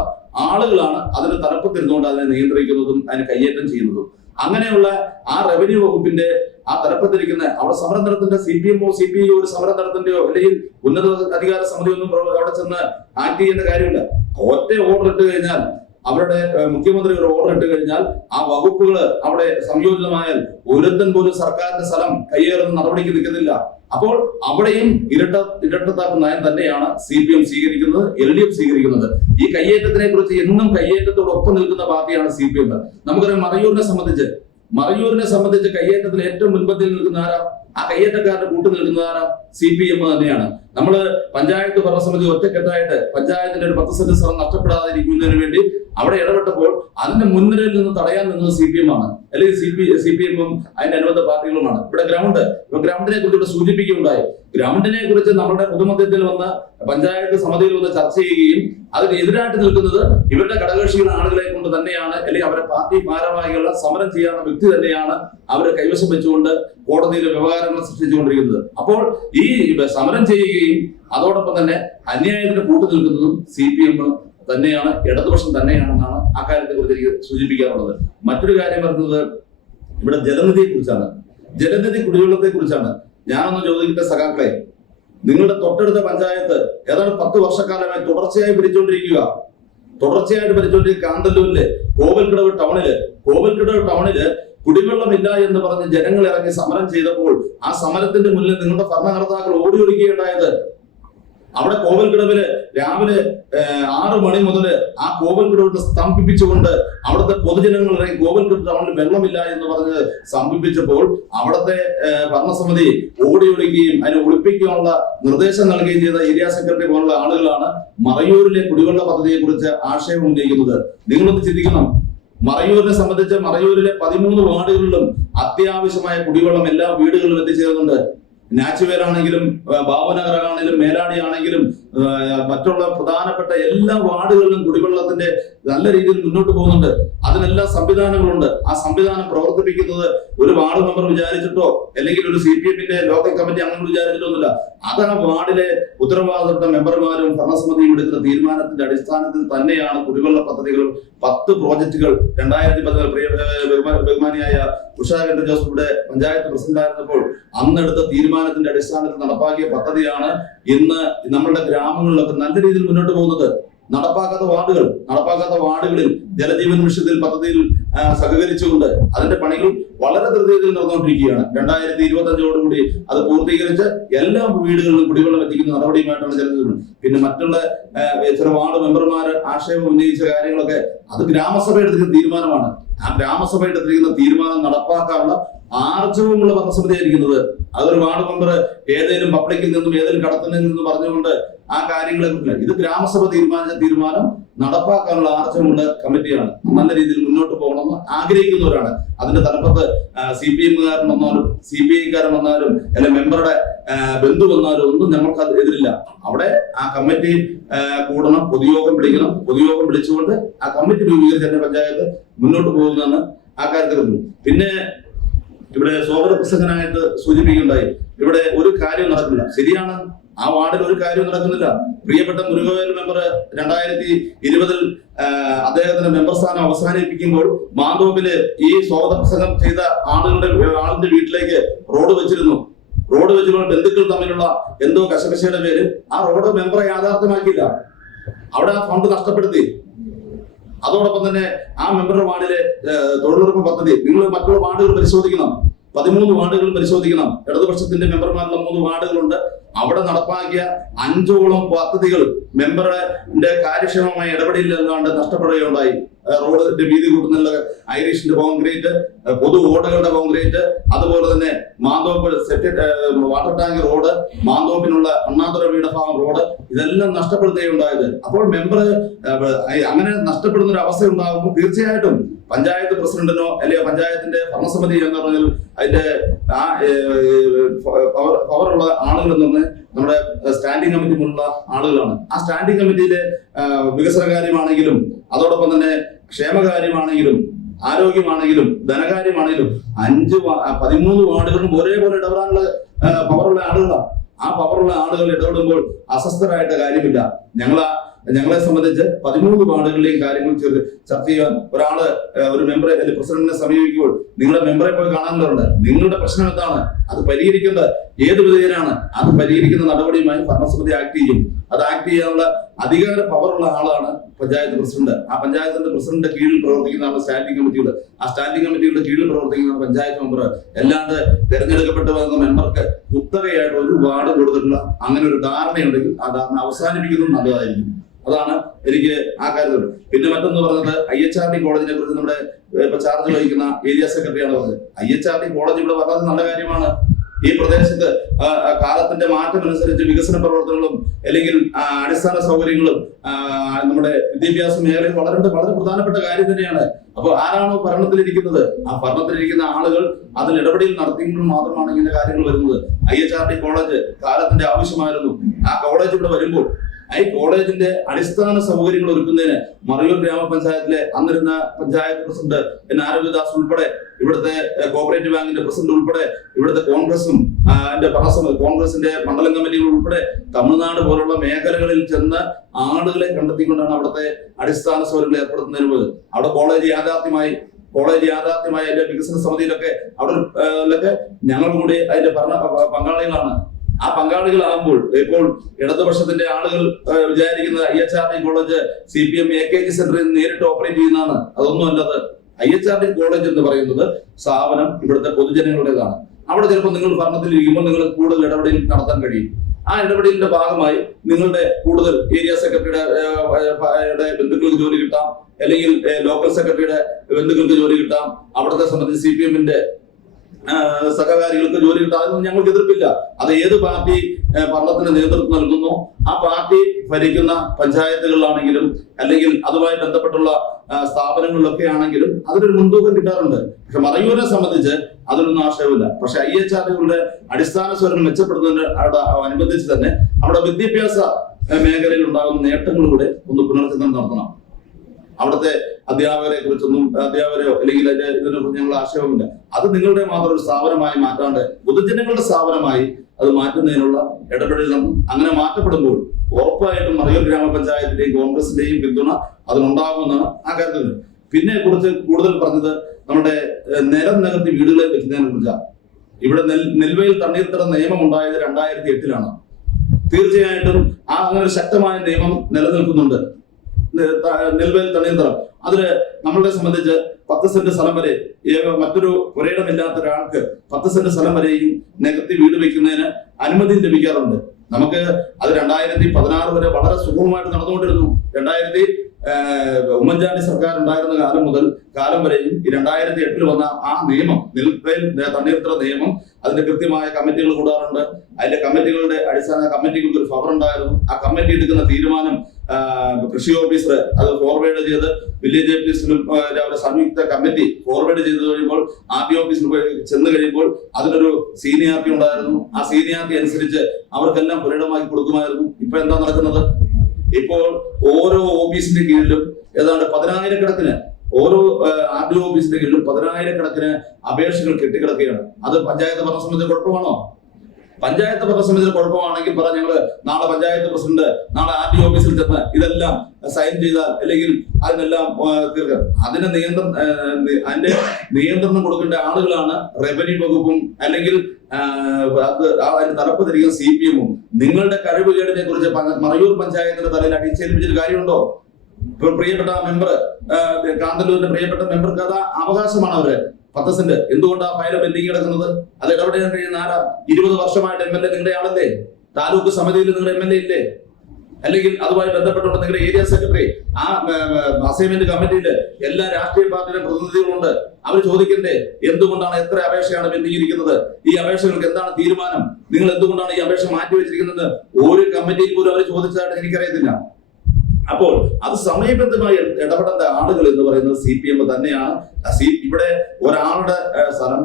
ആളുകളാണ് അതിന്റെ തലപ്പത്തിരുന്നുകൊണ്ട് അതിനെ നിയന്ത്രിക്കുന്നതും അതിന് കയ്യേറ്റം ചെയ്യുന്നതും. അങ്ങനെയുള്ള ആ റവന്യൂ വകുപ്പിന്റെ ആ തലപ്പത്തിരിക്കുന്ന അവിടെ സമരം നടത്തേണ്ട CPMO CPI ഒരു സമരം നടത്തേണ്ടയോ അല്ലെങ്കിൽ ഉന്നത അധികാര സമിതി ഒന്നും അവിടെ ചെന്ന് ആക്ട് ചെയ്യേണ്ട കാര്യമില്ല. ഒറ്റ ഓർഡർ ഇട്ട് കഴിഞ്ഞാൽ അവരുടെ മുഖ്യമന്ത്രി ഒരു ഓർഡർ ഇട്ട് കഴിഞ്ഞാൽ ആ വകുപ്പുകൾ അവിടെ സംയോജിതമായാൽ ഒരുത്തൻ പോലും സർക്കാരിന്റെ സ്ഥലം കയ്യേറുന്ന നടപടിക്ക് നിൽക്കുന്നില്ല. അപ്പോൾ അവിടെയും ഇരട്ടത്താപ്പ് നയം തന്നെയാണ് CPM സ്വീകരിക്കുന്നത്, LDF സ്വീകരിക്കുന്നത്. ഈ കയ്യേറ്റത്തിനെ കുറിച്ച് എന്നും കയ്യേറ്റത്തോടൊപ്പം നിൽക്കുന്ന പാർട്ടിയാണ് CPM. നമുക്കറിയാം മറയൂരിനെ സംബന്ധിച്ച് കയ്യേറ്റത്തിൽ ഏറ്റവും മുൻപന്തിയിൽ നിൽക്കുന്ന ആരാ? ആ കയ്യേറ്റക്കാരുടെ കൂട്ടു നിൽക്കുന്ന ആരാ? CPM തന്നെയാണ്. നമ്മള് പഞ്ചായത്ത് ഭരണസമിതി ഒറ്റക്കെട്ടായിട്ട് പഞ്ചായത്തിന്റെ ഒരു 10 സെന്റ് സ്ഥലം നഷ്ടപ്പെടാതിരിക്കുന്നതിന് വേണ്ടി അവിടെ ഇടപെട്ടപ്പോൾ അതിന്റെ മുൻനിരയിൽ നിന്ന് തടയാൻ നിന്നത് CPM ആണ്, അല്ലെങ്കിൽ CPM-ഉം അതിന്റെ അനുബന്ധ പാർട്ടികളുമാണ്. ഇവിടെ ഗ്രൗണ്ടിനെ കുറിച്ച് ഇവിടെ സൂചിപ്പിക്കുകയുണ്ടായി. ഗ്രൗണ്ടിനെ കുറിച്ച് നമ്മുടെ പൊതുമധ്യത്തിൽ വന്ന് പഞ്ചായത്ത് സമിതിയിൽ വന്ന് ചർച്ച ചെയ്യുകയും അതിനെതിരായിട്ട് നിൽക്കുന്നത് ഇവരുടെ ഘടകകക്ഷികളുടെ ആളുകളെ കൊണ്ട് തന്നെയാണ്, അല്ലെങ്കിൽ അവരുടെ പാർട്ടി ഭാരവാഹികളുടെ സമരം ചെയ്യാവുന്ന വ്യക്തി തന്നെയാണ് അവരെ കൈവശം വെച്ചുകൊണ്ട് കോടതിയിൽ വ്യവഹാരങ്ങൾ സൃഷ്ടിച്ചുകൊണ്ടിരിക്കുന്നത്. അപ്പോൾ ഈ സമരം ചെയ്യുകയും അതോടൊപ്പം തന്നെ അന്യായത്തിന് കൂട്ടു നിൽക്കുന്നതും CPM തന്നെയാണ്, ഇടതുപക്ഷം തന്നെയാണെന്നാണ് ആ കാര്യത്തെ കുറിച്ച് എനിക്ക് സൂചിപ്പിക്കാറുള്ളത്. മറ്റൊരു കാര്യം പറയുന്നത് ഇവിടെ ജലനിധിയെ കുറിച്ചാണ്, ജലനിധി കുടിവെള്ളത്തെ കുറിച്ചാണ്. ഞാനൊന്ന് ചോദിക്കട്ടെ സഖാക്കളെ, നിങ്ങളുടെ തൊട്ടടുത്ത പഞ്ചായത്ത് ഏതാണ്ട് 10 വർഷക്കാലമായി തുടർച്ചയായി ഭരിച്ചുകൊണ്ടിരിക്കുക കാന്തല്ലൂരിലെ കോവൽക്കടവ് ടൗണില് കുടിവെള്ളമില്ല എന്ന് പറഞ്ഞ് ജനങ്ങൾ ഇറങ്ങി സമരം ചെയ്തപ്പോൾ ആ സമരത്തിന്റെ മുന്നിൽ നിങ്ങളുടെ ഭരണകർത്താക്കൾ ഓടിയൊരുക്കുകയുണ്ടായത്. അവിടെ കോവൽക്കടവില് രാവിലെ 6 മണി മുതൽ ആ കോവൽക്കടവിനെ സ്തംഭിപ്പിച്ചുകൊണ്ട് അവിടുത്തെ പൊതുജനങ്ങൾ ഇറങ്ങി കോവൽക്കടവ് ടൗണിൽ വെള്ളമില്ല എന്ന് പറഞ്ഞ് സ്തംഭിപ്പിച്ചപ്പോൾ അവിടുത്തെ ഭരണസമിതി ഓടിയൊടുക്കുകയും അതിനെ ഒളിപ്പിക്കാനുള്ള നിർദ്ദേശം നൽകുകയും ചെയ്ത ഏരിയ സെക്രട്ടറി പോലുള്ള ആളുകളാണ് മറയൂരിലെ കുടിവെള്ള പദ്ധതിയെ കുറിച്ച് ആക്ഷേപം ഉന്നയിക്കുന്നത്. നിങ്ങളൊന്ന് ചിന്തിക്കണം, മറയൂരിനെ സംബന്ധിച്ച് മറയൂരിലെ 13 വാർഡുകളിലും അത്യാവശ്യമായ കുടിവെള്ളം എല്ലാ വീടുകളിലും എത്തിച്ചേരുന്നുണ്ട്. നാച്ചുവേലാണെങ്കിലും ബാബുനഗറാണെങ്കിലും മേലാടി ആണെങ്കിലും മറ്റുള്ള പ്രധാനപ്പെട്ട എല്ലാ വാർഡുകളിലും കുടിവെള്ളത്തിന്റെ നല്ല രീതിയിൽ മുന്നോട്ട് പോകുന്നുണ്ട്. അതിനെല്ലാം സംവിധാനങ്ങളുണ്ട്. ആ സംവിധാനം പ്രവർത്തിപ്പിക്കുന്നത് ഒരു വാർഡ് മെമ്പർ വിചാരിച്ചിട്ടോ അല്ലെങ്കിൽ ഒരു CPM-ന്റെ ലോക്കൽ കമ്മിറ്റി അംഗങ്ങൾ വിചാരിച്ചിട്ടൊന്നുമില്ല. അതാണ് വാർഡിലെ ഉത്തരവാദിത്ത മെമ്പർമാരും ഭരണസമിതിയും എടുക്കുന്ന തീരുമാനത്തിന്റെ അടിസ്ഥാനത്തിൽ തന്നെയാണ് കുടിവെള്ള പദ്ധതികളും 10 പ്രോജക്റ്റുകൾ 2014 ബഹുമാനിയായ ഉഷാ കെ ജോസഫ് ഇവിടെ പഞ്ചായത്ത് പ്രസിഡന്റ് ആയിരുന്നപ്പോൾ അന്നെടുത്ത തീരുമാനത്തിന്റെ അടിസ്ഥാനത്തിൽ നടപ്പാക്കിയ പദ്ധതിയാണ് ഇന്ന് നമ്മളുടെ ഗ്രാമങ്ങളിലൊക്കെ നല്ല രീതിയിൽ മുന്നോട്ട് പോകുന്നത്. നടപ്പാക്കാത്ത വാർഡുകളിൽ ജലജീവൻ മിഷനിൽ പദ്ധതിയിൽ സഹകരിച്ചുകൊണ്ട് അതിന്റെ പണികൾ വളരെ ദ്രുതഗതിയിൽ നടന്നുകൊണ്ടിരിക്കുകയാണ്. 2025ഓടുകൂടി അത് പൂർത്തീകരിച്ച് എല്ലാ വീടുകളിലും കുടിവെള്ളം എത്തിക്കുന്ന നടപടിയുമായിട്ടാണ് ജലജീവൻ. പിന്നെ മറ്റുള്ള ചില വാർഡ് മെമ്പർമാർ ആക്ഷേപം ഉന്നയിച്ച കാര്യങ്ങളൊക്കെ അത് ഗ്രാമസഭ എടുത്തിരിക്കുന്ന തീരുമാനമാണ്. ആ ഗ്രാമസഭ എടുത്തിരിക്കുന്ന തീരുമാനം നടപ്പാക്കാനുള്ള ആർജവമുള്ള ഭരണസമിതിയായിരിക്കുന്നത്. അതൊരു വാർഡ് മെമ്പർ ഏതെങ്കിലും പബ്ലിക്കിൽ നിന്നും ഏതെങ്കിലും കടത്തിൽ നിന്നും പറഞ്ഞുകൊണ്ട് ആ കാര്യങ്ങളെ കുറിച്ച് ഇത് ഗ്രാമസഭ തീരുമാനിച്ച തീരുമാനം നടപ്പാക്കാനുള്ള ആർജവമുള്ള കമ്മിറ്റിയാണ്. നല്ല രീതിയിൽ മുന്നോട്ട് പോകണമെന്ന് ആഗ്രഹിക്കുന്നവരാണ്. അതിന്റെ തലപ്പത്ത് CPM-കാരൻ വന്നാലും CPI-കാരൻ വന്നാലും അല്ലെ മെമ്പറുടെ ബന്ധു വന്നാലും ഒന്നും ഞങ്ങൾക്ക് അത് എതിരില്ല. അവിടെ ആ കമ്മിറ്റി കൂടണം, പൊതുയോഗം വിളിച്ചുകൊണ്ട് ആ കമ്മിറ്റി രൂപീകരിച്ച് എന്റെ പഞ്ചായത്ത് മുന്നോട്ട് പോകുന്നതെന്ന് ആ കാര്യത്തിൽ പറഞ്ഞു. പിന്നെ ഇവിടെ സ്വാഗത പ്രസംഗനായിട്ട് സൂചിപ്പിക്കുകയുണ്ടായി, ഇവിടെ ഒരു കാര്യം നടക്കില്ല. ശരിയാണ്, ആ വാർഡിൽ ഒരു കാര്യവും നടക്കുന്നില്ല. പ്രിയപ്പെട്ട മുരുകവേൽ മെമ്പർ 2020 അദ്ദേഹത്തിന്റെ മെമ്പർ സ്ഥാനം അവസാനിപ്പിക്കുമ്പോൾ മാന്തോപ്പില് ഈ സ്വാഗത പ്രസംഗം ചെയ്ത ആളിന്റെ വീട്ടിലേക്ക് റോഡ് വെച്ചപ്പോൾ ബന്ധുക്കൾ തമ്മിലുള്ള എന്തോ കശകശയുടെ പേര് ആ റോഡ് മെമ്പറെ യാഥാർത്ഥ്യമാക്കിയില്ല. അവിടെ ആ ഫണ്ട് നഷ്ടപ്പെടുത്തി. അതോടൊപ്പം തന്നെ ആ മെമ്പറുടെ വാർഡിലെ തൊഴിലുറപ്പ് പദ്ധതി നിങ്ങൾ മറ്റുള്ള വാർഡുകൾ പരിശോധിക്കണം. 13 വാർഡുകൾ പരിശോധിക്കണം. ഇടതുപക്ഷത്തിന്റെ മെമ്പർമാരുള്ള 3 വാർഡുകളുണ്ട്. അവിടെ നടപ്പാക്കിയ 5ഓളം പദ്ധതികൾ മെമ്പറിന്റെ കാര്യക്ഷമമായ ഇടപെടലില്ലാണ്ട് നഷ്ടപ്പെടുകയുണ്ടായി. റോഡിന്റെ വീതി കൂട്ടുന്നുള്ള ഐറിഷിന്റെ കോൺക്രീറ്റ്, പൊതു ഓടുകളുടെ കോൺക്രീറ്റ്, അതുപോലെ തന്നെ മാന്തോപ്പ് വാട്ടർ ടാങ്ക് റോഡ്, മാന്തോപ്പിനുള്ള അണ്ണാതുറ വീടഭാഗം റോഡ്, ഇതെല്ലാം നഷ്ടപ്പെടുത്തുകയുണ്ടായത്. അപ്പോൾ മെമ്പർ അങ്ങനെ നഷ്ടപ്പെടുന്ന ഒരു അവസ്ഥ ഉണ്ടാകുമ്പോൾ തീർച്ചയായിട്ടും പഞ്ചായത്ത് പ്രസിഡന്റിനോ അല്ലെങ്കിൽ പഞ്ചായത്തിന്റെ ഭരണസമിതി എന്ന് പറഞ്ഞാൽ അതിന്റെ ആ പവറുള്ള ആളുകൾ എന്ന് പറഞ്ഞാൽ നമ്മുടെ സ്റ്റാൻഡിംഗ് കമ്മിറ്റി പോലുള്ള ആളുകളാണ്. ആ സ്റ്റാൻഡിംഗ് കമ്മിറ്റിയിലെ വികസന കാര്യമാണെങ്കിലും അതോടൊപ്പം തന്നെ ക്ഷേമകാര്യമാണെങ്കിലും ആരോഗ്യമാണെങ്കിലും ധനകാര്യമാണെങ്കിലും 13 വാർഡുകളിലും ഒരേപോലെ ഇടപെടാനുള്ള പവറുള്ള ആളുകളാണ്. ആ പവറുള്ള ആളുകൾ ഇടപെടുമ്പോൾ അസ്വസ്ഥരായിട്ട് കാര്യമില്ല. ഞങ്ങളെ സംബന്ധിച്ച് 13 വാർഡുകളിലെയും കാര്യങ്ങൾ ചർച്ച ചെയ്യാൻ ഒരു മെമ്പറെ അല്ലെങ്കിൽ പ്രസിഡന്റിനെ സമീപിക്കുമ്പോൾ നിങ്ങളുടെ മെമ്പറെ പോയി കാണാനുള്ളതുണ്ട്. നിങ്ങളുടെ പ്രശ്നം എന്താണ്, അത് പരിഹരിക്കേണ്ടത് ഏത് വിധേയനാണ്, അത് പരിഹരിക്കുന്ന നടപടിയുമായി ഭരണസമിതി ആക്ട് ചെയ്യും. അത് ആക്ട് ചെയ്യാനുള്ള അധികാര പവറുള്ള ആളാണ് പഞ്ചായത്ത് പ്രസിഡന്റ്. ആ പഞ്ചായത്തിന്റെ പ്രസിഡന്റിന്റെ കീഴിൽ പ്രവർത്തിക്കുന്നതാണ് സ്റ്റാൻഡിംഗ് കമ്മിറ്റികൾ. ആ സ്റ്റാൻഡിംഗ് കമ്മിറ്റികളുടെ കീഴിൽ പ്രവർത്തിക്കുന്നതാണ് പഞ്ചായത്ത് മെമ്പർ. അല്ലാണ്ട് തെരഞ്ഞെടുക്കപ്പെട്ടു വന്ന മെമ്പർക്ക് കുത്തകയായിട്ട് ഒരു വാർഡ് കൊടുത്തിട്ടുള്ള അങ്ങനെ ഒരു ധാരണയുണ്ടെങ്കിൽ ആ ധാരണ അവസാനിപ്പിക്കുന്നത് നല്ലതായിരിക്കും. അതാണ് എനിക്ക് ആ കാര്യത്തിൽ. പിന്നെ മറ്റൊന്ന് പറഞ്ഞത് IHRD കോളേജിനെ കുറിച്ച് നമ്മുടെ ഇപ്പൊ ചാർജ് വഹിക്കുന്ന ഏരിയ സെക്രട്ടറിയാണ് പറഞ്ഞത്. IHRD കോളേജ് ഇവിടെ പറഞ്ഞത് നല്ല കാര്യമാണ്. ഈ പ്രദേശത്ത് കാലത്തിന്റെ മാറ്റം അനുസരിച്ച് വികസന പ്രവർത്തനങ്ങളും അല്ലെങ്കിൽ അടിസ്ഥാന സൗകര്യങ്ങളും നമ്മുടെ വിദ്യാഭ്യാസ മേഖലയിൽ വളരെ പ്രധാനപ്പെട്ട കാര്യം തന്നെയാണ്. അപ്പോൾ ആരാണോ ഭരണത്തിലിരിക്കുന്നത് ആ ഭരണത്തിലിരിക്കുന്ന ആളുകൾ അതിൽ ഇടപെടൽ നടത്തിയെങ്കിൽ മാത്രമാണ് ഇങ്ങനെ കാര്യങ്ങൾ വരുന്നത്. IHRD കോളേജ് കാലത്തിന്റെ ആവശ്യമായിരുന്നു. ആ കോളേജ് ഇവിടെ വരുമ്പോൾ ഈ കോളേജിന്റെ അടിസ്ഥാന സൗകര്യങ്ങൾ ഒരുക്കുന്നതിന് മറയൂർ ഗ്രാമപഞ്ചായത്തിലെ അന്നിരുന്ന പഞ്ചായത്ത് പ്രസിഡന്റ് എൻ ആരോഗ്യദാസ് ഉൾപ്പെടെ ഇവിടുത്തെ കോഓപ്പറേറ്റീവ് ബാങ്കിന്റെ പ്രസിഡന്റ് ഉൾപ്പെടെ ഇവിടുത്തെ കോൺഗ്രസും കോൺഗ്രസിന്റെ മണ്ഡലം കമ്മിറ്റികൾ ഉൾപ്പെടെ തമിഴ്നാട് പോലുള്ള മേഖലകളിൽ ചെന്ന് ആളുകളെ കണ്ടെത്തിക്കൊണ്ടാണ് അവിടുത്തെ അടിസ്ഥാന സൗകര്യങ്ങൾ ഏർപ്പെടുത്തുന്നതിന്. അവിടെ കോളേജ് യാഥാർത്ഥ്യമായി അതിന്റെ വികസന സമിതിയിലൊക്കെ അവിടെ ഞങ്ങൾ കൂടി അതിന്റെ പങ്കാളികളാണ്. ആ പങ്കാളികളാകുമ്പോൾ ഇപ്പോൾ ഇടതുപക്ഷത്തിന്റെ ആളുകൾ വിചാരിക്കുന്നത് IHRD കോളേജ് CPM AKG സെന്ററിൽ നേരിട്ട് ഓപ്പറേറ്റ് ചെയ്യുന്നതാണ്. അതൊന്നും അല്ലത്. IHRD കോളേജ് എന്ന് പറയുന്നത് സ്ഥാപനം ഇവിടുത്തെ പൊതുജനങ്ങളുടേതാണ്. അവിടെ ചിലപ്പോൾ നിങ്ങൾ ഭരണത്തിലിരിക്കുമ്പോൾ നിങ്ങൾ കൂടുതൽ ഇടപെടൽ നടത്താൻ കഴിയും. ആ ഇടപെടലിന്റെ ഭാഗമായി നിങ്ങളുടെ കൂടുതൽ ഏരിയ സെക്രട്ടറിയുടെ ബന്ധുക്കൾക്ക് ജോലി കിട്ടാം, അല്ലെങ്കിൽ ലോക്കൽ സെക്രട്ടറിയുടെ ബന്ധുക്കൾക്ക് ജോലി കിട്ടാം. അവിടുത്തെ സംബന്ധിച്ച് CPMന്റെ സഹകാരികൾക്ക് ജോലി കിട്ടാം. അതൊന്നും ഞങ്ങൾക്ക് എതിർപ്പില്ല. അത് ഏത് പാർട്ടി ഭരണത്തിന് നേതൃത്വം നൽകുന്നു ആ പാർട്ടി ഭരിക്കുന്ന പഞ്ചായത്തുകളിലാണെങ്കിലും അല്ലെങ്കിൽ അതുമായി ബന്ധപ്പെട്ടുള്ള സ്ഥാപനങ്ങളിലൊക്കെ ആണെങ്കിലും അതിനൊരു മുൻതൂക്കം കിട്ടാറുണ്ട്. പക്ഷെ മറയൂരിനെ സംബന്ധിച്ച് അതിനൊന്നും ആശയമില്ല. പക്ഷെ IHRDകളുടെ അടിസ്ഥാന സൗകര്യം മെച്ചപ്പെടുന്നതിന് അനുബന്ധിച്ച് തന്നെ അവിടെ വിദ്യാഭ്യാസ മേഖലയിൽ ഉണ്ടാകുന്ന നേട്ടങ്ങളിലൂടെ ഒന്ന് പുനർചിന്തനം നടത്തണം. അവിടുത്തെ അധ്യാപകരെ കുറിച്ചൊന്നും അധ്യാപകരെയോ അല്ലെങ്കിൽ ഇതിനെക്കുറിച്ച് ഞങ്ങൾ ആശയവുമില്ല. അത് നിങ്ങളുടെ മാത്രം ഒരു സ്ഥാപനമായി മാറ്റാണ്ട് പൊതുജനങ്ങളുടെ സ്ഥാപനമായി അത് മാറ്റുന്നതിനുള്ള ഇടപെടൽ അങ്ങനെ മാറ്റപ്പെടുമ്പോൾ ഉറപ്പായിട്ടും മറയൂർ ഗ്രാമപഞ്ചായത്തിന്റെയും കോൺഗ്രസിന്റെയും പിന്തുണ അതിനുണ്ടാകുമെന്നാണ് ആ കാര്യത്തിൽ. പിന്നെ കുറിച്ച് കൂടുതൽ പറഞ്ഞത് നമ്മുടെ നിലം നികത്തി വീടുകളെ വെക്കുന്നതിനെ കുറിച്ചാണ്. ഇവിടെ നെൽവയൽ തണ്ണീർത്തട നിയമം ഉണ്ടായത് 2008-ലാണ്. തീർച്ചയായിട്ടും അങ്ങനെ ഒരു ശക്തമായ നിയമം നിലനിൽക്കുന്നുണ്ട്. നെൽവയൽ തണ്ണീർത്തടം അതില് നമ്മളെ സംബന്ധിച്ച് 10 സെന്റ് സ്ഥലം വരെ മറ്റൊരു പുരയിടമില്ലാത്ത ഒരാൾക്ക് 10 സെന്റ് സ്ഥലം വരെയും നികത്തി വീട് വെക്കുന്നതിന് അനുമതി ലഭിക്കാറുണ്ട്. നമുക്ക് അത് 2016 വരെ വളരെ സുഗമമായിട്ട് നടന്നുകൊണ്ടിരുന്നു. ഉമ്മൻചാണ്ടി സർക്കാർ ഉണ്ടായിരുന്ന കാലം വരെയും ഈ 2008 വന്ന ആ നിയമം നെൽവയൽ തണ്ണീർത്തട നിയമം അതിന്റെ കൃത്യമായ കമ്മിറ്റികൾ കൂടാറുണ്ട്. അതിന്റെ കമ്മിറ്റികളുടെ അടിസ്ഥാന കമ്മിറ്റികൾക്ക് ഒരു പവർ ഉണ്ടായിരുന്നു. ആ കമ്മിറ്റി എടുക്കുന്ന തീരുമാനം കൃഷി ഓഫീസർ അത് ഫോർവേഡ് ചെയ്ത് വില്ലേജ് ഓഫീസിലും സംയുക്ത കമ്മിറ്റി ഫോർവേഡ് ചെയ്ത് കഴിയുമ്പോൾ RDO ഓഫീസിൽ ചെന്ന് കഴിയുമ്പോൾ അതിനൊരു സീനിയാരിറ്റി ഉണ്ടായിരുന്നു. ആ സീനിയാരിറ്റി അനുസരിച്ച് അവർക്കെല്ലാം പുരയിടമാക്കി കൊടുക്കുമായിരുന്നു. ഇപ്പൊ എന്താ നടക്കുന്നത്? ഇപ്പോൾ ഓരോ ഓഫീസിന്റെ കീഴിലും ഏതാണ്ട് 10,000-കണക്കിന് ഓരോ RDO ഓഫീസിന്റെ കീഴിലും 10,000-കണക്കിന് അപേക്ഷകൾ കെട്ടിക്കിടക്കുകയാണ്. അത് പഞ്ചായത്ത് ഭരണസമിതിയുടെ കുഴപ്പമാണോ? പഞ്ചായത്ത് ഭരണസമിതിയുടെ കുഴപ്പമാണെങ്കിൽ ഞങ്ങള് നാളെ പഞ്ചായത്ത് പ്രസിഡന്റ് നാളെ RDO ഓഫീസിൽ ചെന്ന് ഇതെല്ലാം സൈൻ ചെയ്താൽ അല്ലെങ്കിൽ അതിനെല്ലാം തീർക്കാം. അതിന്റെ നിയന്ത്രണം കൊടുക്കേണ്ട ആളുകളാണ് റവന്യൂ വകുപ്പും അല്ലെങ്കിൽ അതിന് തലപ്പ് തിരിക്കുന്ന CPM-ഉം. നിങ്ങളുടെ കഴിവുകേടിനെ കുറിച്ച് മറയൂർ പഞ്ചായത്തിന്റെ തലയിൽ അടിച്ചേൽപ്പിച്ചിട്ട് കാര്യമുണ്ടോ? ഇപ്പൊ പ്രിയപ്പെട്ട മെമ്പർ കാന്തല്ലൂരിന്റെ പ്രിയപ്പെട്ട മെമ്പർക്ക് അത് അവകാശമാണ്. അവര് 10 സെന്റ് എന്തുകൊണ്ടാ ഫയൽ പെൻഡിങ് കിടക്കുന്നത്? അത് ഇടപെടാൻ കഴിയുന്ന ആരാ? 20 വർഷമായിട്ട് MLA നിങ്ങളുടെ ആളല്ലേ? താലൂക്ക് സമിതിയിൽ നിങ്ങളുടെ MLA ഇല്ലേ? അല്ലെങ്കിൽ അതുമായി ബന്ധപ്പെട്ടുകൊണ്ട് നിങ്ങളുടെ ഏരിയ സെക്രട്ടറി, ആ അസൈൻമെന്റ് കമ്മിറ്റിയിൽ എല്ലാ രാഷ്ട്രീയ പാർട്ടിയുടെ പ്രതിനിധികളുണ്ട്. അവർ ചോദിക്കണ്ടേ എന്തുകൊണ്ടാണ്, എത്ര അപേക്ഷയാണ് പെൻഡിങ് ഇരിക്കുന്നത്, ഈ അപേക്ഷകൾക്ക് എന്താണ് തീരുമാനം, നിങ്ങൾ എന്തുകൊണ്ടാണ് ഈ അപേക്ഷ മാറ്റിവെച്ചിരിക്കുന്നത്? ഒരു കമ്മിറ്റിയിൽ പോലും അവർ ചോദിച്ചതായിട്ട് എനിക്കറിയത്തില്ല. അപ്പോൾ അത് സമയബന്ധമായി ഇടപെടേണ്ട ആളുകൾ എന്ന് പറയുന്നത് CPM തന്നെയാണ്. ഇവിടെ ഒരാളുടെ സ്ഥലം,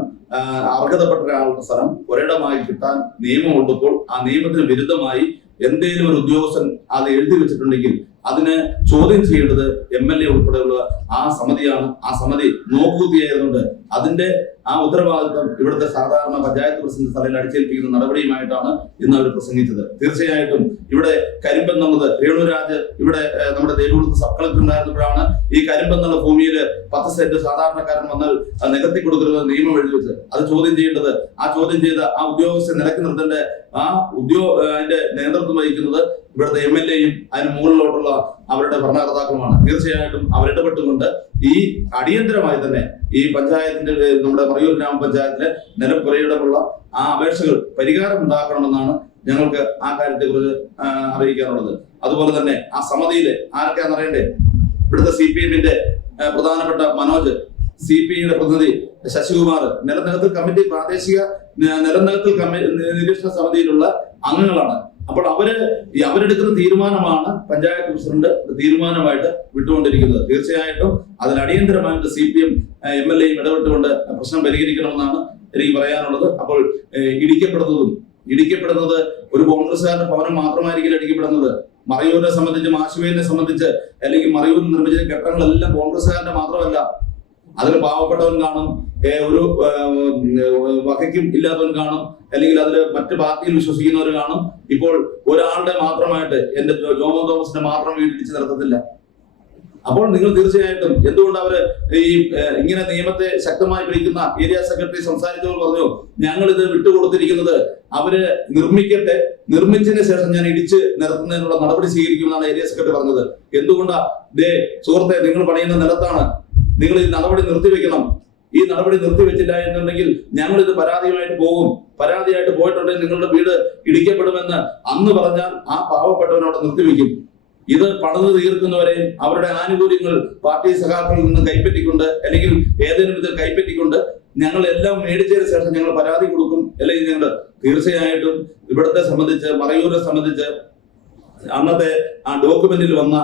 അർഹതപ്പെട്ട ഒരാളുടെ സ്ഥലം ഒരിടമായി കിട്ടാൻ നിയമമുള്ളപ്പോൾ ആ നിയമത്തിന് വിരുദ്ധമായി എന്തെങ്കിലും ഒരു ഉദ്യോഗസ്ഥൻ അത് എഴുതി വെച്ചിട്ടുണ്ടെങ്കിൽ അതിന് ചോദ്യം ചെയ്യേണ്ടത് MLA ഉൾപ്പെടെയുള്ള ആ സമിതിയാണ്. ആ സമിതി നോക്കുകുത്തിയായതുകൊണ്ട് അതിന്റെ ആ ഉത്തരവാദിത്വം ഇവിടുത്തെ സാധാരണ പഞ്ചായത്ത് പ്രസിഡന്റ് തലയിൽ അടിച്ചേൽപ്പിക്കുന്ന നടപടിയുമായിട്ടാണ് ഇന്ന് അവർ പ്രസംഗിച്ചത്. തീർച്ചയായിട്ടും ഇവിടെ കരിമ്പെന്നുള്ളത് രേണുരാജ് ഇവിടെ നമ്മുടെ ദേവൂർത്ത് സബ് കളക്ടർ ഉണ്ടായിരുന്നപ്പോഴാണ് ഈ കരിമ്പെന്നുള്ള ഭൂമിയിൽ 10 സെന്റ് സാധാരണക്കാരൻ വന്നാൽ നികത്തി കൊടുക്കരുത് നിയമം എഴുതി വെച്ച് അത് ചോദ്യം ചെയ്യേണ്ടത്, ആ ചോദ്യം ചെയ്ത ആ ഉദ്യോഗസ്ഥരെ നിലക്കി നിർത്തേണ്ട ആ അതിന്റെ നേതൃത്വം വഹിക്കുന്നത് ഇവിടുത്തെ MLAയും അതിന് മുകളിലോട്ടുള്ള അവരുടെ ഭരണകർത്താക്കളുമാണ്. തീർച്ചയായിട്ടും അവരിടപെട്ടുകൊണ്ട് ഈ അടിയന്തരമായി തന്നെ ഈ പഞ്ചായത്തിന്റെ നമ്മുടെ മറയൂർ ഗ്രാമപഞ്ചായത്തിലെ നിലപ്പുരയിടമുള്ള ആ അപേക്ഷകൾ പരിഹാരം ഉണ്ടാക്കണമെന്നാണ് ഞങ്ങൾക്ക് ആ കാര്യത്തെ കുറിച്ച് അറിയിക്കാനുള്ളത്. അതുപോലെ തന്നെ ആ സമിതിയില് ആരൊക്കെയാണെന്ന് അറിയണ്ടേ? ഇവിടുത്തെ CPMന്റെ പ്രധാനപ്പെട്ട മനോജ്, CPIയുടെ പ്രതിനിധി ശശികുമാർ, നിലനികത്തൽ കമ്മിറ്റി പ്രാദേശിക നിലനികത്തൽ നിരീക്ഷണ സമിതിയിലുള്ള അംഗങ്ങളാണ്. അപ്പോൾ അവരെടുക്കുന്ന തീരുമാനമാണ് പഞ്ചായത്ത് പ്രസിഡന്റ് തീരുമാനമായിട്ട് വിട്ടുകൊണ്ടിരിക്കുന്നത്. തീർച്ചയായിട്ടും അതിന് അടിയന്തരമായിട്ട് CPM MLAയും ഇടപെട്ടുകൊണ്ട് പ്രശ്നം പരിഹരിക്കണമെന്നാണ് എനിക്ക് പറയാനുള്ളത്. അപ്പോൾ ഇടിക്കപ്പെടുന്നത് ഒരു കോൺഗ്രസ്സുകാരുടെ ഭവനം മാത്രമായിരിക്കില്ല ഇടിക്കപ്പെടുന്നത്. മറയൂരിനെ സംബന്ധിച്ച്, മാശുവേലിനെ സംബന്ധിച്ച്, അല്ലെങ്കിൽ മറയൂരിൽ നിർമ്മിച്ച കെട്ടിടങ്ങളെല്ലാം കോൺഗ്രസ്സുകാരുടെ മാത്രമല്ല. അതിൽ പാവപ്പെട്ടവൻ കാണും, ഒരു വകയ്ക്കും ഇല്ലാത്തവൻ കാണും, അല്ലെങ്കിൽ അതിൽ മറ്റ് പാർട്ടിയിൽ വിശ്വസിക്കുന്നവർ കാണും. ഇപ്പോൾ ഒരാളുടെ മാത്രമായിട്ട് എന്റെ ജോമോൻ തോമസിന്റെ മാത്രം വീടിടിച്ച് നിർത്തത്തില്ല. അപ്പോൾ നിങ്ങൾ തീർച്ചയായിട്ടും എന്തുകൊണ്ട് അവര് ഈ ഇങ്ങനെ നിയമത്തെ ശക്തമായി പിടിക്കുന്ന ഏരിയ സെക്രട്ടറി സംസാരിച്ചവർ പറഞ്ഞു, ഞങ്ങൾ ഇത് വിട്ടുകൊടുത്തിരിക്കുന്നത് അവര് നിർമ്മിക്കട്ടെ, നിർമ്മിച്ചതിന് ശേഷം ഞാൻ ഇടിച്ച് നിർത്തുന്നതിനുള്ള നടപടി സ്വീകരിക്കുമെന്നാണ് ഏരിയ സെക്രട്ടറി പറഞ്ഞത്. എന്തുകൊണ്ടാ? സുഹൃത്തെ, നിങ്ങൾ പണിയുന്ന നിലത്താണ്, നിങ്ങൾ ഈ നടപടി നിർത്തിവെക്കണം. ഈ നടപടി നിർത്തിവെച്ചില്ല എന്നുണ്ടെങ്കിൽ ഞങ്ങൾ ഇത് പരാതിയുമായിട്ട് പോകും. പരാതിയായിട്ട് പോയിട്ടുണ്ടെങ്കിൽ നിങ്ങളുടെ വീട് ഇടിക്കപ്പെടുമെന്ന് അന്ന് പറഞ്ഞാൽ ആ പാവപ്പെട്ടവനോട് നിർത്തിവെക്കും. ഇത് പണിത് തീർക്കുന്നവരെയും അവരുടെ ആനുകൂല്യങ്ങൾ പാർട്ടി സഖാക്കളിൽ നിന്ന് കൈപ്പറ്റിക്കൊണ്ട്, അല്ലെങ്കിൽ ഏതെങ്കിലും വിധത്തിൽ കൈപ്പറ്റിക്കൊണ്ട് ഞങ്ങൾ എല്ലാം മേടിച്ചതിന് ശേഷം ഞങ്ങൾ പരാതി കൊടുക്കും. അല്ലെങ്കിൽ ഞങ്ങൾ തീർച്ചയായിട്ടും ഇവിടത്തെ സംബന്ധിച്ച്, മറയൂരിനെ സംബന്ധിച്ച് അന്നത്തെ ആ ഡോക്യുമെന്റിൽ വന്ന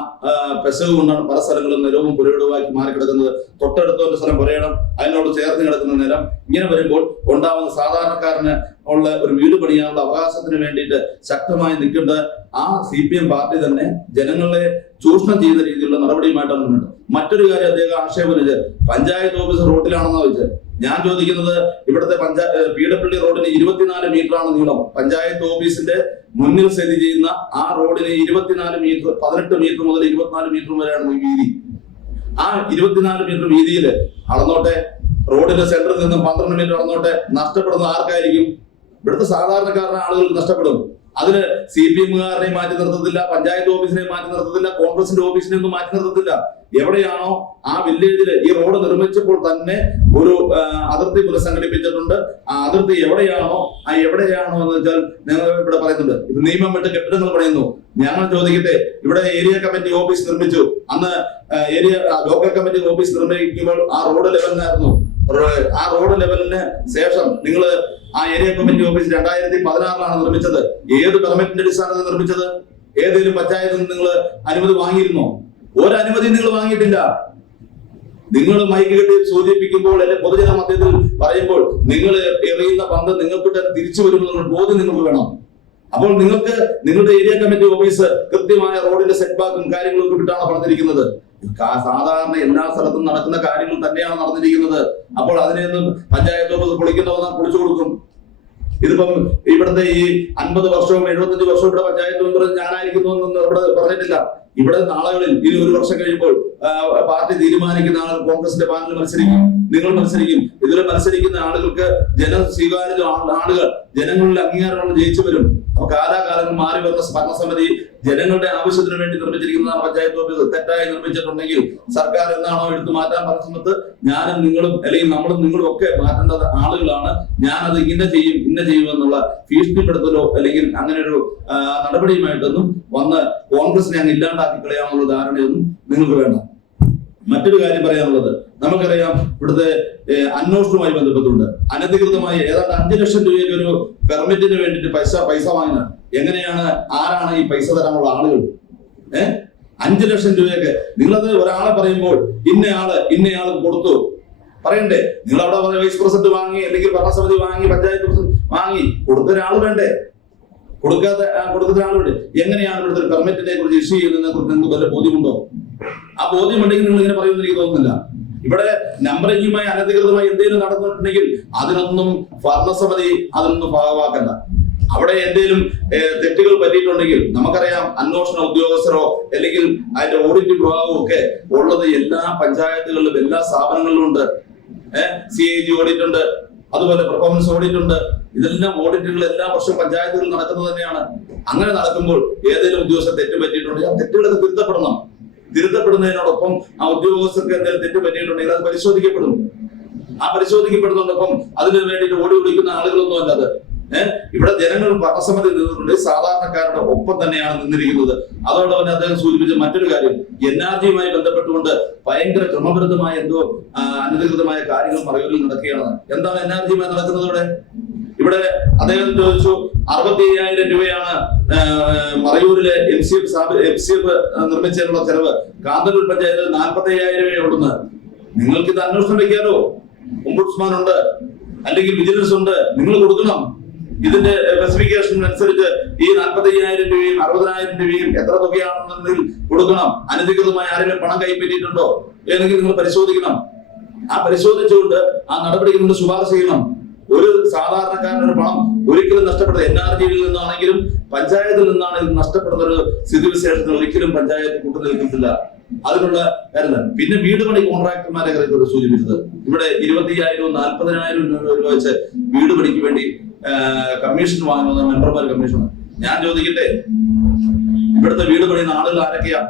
പെശക് കൊണ്ടാണ് പല സ്ഥലങ്ങളും നിലവും പുരയിടവാക്കി മാറിക്കിടക്കുന്നത്. തൊട്ടടുത്ത സ്ഥലം പുരയിടം, അതിനോട് ചേർന്ന് കിടക്കുന്ന നിലം. ഇങ്ങനെ വരുമ്പോൾ ഉണ്ടാവുന്ന സാധാരണക്കാരന് ഉള്ള ഒരു വീട് പണിയാനുള്ള അവകാശത്തിന് വേണ്ടിയിട്ട് ശക്തമായി നിൽക്കേണ്ട ആ CPM പാർട്ടി തന്നെ ജനങ്ങളെ ചൂഷണം ചെയ്യുന്ന രീതിയിലുള്ള നടപടിയുമായിട്ടാണ് മുന്നോട്ട്. മറ്റൊരു കാര്യം അദ്ദേഹം ആക്ഷേപം പഞ്ചായത്ത് ഓഫീസ് റോഡിലാണെന്ന് വെച്ച് ഞാൻ ചോദിക്കുന്നത്, ഇവിടുത്തെ പീഠപ്പള്ളി റോഡിന് 24 മീറ്ററാണ് നീളം. പഞ്ചായത്ത് ഓഫീസിന്റെ മുന്നിൽ സ്ഥിതി ചെയ്യുന്ന ആ റോഡിന് 24 മീറ്റർ, 18 മീറ്റർ മുതൽ 24 മീറ്റർ വരെയാണ് ഈ വീതി. ആ 24 മീറ്റർ വീതിയിൽ അളന്നോട്ടെ, റോഡിന്റെ സെന്ററിൽ നിന്നും 12 മീറ്റർ അളന്നോട്ടെ, നഷ്ടപ്പെടുന്ന ആർക്കായിരിക്കും? ഇവിടുത്തെ സാധാരണക്കാരനെ ആളുകൾക്ക് നഷ്ടപ്പെടും. അതിന് CPMകാരനെ മാറ്റി നിർത്തത്തില്ല, പഞ്ചായത്ത് ഓഫീസിനെ മാറ്റി നിർത്തത്തില്ല, കോൺഗ്രസിന്റെ ഓഫീസിനെ ഒന്നും മാറ്റി നിർത്തത്തില്ല. എവിടെയാണോ ആ വില്ലേജിൽ ഈ റോഡ് നിർമ്മിച്ചപ്പോൾ തന്നെ ഒരു അതിർത്തി പുനഃസംഘടിപ്പിച്ചിട്ടുണ്ട്. ആ അതിർത്തി എവിടെയാണോ എന്ന് വെച്ചാൽ ഞങ്ങൾ ഇവിടെ പറയുന്നുണ്ട്, ഇത് നിയമം വിട്ട് കെട്ടിടങ്ങൾ പണിയുന്നു. ഞങ്ങൾ ചോദിക്കട്ടെ, ഇവിടെ ഏരിയ കമ്മിറ്റി ഓഫീസ് നിർമ്മിച്ചു. അന്ന് ലോക്കൽ കമ്മിറ്റി ഓഫീസ് നിർമ്മിക്കുമ്പോൾ ആ റോഡ് ലെവലിനായിരുന്നു. ആ റോഡ് ലെവലിന് ശേഷം നിങ്ങൾ ആ ഏരിയ കമ്മിറ്റി ഓഫീസ് 2016 നിർമ്മിച്ചത്. ഏത് പെർമിറ്റിന്റെ അടിസ്ഥാനത്തിൽ നിർമ്മിച്ചത്? ഏതെങ്കിലും പഞ്ചായത്തിൽ നിന്ന് നിങ്ങൾ അനുമതി വാങ്ങിയിരുന്നോ? ഒരനുമതി നിങ്ങൾ വാങ്ങിയിട്ടില്ല. നിങ്ങൾ മൈക്ക് കെട്ടി സൂചിപ്പിക്കുമ്പോൾ, അല്ലെ പൊതുജന മധ്യത്തിൽ പറയുമ്പോൾ നിങ്ങൾ എറിയുന്ന പന്ത് നിങ്ങൾക്ക് തിരിച്ചു വരുമെന്നുള്ള ബോധ്യം നിങ്ങൾക്ക് വേണം. അപ്പോൾ നിങ്ങൾക്ക് നിങ്ങളുടെ ഏരിയ കമ്മിറ്റി ഓഫീസ് കൃത്യമായ റോഡിന്റെ സെറ്റ് ബാക്കും കാര്യങ്ങളൊക്കെ വിട്ടാണ് പറഞ്ഞിരിക്കുന്നത്. സാധാരണ എല്ലാ സ്ഥലത്തും നടക്കുന്ന കാര്യങ്ങൾ തന്നെയാണ് നടന്നിരിക്കുന്നത്. അപ്പോൾ അതിനെയൊന്നും പഞ്ചായത്ത് ഓഫീസ് പൊളിക്കുന്നവന്ന് പൊളിച്ചു കൊടുക്കും. ഇതിപ്പം ഇവിടുത്തെ ഈ 50 വർഷവും 75 വർഷവും ഇവിടെ പഞ്ചായത്ത് മെമ്പർ ഞാനായിരിക്കുന്നു എന്നൊന്നും ഇവിടെ പറഞ്ഞിട്ടില്ല. ഇവിടെ നാളുകളിൽ ഇനി 1 വർഷം കഴിയുമ്പോൾ പാർട്ടി തീരുമാനിക്കുന്ന ആളുകൾ കോൺഗ്രസിന്റെ പാനലിൽ മത്സരിക്കും, നിങ്ങൾ മത്സരിക്കും. ഇതിൽ മത്സരിക്കുന്ന ആളുകൾക്ക് സ്വീകാര്യ ആളുകൾ, ജനങ്ങളുടെ അംഗീകാരങ്ങൾ ജയിച്ചു വരും. അപ്പൊ കാലാകാലങ്ങൾ മാറി വരുന്ന ഭരണസമിതി ജനങ്ങളുടെ ആവശ്യത്തിന് വേണ്ടി നിർമ്മിച്ചിരിക്കുന്നതാണ് പഞ്ചായത്ത് ഓഫീസ്. തെറ്റായി നിർമ്മിച്ചിട്ടുണ്ടെങ്കിൽ സർക്കാർ എന്നാണോ എടുത്തു മാറ്റാൻ പറഞ്ഞത്, ഞാനും നിങ്ങളും അല്ലെങ്കിൽ നമ്മളും നിങ്ങളും ഒക്കെ മാറ്റേണ്ട ആളുകളാണ്. ഞാനത് ഇന്ന ചെയ്യും എന്നുള്ള ഭീഷണിപ്പെടുത്തലോ അല്ലെങ്കിൽ അങ്ങനെ ഒരു നടപടിയുമായിട്ടൊന്നും വന്ന് കോൺഗ്രസിനെ അങ്ങ് ഇല്ലാണ്ടാക്കി കളയാനുള്ള ധാരണയൊന്നും നിങ്ങൾക്ക് വേണ്ട. മറ്റൊരു കാര്യം പറയാനുള്ളത്, നമുക്കറിയാം ഇവിടുത്തെ അന്വേഷണവുമായി ബന്ധപ്പെട്ടുണ്ട് അനധികൃതമായി ഏതാണ്ട് 5 ലക്ഷം രൂപയ്ക്ക് ഒരു പെർമിറ്റിന് വേണ്ടിയിട്ട് പൈസ വാങ്ങുക. എങ്ങനെയാണ്, ആരാണ് ഈ പൈസ തരാനുള്ള ആളുകൾ? 5 ലക്ഷം രൂപയൊക്കെ നിങ്ങളത് ഒരാളെ പറയുമ്പോൾ ഇന്നയാൾ കൊടുത്തു പറയണ്ടേ? നിങ്ങൾ അവിടെ വൈസ് പ്രസിഡന്റ് വാങ്ങി അല്ലെങ്കിൽ ഭരണസമിതി വാങ്ങി പഞ്ചായത്ത് പ്രസിഡന്റ് വാങ്ങി കൊടുത്ത ഒരാൾ വേണ്ടേ? കൊടുത്ത ഒരാൾ വേണ്ടേ? എങ്ങനെയാണ് ഇവിടുത്തെ ഒരു പെർമിറ്റിനെ കുറിച്ച് ഇഷ്യൂ ചെയ്യുന്നതിനെ കുറിച്ച് നിങ്ങൾക്ക് വല്ല ബോധ്യമുണ്ടോ? ആ ബോധ്യമുണ്ടെങ്കിൽ നിങ്ങൾ ഇങ്ങനെ പറയുമെന്ന് എനിക്ക് തോന്നുന്നില്ല. ഇവിടെ നമ്പറിങ്ങുമായി അനധികൃതമായി എന്തെങ്കിലും നടന്നിട്ടുണ്ടെങ്കിൽ അതിനൊന്നും ഭരണസമിതി അതിനൊന്നും ഭാഗമാക്കണ്ട. അവിടെ എന്തെങ്കിലും തെറ്റുകൾ പറ്റിയിട്ടുണ്ടെങ്കിൽ നമുക്കറിയാം, അന്വേഷണ ഉദ്യോഗസ്ഥരോ അല്ലെങ്കിൽ അതിന്റെ ഓഡിറ്റ് വിഭാഗവും ഒക്കെ ഉള്ളത് എല്ലാ പഞ്ചായത്തുകളിലും എല്ലാ സ്ഥാപനങ്ങളിലും ഉണ്ട്. CAG ഓഡിറ്റ് ഉണ്ട്, അതുപോലെ പെർഫോമൻസ് ഓഡിറ്റ് ഉണ്ട്. ഇതെല്ലാം ഓഡിറ്റുകൾ എല്ലാ വർഷവും പഞ്ചായത്തുകളിൽ നടക്കുന്നത് തന്നെയാണ്. അങ്ങനെ നടക്കുമ്പോൾ ഏതെങ്കിലും ഉദ്യോഗസ്ഥർ തെറ്റ് പറ്റിയിട്ടുണ്ടെങ്കിൽ ആ തെറ്റുകളൊക്കെ തിരുത്തപ്പെടുന്നതിനോടൊപ്പം ആ ഉദ്യോഗസ്ഥർക്ക് എന്തെങ്കിലും തെറ്റ് പറ്റിയിട്ടുണ്ടെങ്കിൽ അത് പരിശോധിക്കപ്പെടും. ആ പരിശോധിക്കപ്പെടുന്നതോടൊപ്പം അതിനു വേണ്ടിയിട്ട് ഓടി വിളിക്കുന്ന ആളുകളൊന്നും അല്ലാതെ ഇവിടെ ജനങ്ങൾ ഭരണസമിതി നിന്നിട്ടുണ്ട്, സാധാരണക്കാരുടെ ഒപ്പം തന്നെയാണ് നിന്നിരിക്കുന്നത്. അതോടൊപ്പം അദ്ദേഹം സൂചിപ്പിച്ച മറ്റൊരു കാര്യം, NRGയുമായി ബന്ധപ്പെട്ടുകൊണ്ട് ഭയങ്കര ക്രമബദ്ധമായ എന്തോ അനധികൃതമായ കാര്യങ്ങൾ മറയൂരിൽ നടക്കുകയാണ്. എന്താണ് NRGയുമായി നടക്കുന്നത്? ഇവിടെ അദ്ദേഹം ചോദിച്ചു, 65,000 രൂപയാണ് മറയൂരിലെ MCF നിർമ്മിച്ചതിനുള്ള ചെലവ്. കാന്തല്ലൂർ പഞ്ചായത്തിൽ 45,000 രൂപയുണ്ടെന്ന്. നിങ്ങൾക്ക് ഇത് അന്വേഷണം വയ്ക്കാലോ? ഓംബുഡ്സ്മാൻ ഉണ്ട്, അല്ലെങ്കിൽ വിജിലൻസ് ഉണ്ട്, നിങ്ങൾ കൊടുക്കണം. ഇതിന്റെ സ്പെസിഫിക്കേഷൻ അനുസരിച്ച് ഈ 45,000 രൂപയും 60,000 രൂപയും എത്ര തുകയാണെന്നതിൽ കൊടുക്കണം. അനധികൃതമായി ആരെങ്കിലും പണം കൈപ്പറ്റിയിട്ടുണ്ടോ ഏതെങ്കിലും നിങ്ങൾ പരിശോധിക്കണം. ആ പരിശോധിച്ചുകൊണ്ട് ആ നടപടിക്ക് നിങ്ങൾ ശുപാർശ ചെയ്യണം. ഒരു സാധാരണക്കാരന്റെ പണം ഒരിക്കലും നഷ്ടപ്പെടുന്നത് NRGയിൽ നിന്നാണെങ്കിലും പഞ്ചായത്തിൽ നിന്നാണെങ്കിലും നഷ്ടപ്പെടുന്ന ഒരു സ്ഥിതിവിശേഷത്തിൽ ഒരിക്കലും പഞ്ചായത്ത് കൂട്ടുനിൽക്കുന്നില്ല. അതിനുള്ള കാര്യം. പിന്നെ വീട് പണി കോൺട്രാക്ടർമാരെ കാര്യത്തോട് സൂചിപ്പിച്ചത്, ഇവിടെ 25,000 40,000 രൂപ വെച്ച് വീട് പണിക്ക് വേണ്ടി കമ്മീഷൻ വാങ്ങുന്ന മെമ്പർമാർ കമ്മീഷൻ. ഞാൻ ചോദിക്കട്ടെ, ഇവിടുത്തെ വീട് പണിയുന്ന ആളുകൾ ആരൊക്കെയാ?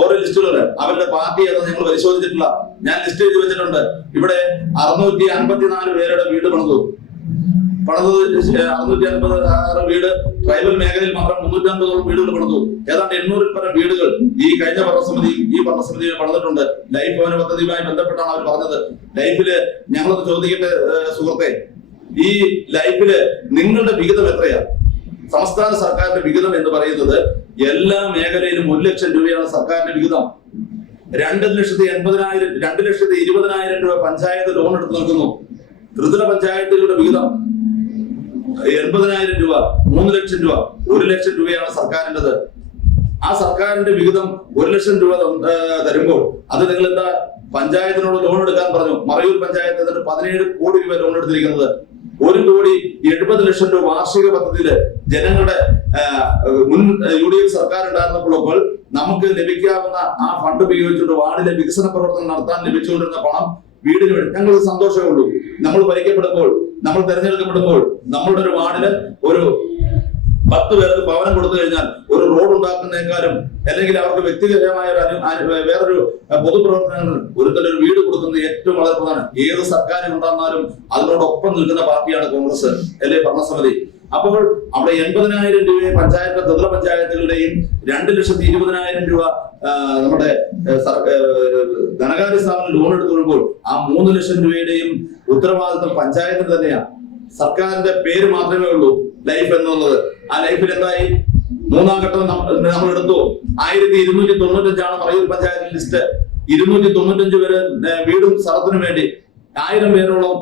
ഓരോ ലിസ്റ്റുകൾ അവരുടെ പാർട്ടി ഏതെന്ന് ഞങ്ങൾ പരിശോധിച്ചിട്ടില്ല. ഞാൻ ലിസ്റ്റ് എഴുതി വെച്ചിട്ടുണ്ട്. ഇവിടെ 654 പേരുടെ വീട് പണിതത് 656 വീട്. ട്രൈബൽ മേഖലയിൽ മാത്രം 350ഓളം വീടുകൾ പണിതു. ഏതാണ്ട് 800-ൽ പരം വീടുകൾ ഈ കഴിഞ്ഞ ഭരണസമിതി പണിതിട്ടുണ്ട്. ലൈഫ് ഭവന പദ്ധതിയുമായി ബന്ധപ്പെട്ടാണ് അവർ പറഞ്ഞത്. ലൈഫില് ഞങ്ങളത് ചോദിക്കട്ടെ സുഹൃത്തെ, ഈ ലൈഫില് നിങ്ങളുടെ വിഹിതം എത്രയാ? സംസ്ഥാന സർക്കാരിന്റെ വിഹിതം എന്ന് പറയുന്നത് എല്ലാ മേഖലയിലും 1 ലക്ഷം രൂപയാണ് സർക്കാരിന്റെ വിഹിതം. 2,80,000 രൂപ പഞ്ചായത്ത് ലോൺ എടുത്ത് നൽകുന്നു. ത്രിതല പഞ്ചായത്തുകളുടെ വിഹിതം 80,000 രൂപ, 3 ലക്ഷം രൂപ, 1 ലക്ഷം രൂപയാണ് സർക്കാരിൻ്റെത്. ആ സർക്കാരിന്റെ വിഹിതം 1 ലക്ഷം രൂപ തരുമ്പോൾ അത് നിങ്ങൾ എന്താ പഞ്ചായത്തിനോട് ലോൺ എടുക്കാൻ പറഞ്ഞു? മറയൂർ പഞ്ചായത്ത് 17 കോടി രൂപ ലോൺ എടുത്തിരിക്കുന്നത്. 1,70,00,000 രൂപ വാർഷിക പദ്ധതിയില് ജനങ്ങളുടെ മുൻ UDF സർക്കാർ ഉണ്ടായിരുന്നപ്പോൾ നമുക്ക് ലഭിക്കാവുന്ന ആ ഫണ്ട് ഉപയോഗിച്ചുകൊണ്ട് വാർഡിലെ വികസന പ്രവർത്തനം നടത്താൻ ലഭിച്ചുകൊണ്ടിരുന്ന പണം വീടിന് വേണ്ടി ഞങ്ങൾക്ക് സന്തോഷമേ ഉള്ളൂ. നമ്മൾ ഭരിക്കപ്പെടുമ്പോൾ, നമ്മൾ തെരഞ്ഞെടുക്കപ്പെടുമ്പോൾ നമ്മളുടെ ഒരു വാർഡില് ഒരു 10 പേർക്ക് ഭവനം കൊടുത്തു കഴിഞ്ഞാൽ ഒരു റോഡ് ഉണ്ടാക്കുന്നതിനേക്കാളും അല്ലെങ്കിൽ അവർക്ക് വ്യക്തിഗതമായ വേറൊരു പൊതുപ്രവർത്തനങ്ങൾ ഒരു വീട് കൊടുക്കുന്നത് ഏറ്റവും വളരെ പ്രധാനം. ഏത് സർക്കാരും ഉണ്ടാകുന്നാലും അതിനോടൊപ്പം നിൽക്കുന്ന പാർട്ടിയാണ് കോൺഗ്രസ് അല്ലെ ഭരണസമിതി. അപ്പോൾ അവിടെ 80,000 രൂപയെ പഞ്ചായത്ത് ത്രിതല പഞ്ചായത്തുകളുടെയും 2,20,000 രൂപ നമ്മുടെ ധനകാര്യ സ്ഥാപനം ലോൺ എടുത്തുകൊള്ളുമ്പോൾ ആ 3 ലക്ഷം രൂപയുടെയും ഉത്തരവാദിത്വം പഞ്ചായത്തിന് തന്നെയാണ്. സർക്കാരിന്റെ പേര് മാത്രമേ ഉള്ളൂ ലൈഫ് എന്നുള്ളത്. ആ ലൈഫിൽ എന്തായി? 3-ാം ഘട്ടം നമ്മൾ എടുത്തു. 1295 മറയൂർ പഞ്ചായത്ത് ലിസ്റ്റ്. 295 പേര് വീടും സ്ഥലത്തിനും വേണ്ടി. 1000 പേരോളം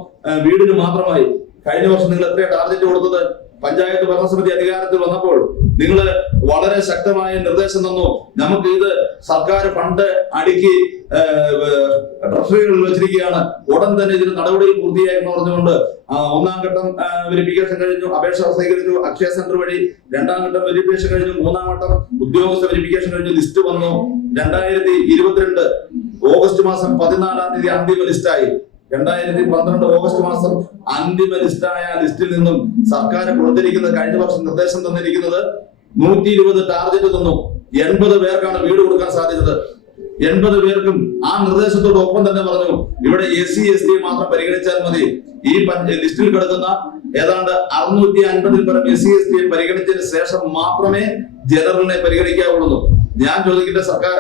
വീടിന് മാത്രമായി. കഴിഞ്ഞ വർഷം നിങ്ങൾ എത്രയാണ് ടാർഗറ്റ് കൊടുത്തത്? പഞ്ചായത്ത് ഭരണസമിതി അധികാരത്തിൽ വന്നപ്പോൾ നിങ്ങൾ വളരെ ശക്തമായ നിർദ്ദേശം തന്നു. നമുക്ക് ഇത് സർക്കാർ ഫണ്ട് അടുക്കി ട്രഷറികളിൽ വെച്ചിരിക്കുകയാണ്, ഉടൻ തന്നെ ഇതിന് നടപടികൾ പൂർത്തിയായെന്ന് പറഞ്ഞുകൊണ്ട് 1-ാം ഘട്ടം വെരിഫിക്കേഷൻ കഴിഞ്ഞു, അപേക്ഷ സ്വീകരിച്ചു അക്ഷയ സെന്റർ വഴി. 2-ാം ഘട്ടം വെരിഫിക്കേഷൻ കഴിഞ്ഞു. 3-ാം ഘട്ടം ഉദ്യോഗസ്ഥ വെരിഫിക്കേഷൻ കഴിഞ്ഞു. ലിസ്റ്റ് വന്നു. 2022 ഓഗസ്റ്റ് മാസം 14-ാം തീയതി അന്തിമ ലിസ്റ്റായി. 2012 ഓഗസ്റ്റ് മാസം അന്തിമ ലിസ്റ്റായ ലിസ്റ്റിൽ നിന്നും സർക്കാർ കൊടുത്തിരിക്കുന്ന കഴിഞ്ഞ വർഷം നിർദ്ദേശം തന്നിരിക്കുന്നത് 120 ടാർഗറ്റ് തന്നു. 80 പേർക്കാണ് വീട് കൊടുക്കാൻ സാധിച്ചത്. 80 പേർക്കും ആ നിർദ്ദേശത്തോടൊപ്പം തന്നെ പറഞ്ഞു, ഇവിടെ SC ST മാത്രം പരിഗണിച്ചാൽ മതി. ഈ ലിസ്റ്റിൽ കിടക്കുന്ന ഏതാണ്ട് 650 പരം SC ST പരിഗണിച്ചതിന് ശേഷം മാത്രമേ ജനറലിനെ പരിഗണിക്കാവുള്ളൂ. ഞാൻ ചോദിക്കട്ടെ, സർക്കാർ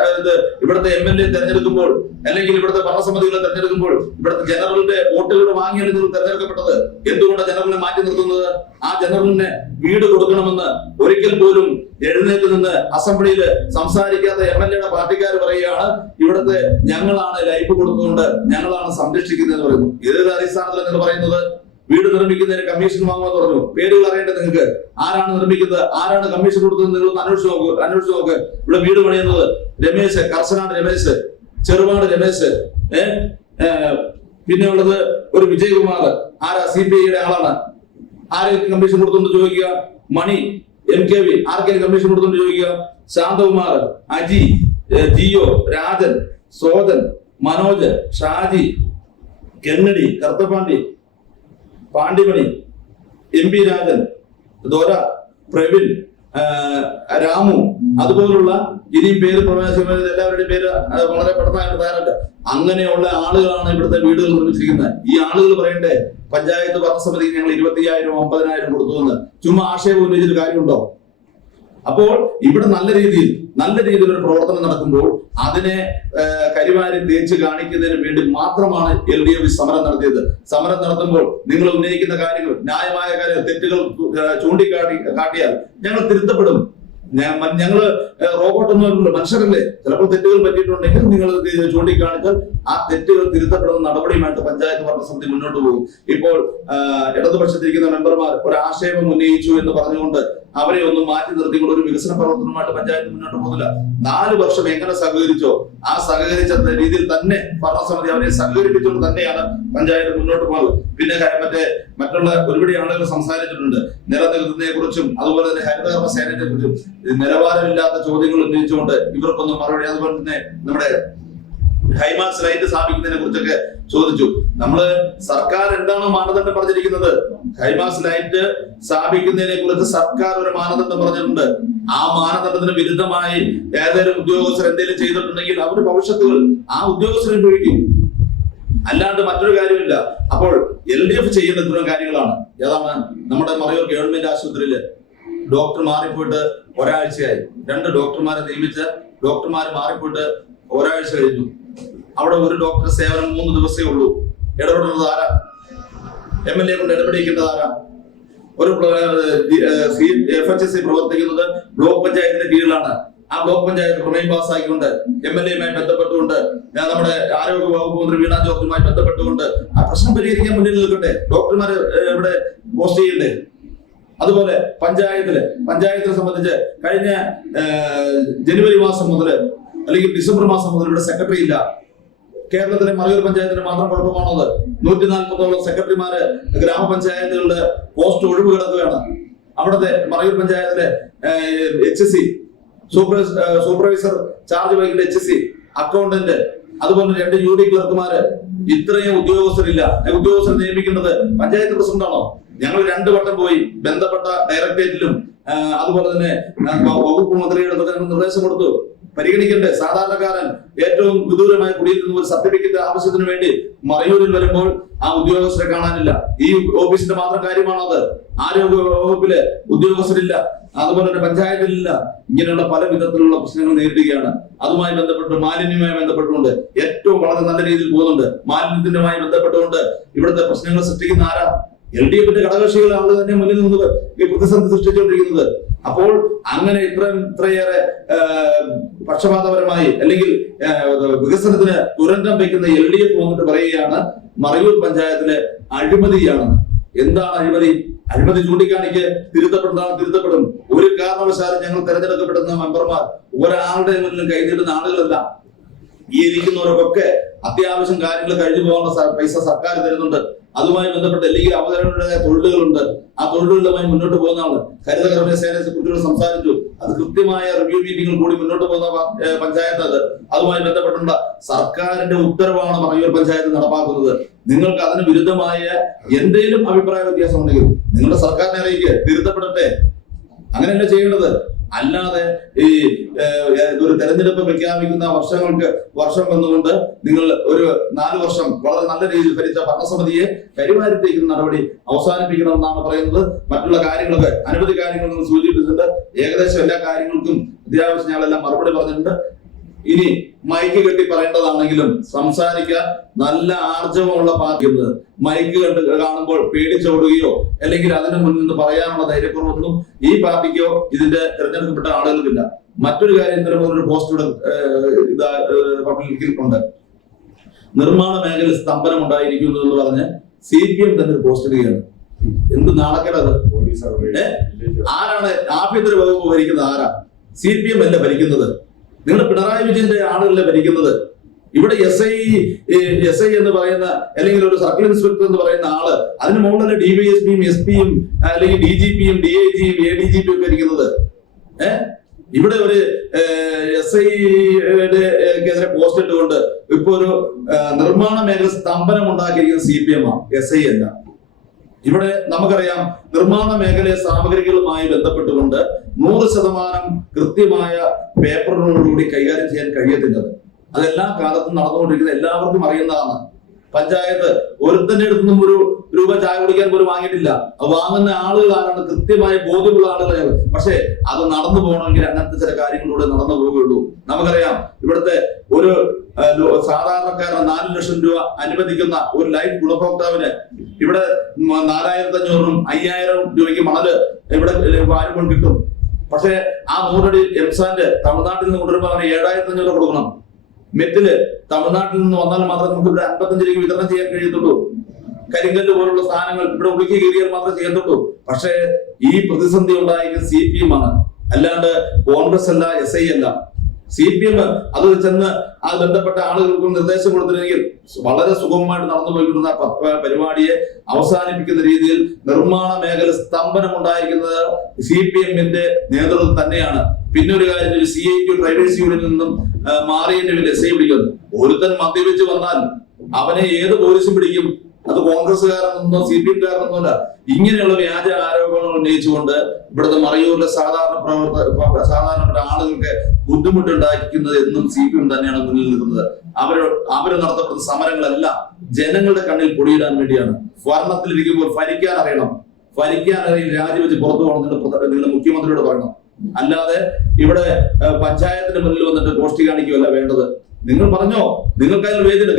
ഇവിടുത്തെ MLA തെരഞ്ഞെടുക്കുമ്പോൾ അല്ലെങ്കിൽ ഇവിടുത്തെ ഭരണസമിതികളെ തെരഞ്ഞെടുക്കുമ്പോൾ ഇവിടുത്തെ ജനറലിന്റെ വോട്ടുകൾ വാങ്ങിയാണ് നിങ്ങൾ തെരഞ്ഞെടുക്കപ്പെട്ടത്. എന്തുകൊണ്ടാണ് ജനറലിനെ മാറ്റി നിർത്തുന്നത്? ആ ജനറലിന് വീട് കൊടുക്കണമെന്ന് ഒരിക്കൽ പോലും എഴുന്നേറ്റ് നിന്ന് അസംബ്ലിയിൽ സംസാരിക്കാത്ത MLA പാർട്ടിക്കാർ പറയുകയാണ്, ഇവിടുത്തെ ഞങ്ങളാണ് ലൈഫ് കൊടുത്തുകൊണ്ട് ഞങ്ങളാണ് സംരക്ഷിക്കുന്നതെന്ന് പറയുന്നു. ഏത് അടിസ്ഥാനത്തിലാണ് നിങ്ങൾ പറയുന്നത്? വീട് നിർമ്മിക്കുന്നതിന് കമ്മീഷൻ വാങ്ങുമെന്ന് പറഞ്ഞു. പേരുകൾ അറിയേണ്ടത് നിങ്ങൾക്ക്. ആരാണ് നിർമ്മിക്കുന്നത്, ആരാണ് കമ്മീഷൻ കൊടുത്തത് നിങ്ങൾ അന്വേഷിച്ചു നോക്ക്. ഇവിടെ വീട് പണിയുന്നത് രമേശ്, കർശനാട് രമേശ്, ചെറുപാട് രമേശ്, പിന്നെ ഉള്ളത് ഒരു വിജയകുമാർ, ആരാ CPIയുടെ ആളാണ്. ആരെങ്കിലും കമ്മീഷൻ കൊടുത്തോണ്ട് ചോദിക്കുക. മണി MKV ആർക്കെങ്കിലും കമ്മീഷൻ കൊടുത്തോണ്ട് ചോദിക്കുക. ശാന്തകുമാർ, അജി, ജിയോ, രാജൻ, സോദൻ, മനോജ്, ഷാജി, കെന്നഡി, കറുത്തപ്പാണ്ടി, പാണ്ടിമണി, MP രാജൻ, ദോര, പ്രവീൺ, രാമു, അതുപോലുള്ള ഇനിയും പേര് എല്ലാവരുടെയും പേര് വളരെ പെട്ടെന്ന് തയ്യാറുണ്ട്. അങ്ങനെയുള്ള ആളുകളാണ് ഇവിടുത്തെ വീടുകൾ നിർമ്മിച്ചിരിക്കുന്നത്. ഈ ആളുകൾ പറയണ്ടേ പഞ്ചായത്ത് ഭരണസമിതി ഞങ്ങൾ 25,000 50,000 കൊടുത്തു എന്ന്. ചുമ്മാ ആക്ഷേപം ഉന്നയിച്ചൊരു കാര്യമുണ്ടോ? അപ്പോൾ ഇവിടെ നല്ല രീതിയിൽ ഒരു പ്രവർത്തനം നടക്കുമ്പോൾ അതിനെ കരിവാരി തേച്ച് കാണിക്കുന്നതിന് വേണ്ടി മാത്രമാണ് LDF സമരം നടത്തിയത്. സമരം നടത്തുമ്പോൾ നിങ്ങൾ ഉന്നയിക്കുന്ന കാര്യങ്ങൾ, ന്യായമായ കാര്യങ്ങൾ, തെറ്റുകൾ കാട്ടിയാൽ ഞങ്ങൾ തിരുത്തപ്പെടും. ഞങ്ങള് റോബോട്ടൊന്നും മനുഷ്യരല്ലേ. ചിലപ്പോൾ തെറ്റുകൾ പറ്റിയിട്ടുണ്ടെങ്കിൽ നിങ്ങൾ ചൂണ്ടിക്കാണിച്ചാൽ ആ തെറ്റുകൾ തിരുത്തപ്പെടുന്ന നടപടിയുമായിട്ട് പഞ്ചായത്ത് ഭരണസമിതി മുന്നോട്ട് പോകും. ഇപ്പോൾ ഇടതുപക്ഷത്തിരിക്കുന്ന മെമ്പർമാർ ഒരു ആക്ഷേപം ഉന്നയിച്ചു എന്ന് പറഞ്ഞുകൊണ്ട് അവരെ ഒന്നും മാറ്റി നിർത്തിക്കൊണ്ട് ഒരു വികസന പ്രവർത്തനമായിട്ട് പഞ്ചായത്ത് മുന്നോട്ട് പോകുന്നില്ല. 4 വർഷം എങ്ങനെ സഹകരിച്ചോ ആ സഹകരിച്ച രീതിയിൽ തന്നെ ഭരണസമിതി അവരെ സഹകരിപ്പിച്ചുകൊണ്ട് തന്നെയാണ് പഞ്ചായത്ത് മുന്നോട്ട് പോകുന്നത്. പിന്നെ മറ്റുള്ള ഒരുപാട് ആളുകൾ സംസാരിച്ചിട്ടുണ്ട്. നിലനിർത്തുന്നതിനെ കുറിച്ചും അതുപോലെ തന്നെ ഹരിതകർമ്മ സേനയെ കുറിച്ചും നിലവാരമില്ലാത്ത ചോദ്യങ്ങൾ ഉന്നയിച്ചുകൊണ്ട് ഇവർക്കൊന്നും മറുപടി. അതുപോലെ തന്നെ നമ്മുടെ ഹൈമാസ് ലൈറ്റ് സ്ഥാപിക്കുന്നതിനെ കുറിച്ചൊക്കെ ചോദിച്ചു. നമ്മള് സർക്കാർ എന്താണോ മാനദണ്ഡം പറഞ്ഞിരിക്കുന്നത്, ഹൈമാസ് ലൈറ്റ് സ്ഥാപിക്കുന്നതിനെ കുറിച്ച് സർക്കാർ ഒരു മാനദണ്ഡം പറഞ്ഞിട്ടുണ്ട്. ആ മാനദണ്ഡത്തിന് വിരുദ്ധമായി ഏതെങ്കിലും ഉദ്യോഗസ്ഥർ എന്തെങ്കിലും ചെയ്തിട്ടുണ്ടെങ്കിൽ അവരുടെ ഭവിഷ്യത്തുകൾ ആ ഉദ്യോഗസ്ഥരെ ഉപയോഗിക്കും. അല്ലാണ്ട് മറ്റൊരു കാര്യമില്ല. അപ്പോൾ LDF ചെയ്യേണ്ട ഇത്തരം കാര്യങ്ങളാണ്. ഏതാണ്? നമ്മുടെ മറയൂർ ഗവൺമെന്റ് ആശുപത്രിയില് ഡോക്ടർ മാറിപ്പോയിട്ട് ഒരാഴ്ചയായി. 2 ഡോക്ടർമാരെ നിയമിച്ച ഡോക്ടർമാർ മാറിപ്പോയിട്ട് ഒരാഴ്ച കഴിഞ്ഞു. അവിടെ ഒരു ഡോക്ടർ സേവനം 3 ദിവസമേ ഉള്ളൂ. ഇടപെടുന്നത് ആരാ? MLA കൊണ്ട് ഇടപെടിക്കേണ്ടത് ആരാ? ഒരു FHSC പ്രവർത്തിക്കുന്നത് ബ്ലോക്ക് പഞ്ചായത്തിന്റെ കീഴിലാണ്. ആ ബ്ലോക്ക് പഞ്ചായത്ത് പ്രമേയം പാസ്സാക്കിക്കൊണ്ട് MLA-യുമായി ബന്ധപ്പെട്ടുകൊണ്ട് നമ്മുടെ ആരോഗ്യ വകുപ്പ് മന്ത്രി വീണ ജോർജുമായി ബന്ധപ്പെട്ടുകൊണ്ട് ആ പ്രശ്നം പരിഹരിക്കാൻ മുന്നിൽ നിൽക്കട്ടെ. ഡോക്ടർമാര് ഇവിടെ പോസ്റ്റ് ചെയ്യണ്ടേ? അതുപോലെ പഞ്ചായത്തിനെ സംബന്ധിച്ച് കഴിഞ്ഞ ജനുവരി മാസം മുതൽ അല്ലെങ്കിൽ ഡിസംബർ മാസം മുതൽ ഇവിടെ സെക്രട്ടറി ഇല്ല. കേരളത്തിലെ മറയൂർ പഞ്ചായത്തിന് മാത്രം കുഴപ്പമാണത്. 140ഓളം സെക്രട്ടറിമാര് ഗ്രാമപഞ്ചായത്തുകളുടെ പോസ്റ്റ് ഒഴിവ് കിടക്കുകയാണ്. അവിടുത്തെ മറയൂർ പഞ്ചായത്തിലെ HSC സൂപ്പർവൈസർ ചാർജ് വഹിക്കുന്ന HSC അക്കൗണ്ടന്റ്, അതുപോലെ 2 UD ക്ലർക്കുമാര്, ഇത്രയും ഉദ്യോഗസ്ഥരില്ല. ഉദ്യോഗസ്ഥർ നിയമിക്കേണ്ടത് പഞ്ചായത്ത് പ്രസിഡന്റാണോ? ഞങ്ങൾ 2 വട്ടം പോയി ബന്ധപ്പെട്ട ഡയറക്ടറേറ്റിലും അതുപോലെ തന്നെ വകുപ്പ് മന്ത്രിയുടെ നിർദ്ദേശം കൊടുത്തു. പരിഗണിക്കണ്ടേ? സാധാരണക്കാരൻ ഏറ്റവും വിദൂരമായി കുടിയിൽ നിന്ന് ഒരു സർട്ടിഫിക്കറ്റ് ആവശ്യത്തിന് വേണ്ടി മറയൂരിൽ വരുമ്പോൾ ആ ഉദ്യോഗസ്ഥരെ കാണാനില്ല. ഈ ഓഫീസിന്റെ മാത്രം കാര്യമാണത്. ആരോഗ്യ വകുപ്പില് ഉദ്യോഗസ്ഥരില്ല, അതുപോലെ തന്നെ പഞ്ചായത്തിലില്ല. ഇങ്ങനെയുള്ള പല വിധത്തിലുള്ള പ്രശ്നങ്ങൾ നേരിടുകയാണ്. അതുമായി ബന്ധപ്പെട്ട് മാലിന്യവുമായി ബന്ധപ്പെട്ടുകൊണ്ട് ഏറ്റവും വളരെ നല്ല രീതിയിൽ പോകുന്നുണ്ട്. മാലിന്യത്തിനുമായി ബന്ധപ്പെട്ടുകൊണ്ട് ഇവിടുത്തെ പ്രശ്നങ്ങൾ സൃഷ്ടിക്കുന്ന ആരാ? LDFന്റെ ഘടകകക്ഷികളാണ് തന്നെ മുന്നിൽ നിന്ന് ഈ പ്രതിസന്ധി സൃഷ്ടിച്ചുകൊണ്ടിരിക്കുന്നത്. അപ്പോൾ അങ്ങനെ ഇത്രയേറെ പക്ഷപാതപരമായി അല്ലെങ്കിൽ വികസനത്തിന് ദുരന്തം വയ്ക്കുന്ന LDF വന്നിട്ട് പറയുകയാണ് മറയൂർ പഞ്ചായത്തിലെ അഴിമതിയാണ്. എന്താണ് അഴിമതി? അഴിമതി ചൂണ്ടിക്കാണിക്ക് തിരുത്തപ്പെടും. ഒരു കാരണവശാലും ഞങ്ങൾ തെരഞ്ഞെടുക്കപ്പെടുന്ന മെമ്പർമാർ ഒരാളുടെ മുന്നിലും കൈനീട്ടുന്ന ആളുകളല്ല. ഈ ഇരിക്കുന്നവർക്കൊക്കെ അത്യാവശ്യം കാര്യങ്ങൾ കഴിഞ്ഞു പോകാനുള്ള പൈസ സർക്കാർ തരുന്നുണ്ട്. അതുമായി ബന്ധപ്പെട്ട് അല്ലെങ്കിൽ അവതരണങ്ങളുടേതായ തൊഴിലുകളുണ്ട്. ആ തൊഴിലുകളുമായി മുന്നോട്ട് പോകുന്നതാണ്. ഹരിതകർമ്മ സേനയെ കുറിച്ചുകൂടെ സംസാരിച്ചു. അത് കൃത്യമായ റിവ്യൂ മീറ്റിംഗിൽ കൂടി മുന്നോട്ട് പോകുന്ന പഞ്ചായത്ത് അത്. അതുമായി ബന്ധപ്പെട്ടുള്ള സർക്കാരിന്റെ ഉത്തരവാണ് മറയൂർ പഞ്ചായത്ത് നടപ്പാക്കുന്നത്. നിങ്ങൾക്ക് അതിന് വിരുദ്ധമായ എന്തെങ്കിലും അഭിപ്രായ വ്യത്യാസം ഉണ്ടെങ്കിൽ നിങ്ങളുടെ സർക്കാരിനെ അറിയിക്കുക, തിരുത്തപ്പെടട്ടെ. അങ്ങനെയല്ല ചെയ്യേണ്ടത്. അല്ലാതെ ഈ ഒരു തെരഞ്ഞെടുപ്പ് പ്രഖ്യാപിക്കുന്ന വർഷം വന്നുകൊണ്ട് നിങ്ങൾ ഒരു 4 വർഷം വളരെ നല്ല രീതിയിൽ ഭരിച്ച ഭരണസമിതിയെ കരിവാരിത്തേക്കുന്ന നടപടി അവസാനിപ്പിക്കണമെന്നാണ് പറയുന്നത്. മറ്റുള്ള കാര്യങ്ങളൊക്കെ അനവധി കാര്യങ്ങൾ നിങ്ങൾ സൂചിപ്പിച്ചിട്ടുണ്ട്. ഏകദേശം എല്ലാ കാര്യങ്ങൾക്കും അത്യാവശ്യം ഞങ്ങളെല്ലാം മറുപടി പറഞ്ഞിട്ടുണ്ട്. ഇനി മൈക്ക് കെട്ടി പറയേണ്ടതാണെങ്കിലും സംസാരിക്കാൻ നല്ല ആർജവമുള്ള പാർട്ടി മൈക്ക് കാണുമ്പോൾ പേടിച്ചോടുകയോ അല്ലെങ്കിൽ അതിന് മുന്നിൽ നിന്ന് പറയാനുള്ള ധൈര്യക്കുറവൊന്നും ഈ പാർട്ടിക്കോ ഇതിന്റെ തിരഞ്ഞെടുക്കപ്പെട്ട ആളുകൾക്കില്ല. മറ്റൊരു കാര്യം ഒരു പോസ്റ്റ് പബ്ലിക്കിൽ ഉണ്ട്. നിർമ്മാണ മേഖല സ്തംഭനം ഉണ്ടായിരിക്കുന്നു എന്ന് പറഞ്ഞ് CPM തന്നെ ഒരു പോസ്റ്റ് ഇടുകയാണ്. എന്ത് നാണക്കേടത്! ആരാണ് ആഭ്യന്തര വകുപ്പ് ഭരിക്കുന്നത്? ആരാ? CPM അല്ല ഭരിക്കുന്നത്. നിങ്ങളുടെ പിണറായി വിജയന്റെ ആളുകളെ ഭരിക്കുന്നത്. ഇവിടെ SI എന്ന് പറയുന്ന അല്ലെങ്കിൽ ഒരു സർക്കിൾ ഇൻസ്പെക്ടർ എന്ന് പറയുന്ന ആള്, അതിന് മുകളിലെ DYSPയും SP-യും അല്ലെങ്കിൽ DGPയും DIGയും ADGP ഒക്കെ ഇരിക്കുന്നത്. ഇവിടെ ഒരു SI-ക്കെതിരെ പോസ്റ്റ് ഇട്ടുകൊണ്ട് ഇപ്പൊ ഒരു നിർമ്മാണ മേഖല സ്തംഭനം ഉണ്ടാക്കിയിരിക്കുന്ന CPM ആണ്, SI അല്ല. ഇവിടെ നമുക്കറിയാം നിർമ്മാണ മേഖലയെ സാമഗ്രികളുമായി ബന്ധപ്പെട്ടുകൊണ്ട് 100% കൃത്യമായ പേപ്പറുകളോടുകൂടി കൈകാര്യം ചെയ്യാൻ കഴിയത്തില്ലത്. അതെല്ലാ കാലത്തും നടന്നുകൊണ്ടിരിക്കുന്നത് എല്ലാവർക്കും അറിയുന്നതാണ്. പഞ്ചായത്ത് ഒരുത്തന്റെ അടുത്തുനിന്നും ഒരു രൂപ ചായ കുടിക്കാൻ പോലും വാങ്ങിയിട്ടില്ല. വാങ്ങുന്ന ആളുകൾ ആരാണ്? കൃത്യമായ ബോധ്യമുള്ള ആളുകളാണ്. പക്ഷെ അത് നടന്നു പോകണമെങ്കിൽ അങ്ങനത്തെ ചില കാര്യങ്ങളിലൂടെ നടന്നു പോവുകയുള്ളൂ. നമുക്കറിയാം ഇവിടുത്തെ ഒരു സാധാരണക്കാരന് 4 ലക്ഷം രൂപ അനുവദിക്കുന്ന ഒരു ലൈഫ് ഗുണഭോക്താവിന് ഇവിടെ 4500-നും 5000 രൂപയ്ക്ക് മണല് ഇവിടെ വാരുമ്പോൾ കിട്ടും. പക്ഷെ ആ 100 അടി എംസാൻഡ് തമിഴ്നാട്ടിൽ നിന്ന് കൊണ്ടുവരുമ്പോൾ അവന് 7500 കൊടുക്കണം. മെറ്റില് തമിഴ്നാട്ടിൽ നിന്ന് വന്നാൽ മാത്രമേ നമുക്ക് ഇവിടെ 55 രൂപയ്ക്ക് വിതരണം ചെയ്യാൻ കഴിയത്തുള്ളൂ. കരിങ്കല്ല് പോലുള്ള സാധനങ്ങൾ ഇവിടെ ഉടുക്കി കീറിയാൽ മാത്രമേ ചെയ്യത്തുള്ളൂ. പക്ഷേ ഈ പ്രതിസന്ധി ഉണ്ടായിരിക്കുന്നത് CPM ആണ്, അല്ലാണ്ട് കോൺഗ്രസ് അല്ല, SI അല്ല. CPM അത് ചെന്ന് ആ ബന്ധപ്പെട്ട ആളുകൾക്ക് നിർദ്ദേശം കൊടുത്തില്ലെങ്കിൽ വളരെ സുഗമമായിട്ട് നടന്നു പോയിക്കൊണ്ടിരുന്ന പരിപാടിയെ അവസാനിപ്പിക്കുന്ന രീതിയിൽ നിർമ്മാണ മേഖല സ്തംഭനം ഉണ്ടായിരിക്കുന്നത് CPM-ന്റെ നേതൃത്വം തന്നെയാണ്. പിന്നെ ഒരു കാര്യം, ഒരു CIQ ഡ്രൈവേഴ്സ് യൂണിയനിൽ നിന്നും മാറിയതിന്റെ SI പിടിക്കുന്നു. ഒരുത്തൻ മദ്യപിച്ച് വന്നാൽ അവനെ ഏത് പോലീസും പിടിക്കും. അത് കോൺഗ്രസ്സുകാരനൊന്നോ CPM-കാരനൊന്നുമല്ല. ഇങ്ങനെയുള്ള വ്യാജ ആരോപണങ്ങൾ ഉന്നയിച്ചുകൊണ്ട് ഇവിടുത്തെ മറയൂരിലെ സാധാരണപ്പെട്ട ആളുകൾക്ക് ബുദ്ധിമുട്ടുണ്ടാക്കുന്നത് എന്നും CPM തന്നെയാണ് മുന്നിൽ നിൽക്കുന്നത്. അവര് നടത്തപ്പെടുന്ന സമരങ്ങളെല്ലാം ജനങ്ങളുടെ കണ്ണിൽ പൊടിയിടാൻ വേണ്ടിയാണ്. ഭരണത്തിലിരിക്കുമ്പോൾ ഭരിക്കാൻ അറിയണം, രാജിവെച്ച് പുറത്തു പോകണം നിങ്ങളുടെ മുഖ്യമന്ത്രിയോട് പറയണം. അല്ലാതെ ഇവിടെ പഞ്ചായത്തിന്റെ മുന്നിൽ വന്നിട്ട് പോസ്റ്റ് കാണിക്കുകയല്ല വേണ്ടത്. നിങ്ങൾ പറഞ്ഞോ, നിങ്ങൾക്കതിൽ വേദിയുണ്ട്.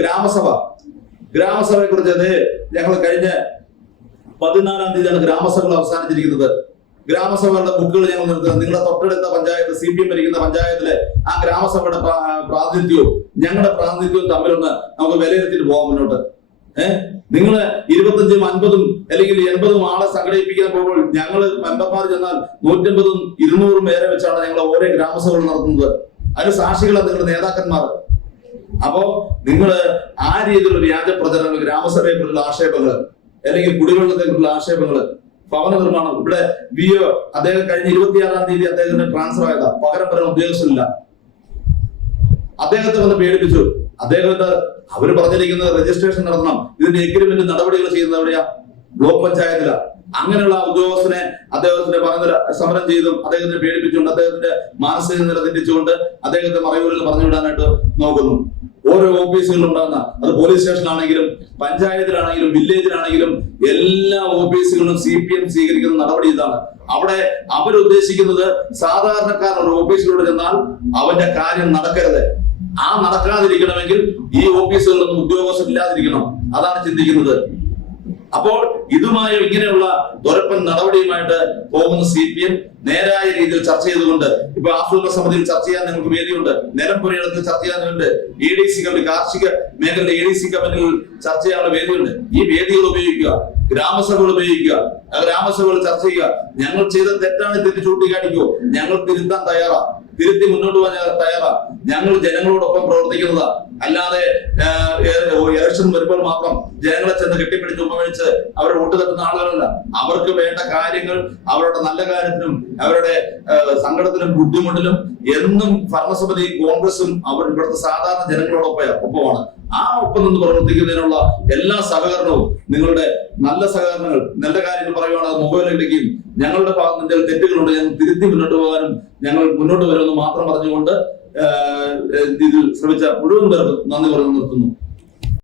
ഗ്രാമസഭയെ കുറിച്ച് ഞങ്ങൾ കഴിഞ്ഞ 14-ാം തീയതിയാണ് ഗ്രാമസഭകൾ അവസാനിച്ചിരിക്കുന്നത്. ഗ്രാമസഭകളുടെ ബുക്കുകൾ ഞങ്ങൾ നിർത്തുന്നത്. നിങ്ങളുടെ തൊട്ടടുത്ത പഞ്ചായത്ത് CPM ഭരിക്കുന്ന പഞ്ചായത്തിലെ ആ ഗ്രാമസഭയുടെ പ്രാതിനിധ്യവും ഞങ്ങളുടെ പ്രാതിനിധ്യവും തമ്മിലൊന്ന് നമുക്ക് വിലയിരുത്തിയിട്ട് പോകാൻ മുന്നോട്ട്. നിങ്ങള് 25-ഉം 50-ഉം അല്ലെങ്കിൽ 80-ഉം ആളെ സംഘടിപ്പിക്കാൻ പോകുമ്പോൾ ഞങ്ങള് മെമ്പർമാർ ചെന്നാൽ 150-ഉം 200-ഉം പേരെ വെച്ചാണ് ഞങ്ങൾ ഓരോ ഗ്രാമസഭകൾ നടത്തുന്നത്. അതിന് സാക്ഷികളാണ് നിങ്ങളുടെ നേതാക്കന്മാർ. അപ്പോ നിങ്ങള് ആ രീതിയിലുള്ള വ്യാജ പ്രചരണങ്ങൾ, ഗ്രാമസഭയെ കുറിച്ചുള്ള ആക്ഷേപങ്ങൾ അല്ലെങ്കിൽ കുടിവെള്ളത്തെ കുറിച്ചുള്ള ആക്ഷേപങ്ങൾ, ഭവന നിർമ്മാണം, ഇവിടെ VO അദ്ദേഹം കഴിഞ്ഞ 26-ാം തീയതി അദ്ദേഹത്തിന് ട്രാൻസ്ഫർ ആയതാ. പകരം പറയാൻ ഉദ്യോഗസ്ഥനില്ല. അദ്ദേഹത്തെ വന്ന് പേടിപ്പിച്ചു. അദ്ദേഹത്തെ അവര് പറഞ്ഞിരിക്കുന്നത് രജിസ്ട്രേഷൻ നടത്തണം, ഇതിന്റെ എഗ്രിമെന്റ് നടപടികൾ ചെയ്യുന്നത് എവിടെയാ? ബ്ലോക്ക് പഞ്ചായത്തിലാ. അങ്ങനെയുള്ള ഉദ്യോഗസ്ഥനെ അദ്ദേഹത്തിന്റെ പറഞ്ഞ സമരം ചെയ്തും അദ്ദേഹത്തിനെ പേടിപ്പിച്ചുകൊണ്ട് അദ്ദേഹത്തിന്റെ മാനസിക നില തെറ്റിച്ചുകൊണ്ട് അദ്ദേഹത്തെ മറയൂരിൽ പറഞ്ഞു വിടാനായിട്ട് നോക്കുന്നു. ഓരോ ഓഫീസുകളിലും ഉണ്ടാകുന്ന, അത് പോലീസ് സ്റ്റേഷനാണെങ്കിലും പഞ്ചായത്തിലാണെങ്കിലും വില്ലേജിലാണെങ്കിലും എല്ലാ ഓഫീസുകളിലും CPM സ്വീകരിക്കുന്ന നടപടി ഇതാണ്. അവിടെ അവരുദ്ദേശിക്കുന്നത് സാധാരണക്കാരൻ ഒരു ഓഫീസിലൂടെ ചെന്നാൽ അവന്റെ കാര്യം നടക്കരുത്. ആ നടക്കാതിരിക്കണമെങ്കിൽ ഈ ഓഫീസുകളിലൊന്നും ഉദ്യോഗസ്ഥർ ഇല്ലാതിരിക്കണം. അതാണ് ചിന്തിക്കുന്നത്. അപ്പോൾ ഇതുമായി ഇങ്ങനെയുള്ള തുറപ്പൻ നടപടിയുമായിട്ട് പോകുന്ന CPM നേരായ രീതിയിൽ ചർച്ച ചെയ്തുകൊണ്ട്, ഇപ്പൊ ആസൂത്രണ സമിതിയിൽ ചർച്ച ചെയ്യാൻ നിങ്ങൾക്ക് വേദിയുണ്ട്, നിലമ്പുരയിടത്തിൽ ചർച്ച ചെയ്യാനുണ്ട്, ADC കമ്മിറ്റി, കാർഷിക മേഖലയിലെ ADC കമ്മിറ്റിയിൽ ചർച്ച ചെയ്യാനുള്ള വേദിയുണ്ട്. ഈ വേദികൾ ഉപയോഗിക്കുക, ഗ്രാമസഭകൾ ഉപയോഗിക്കുക, ഗ്രാമസഭകൾ ചർച്ച ചെയ്യുക. ഞങ്ങൾ ചെയ്ത തെറ്റാണ് തെറ്റ് ചൂണ്ടിക്കാണിക്കൂ, ഞങ്ങൾ തിരുത്താൻ തയ്യാറാണ്. തിരുത്തി മുന്നോട്ട് പോകാൻ തയ്യാറാ. ഞങ്ങൾ ജനങ്ങളോടൊപ്പം പ്രവർത്തിക്കുന്നതാ. അല്ലാതെ ഇലക്ഷൻ വരുമ്പോൾ മാത്രം ജനങ്ങളെ ചെന്ന് കെട്ടിപ്പിടിച്ച് ഉമ്മവഴിച്ച് അവരെ വോട്ട് തട്ടുന്ന ആളുകളല്ല. അവർക്ക് വേണ്ട കാര്യങ്ങൾ അവരുടെ നല്ല കാര്യത്തിനും അവരുടെ സങ്കടത്തിലും ബുദ്ധിമുട്ടിലും എന്നും ഭരണസമിതി കോൺഗ്രസും അവർ ഇവിടുത്തെ സാധാരണ ജനങ്ങളോടൊപ്പമാണ്. ആ ഒപ്പം നിന്ന് പ്രവർത്തിക്കുന്നതിനുള്ള എല്ലാ സഹകരണവും, നിങ്ങളുടെ നല്ല സഹകരണങ്ങൾ, നല്ല കാര്യങ്ങൾ പറയുവാണെങ്കിൽ മൊബൈലിലേക്കും ഞങ്ങളുടെ ഭാഗത്ത് തെറ്റുകളുണ്ട് ഞങ്ങൾ തിരുത്തി മുന്നോട്ട് പോകാനും ഞങ്ങൾ മുന്നോട്ട് വരുമെന്ന് മാത്രം പറഞ്ഞുകൊണ്ട് ഇതിൽ ശ്രമിച്ച മുഴുവൻ പേർക്കും നന്ദി പറഞ്ഞു നിർത്തുന്നു.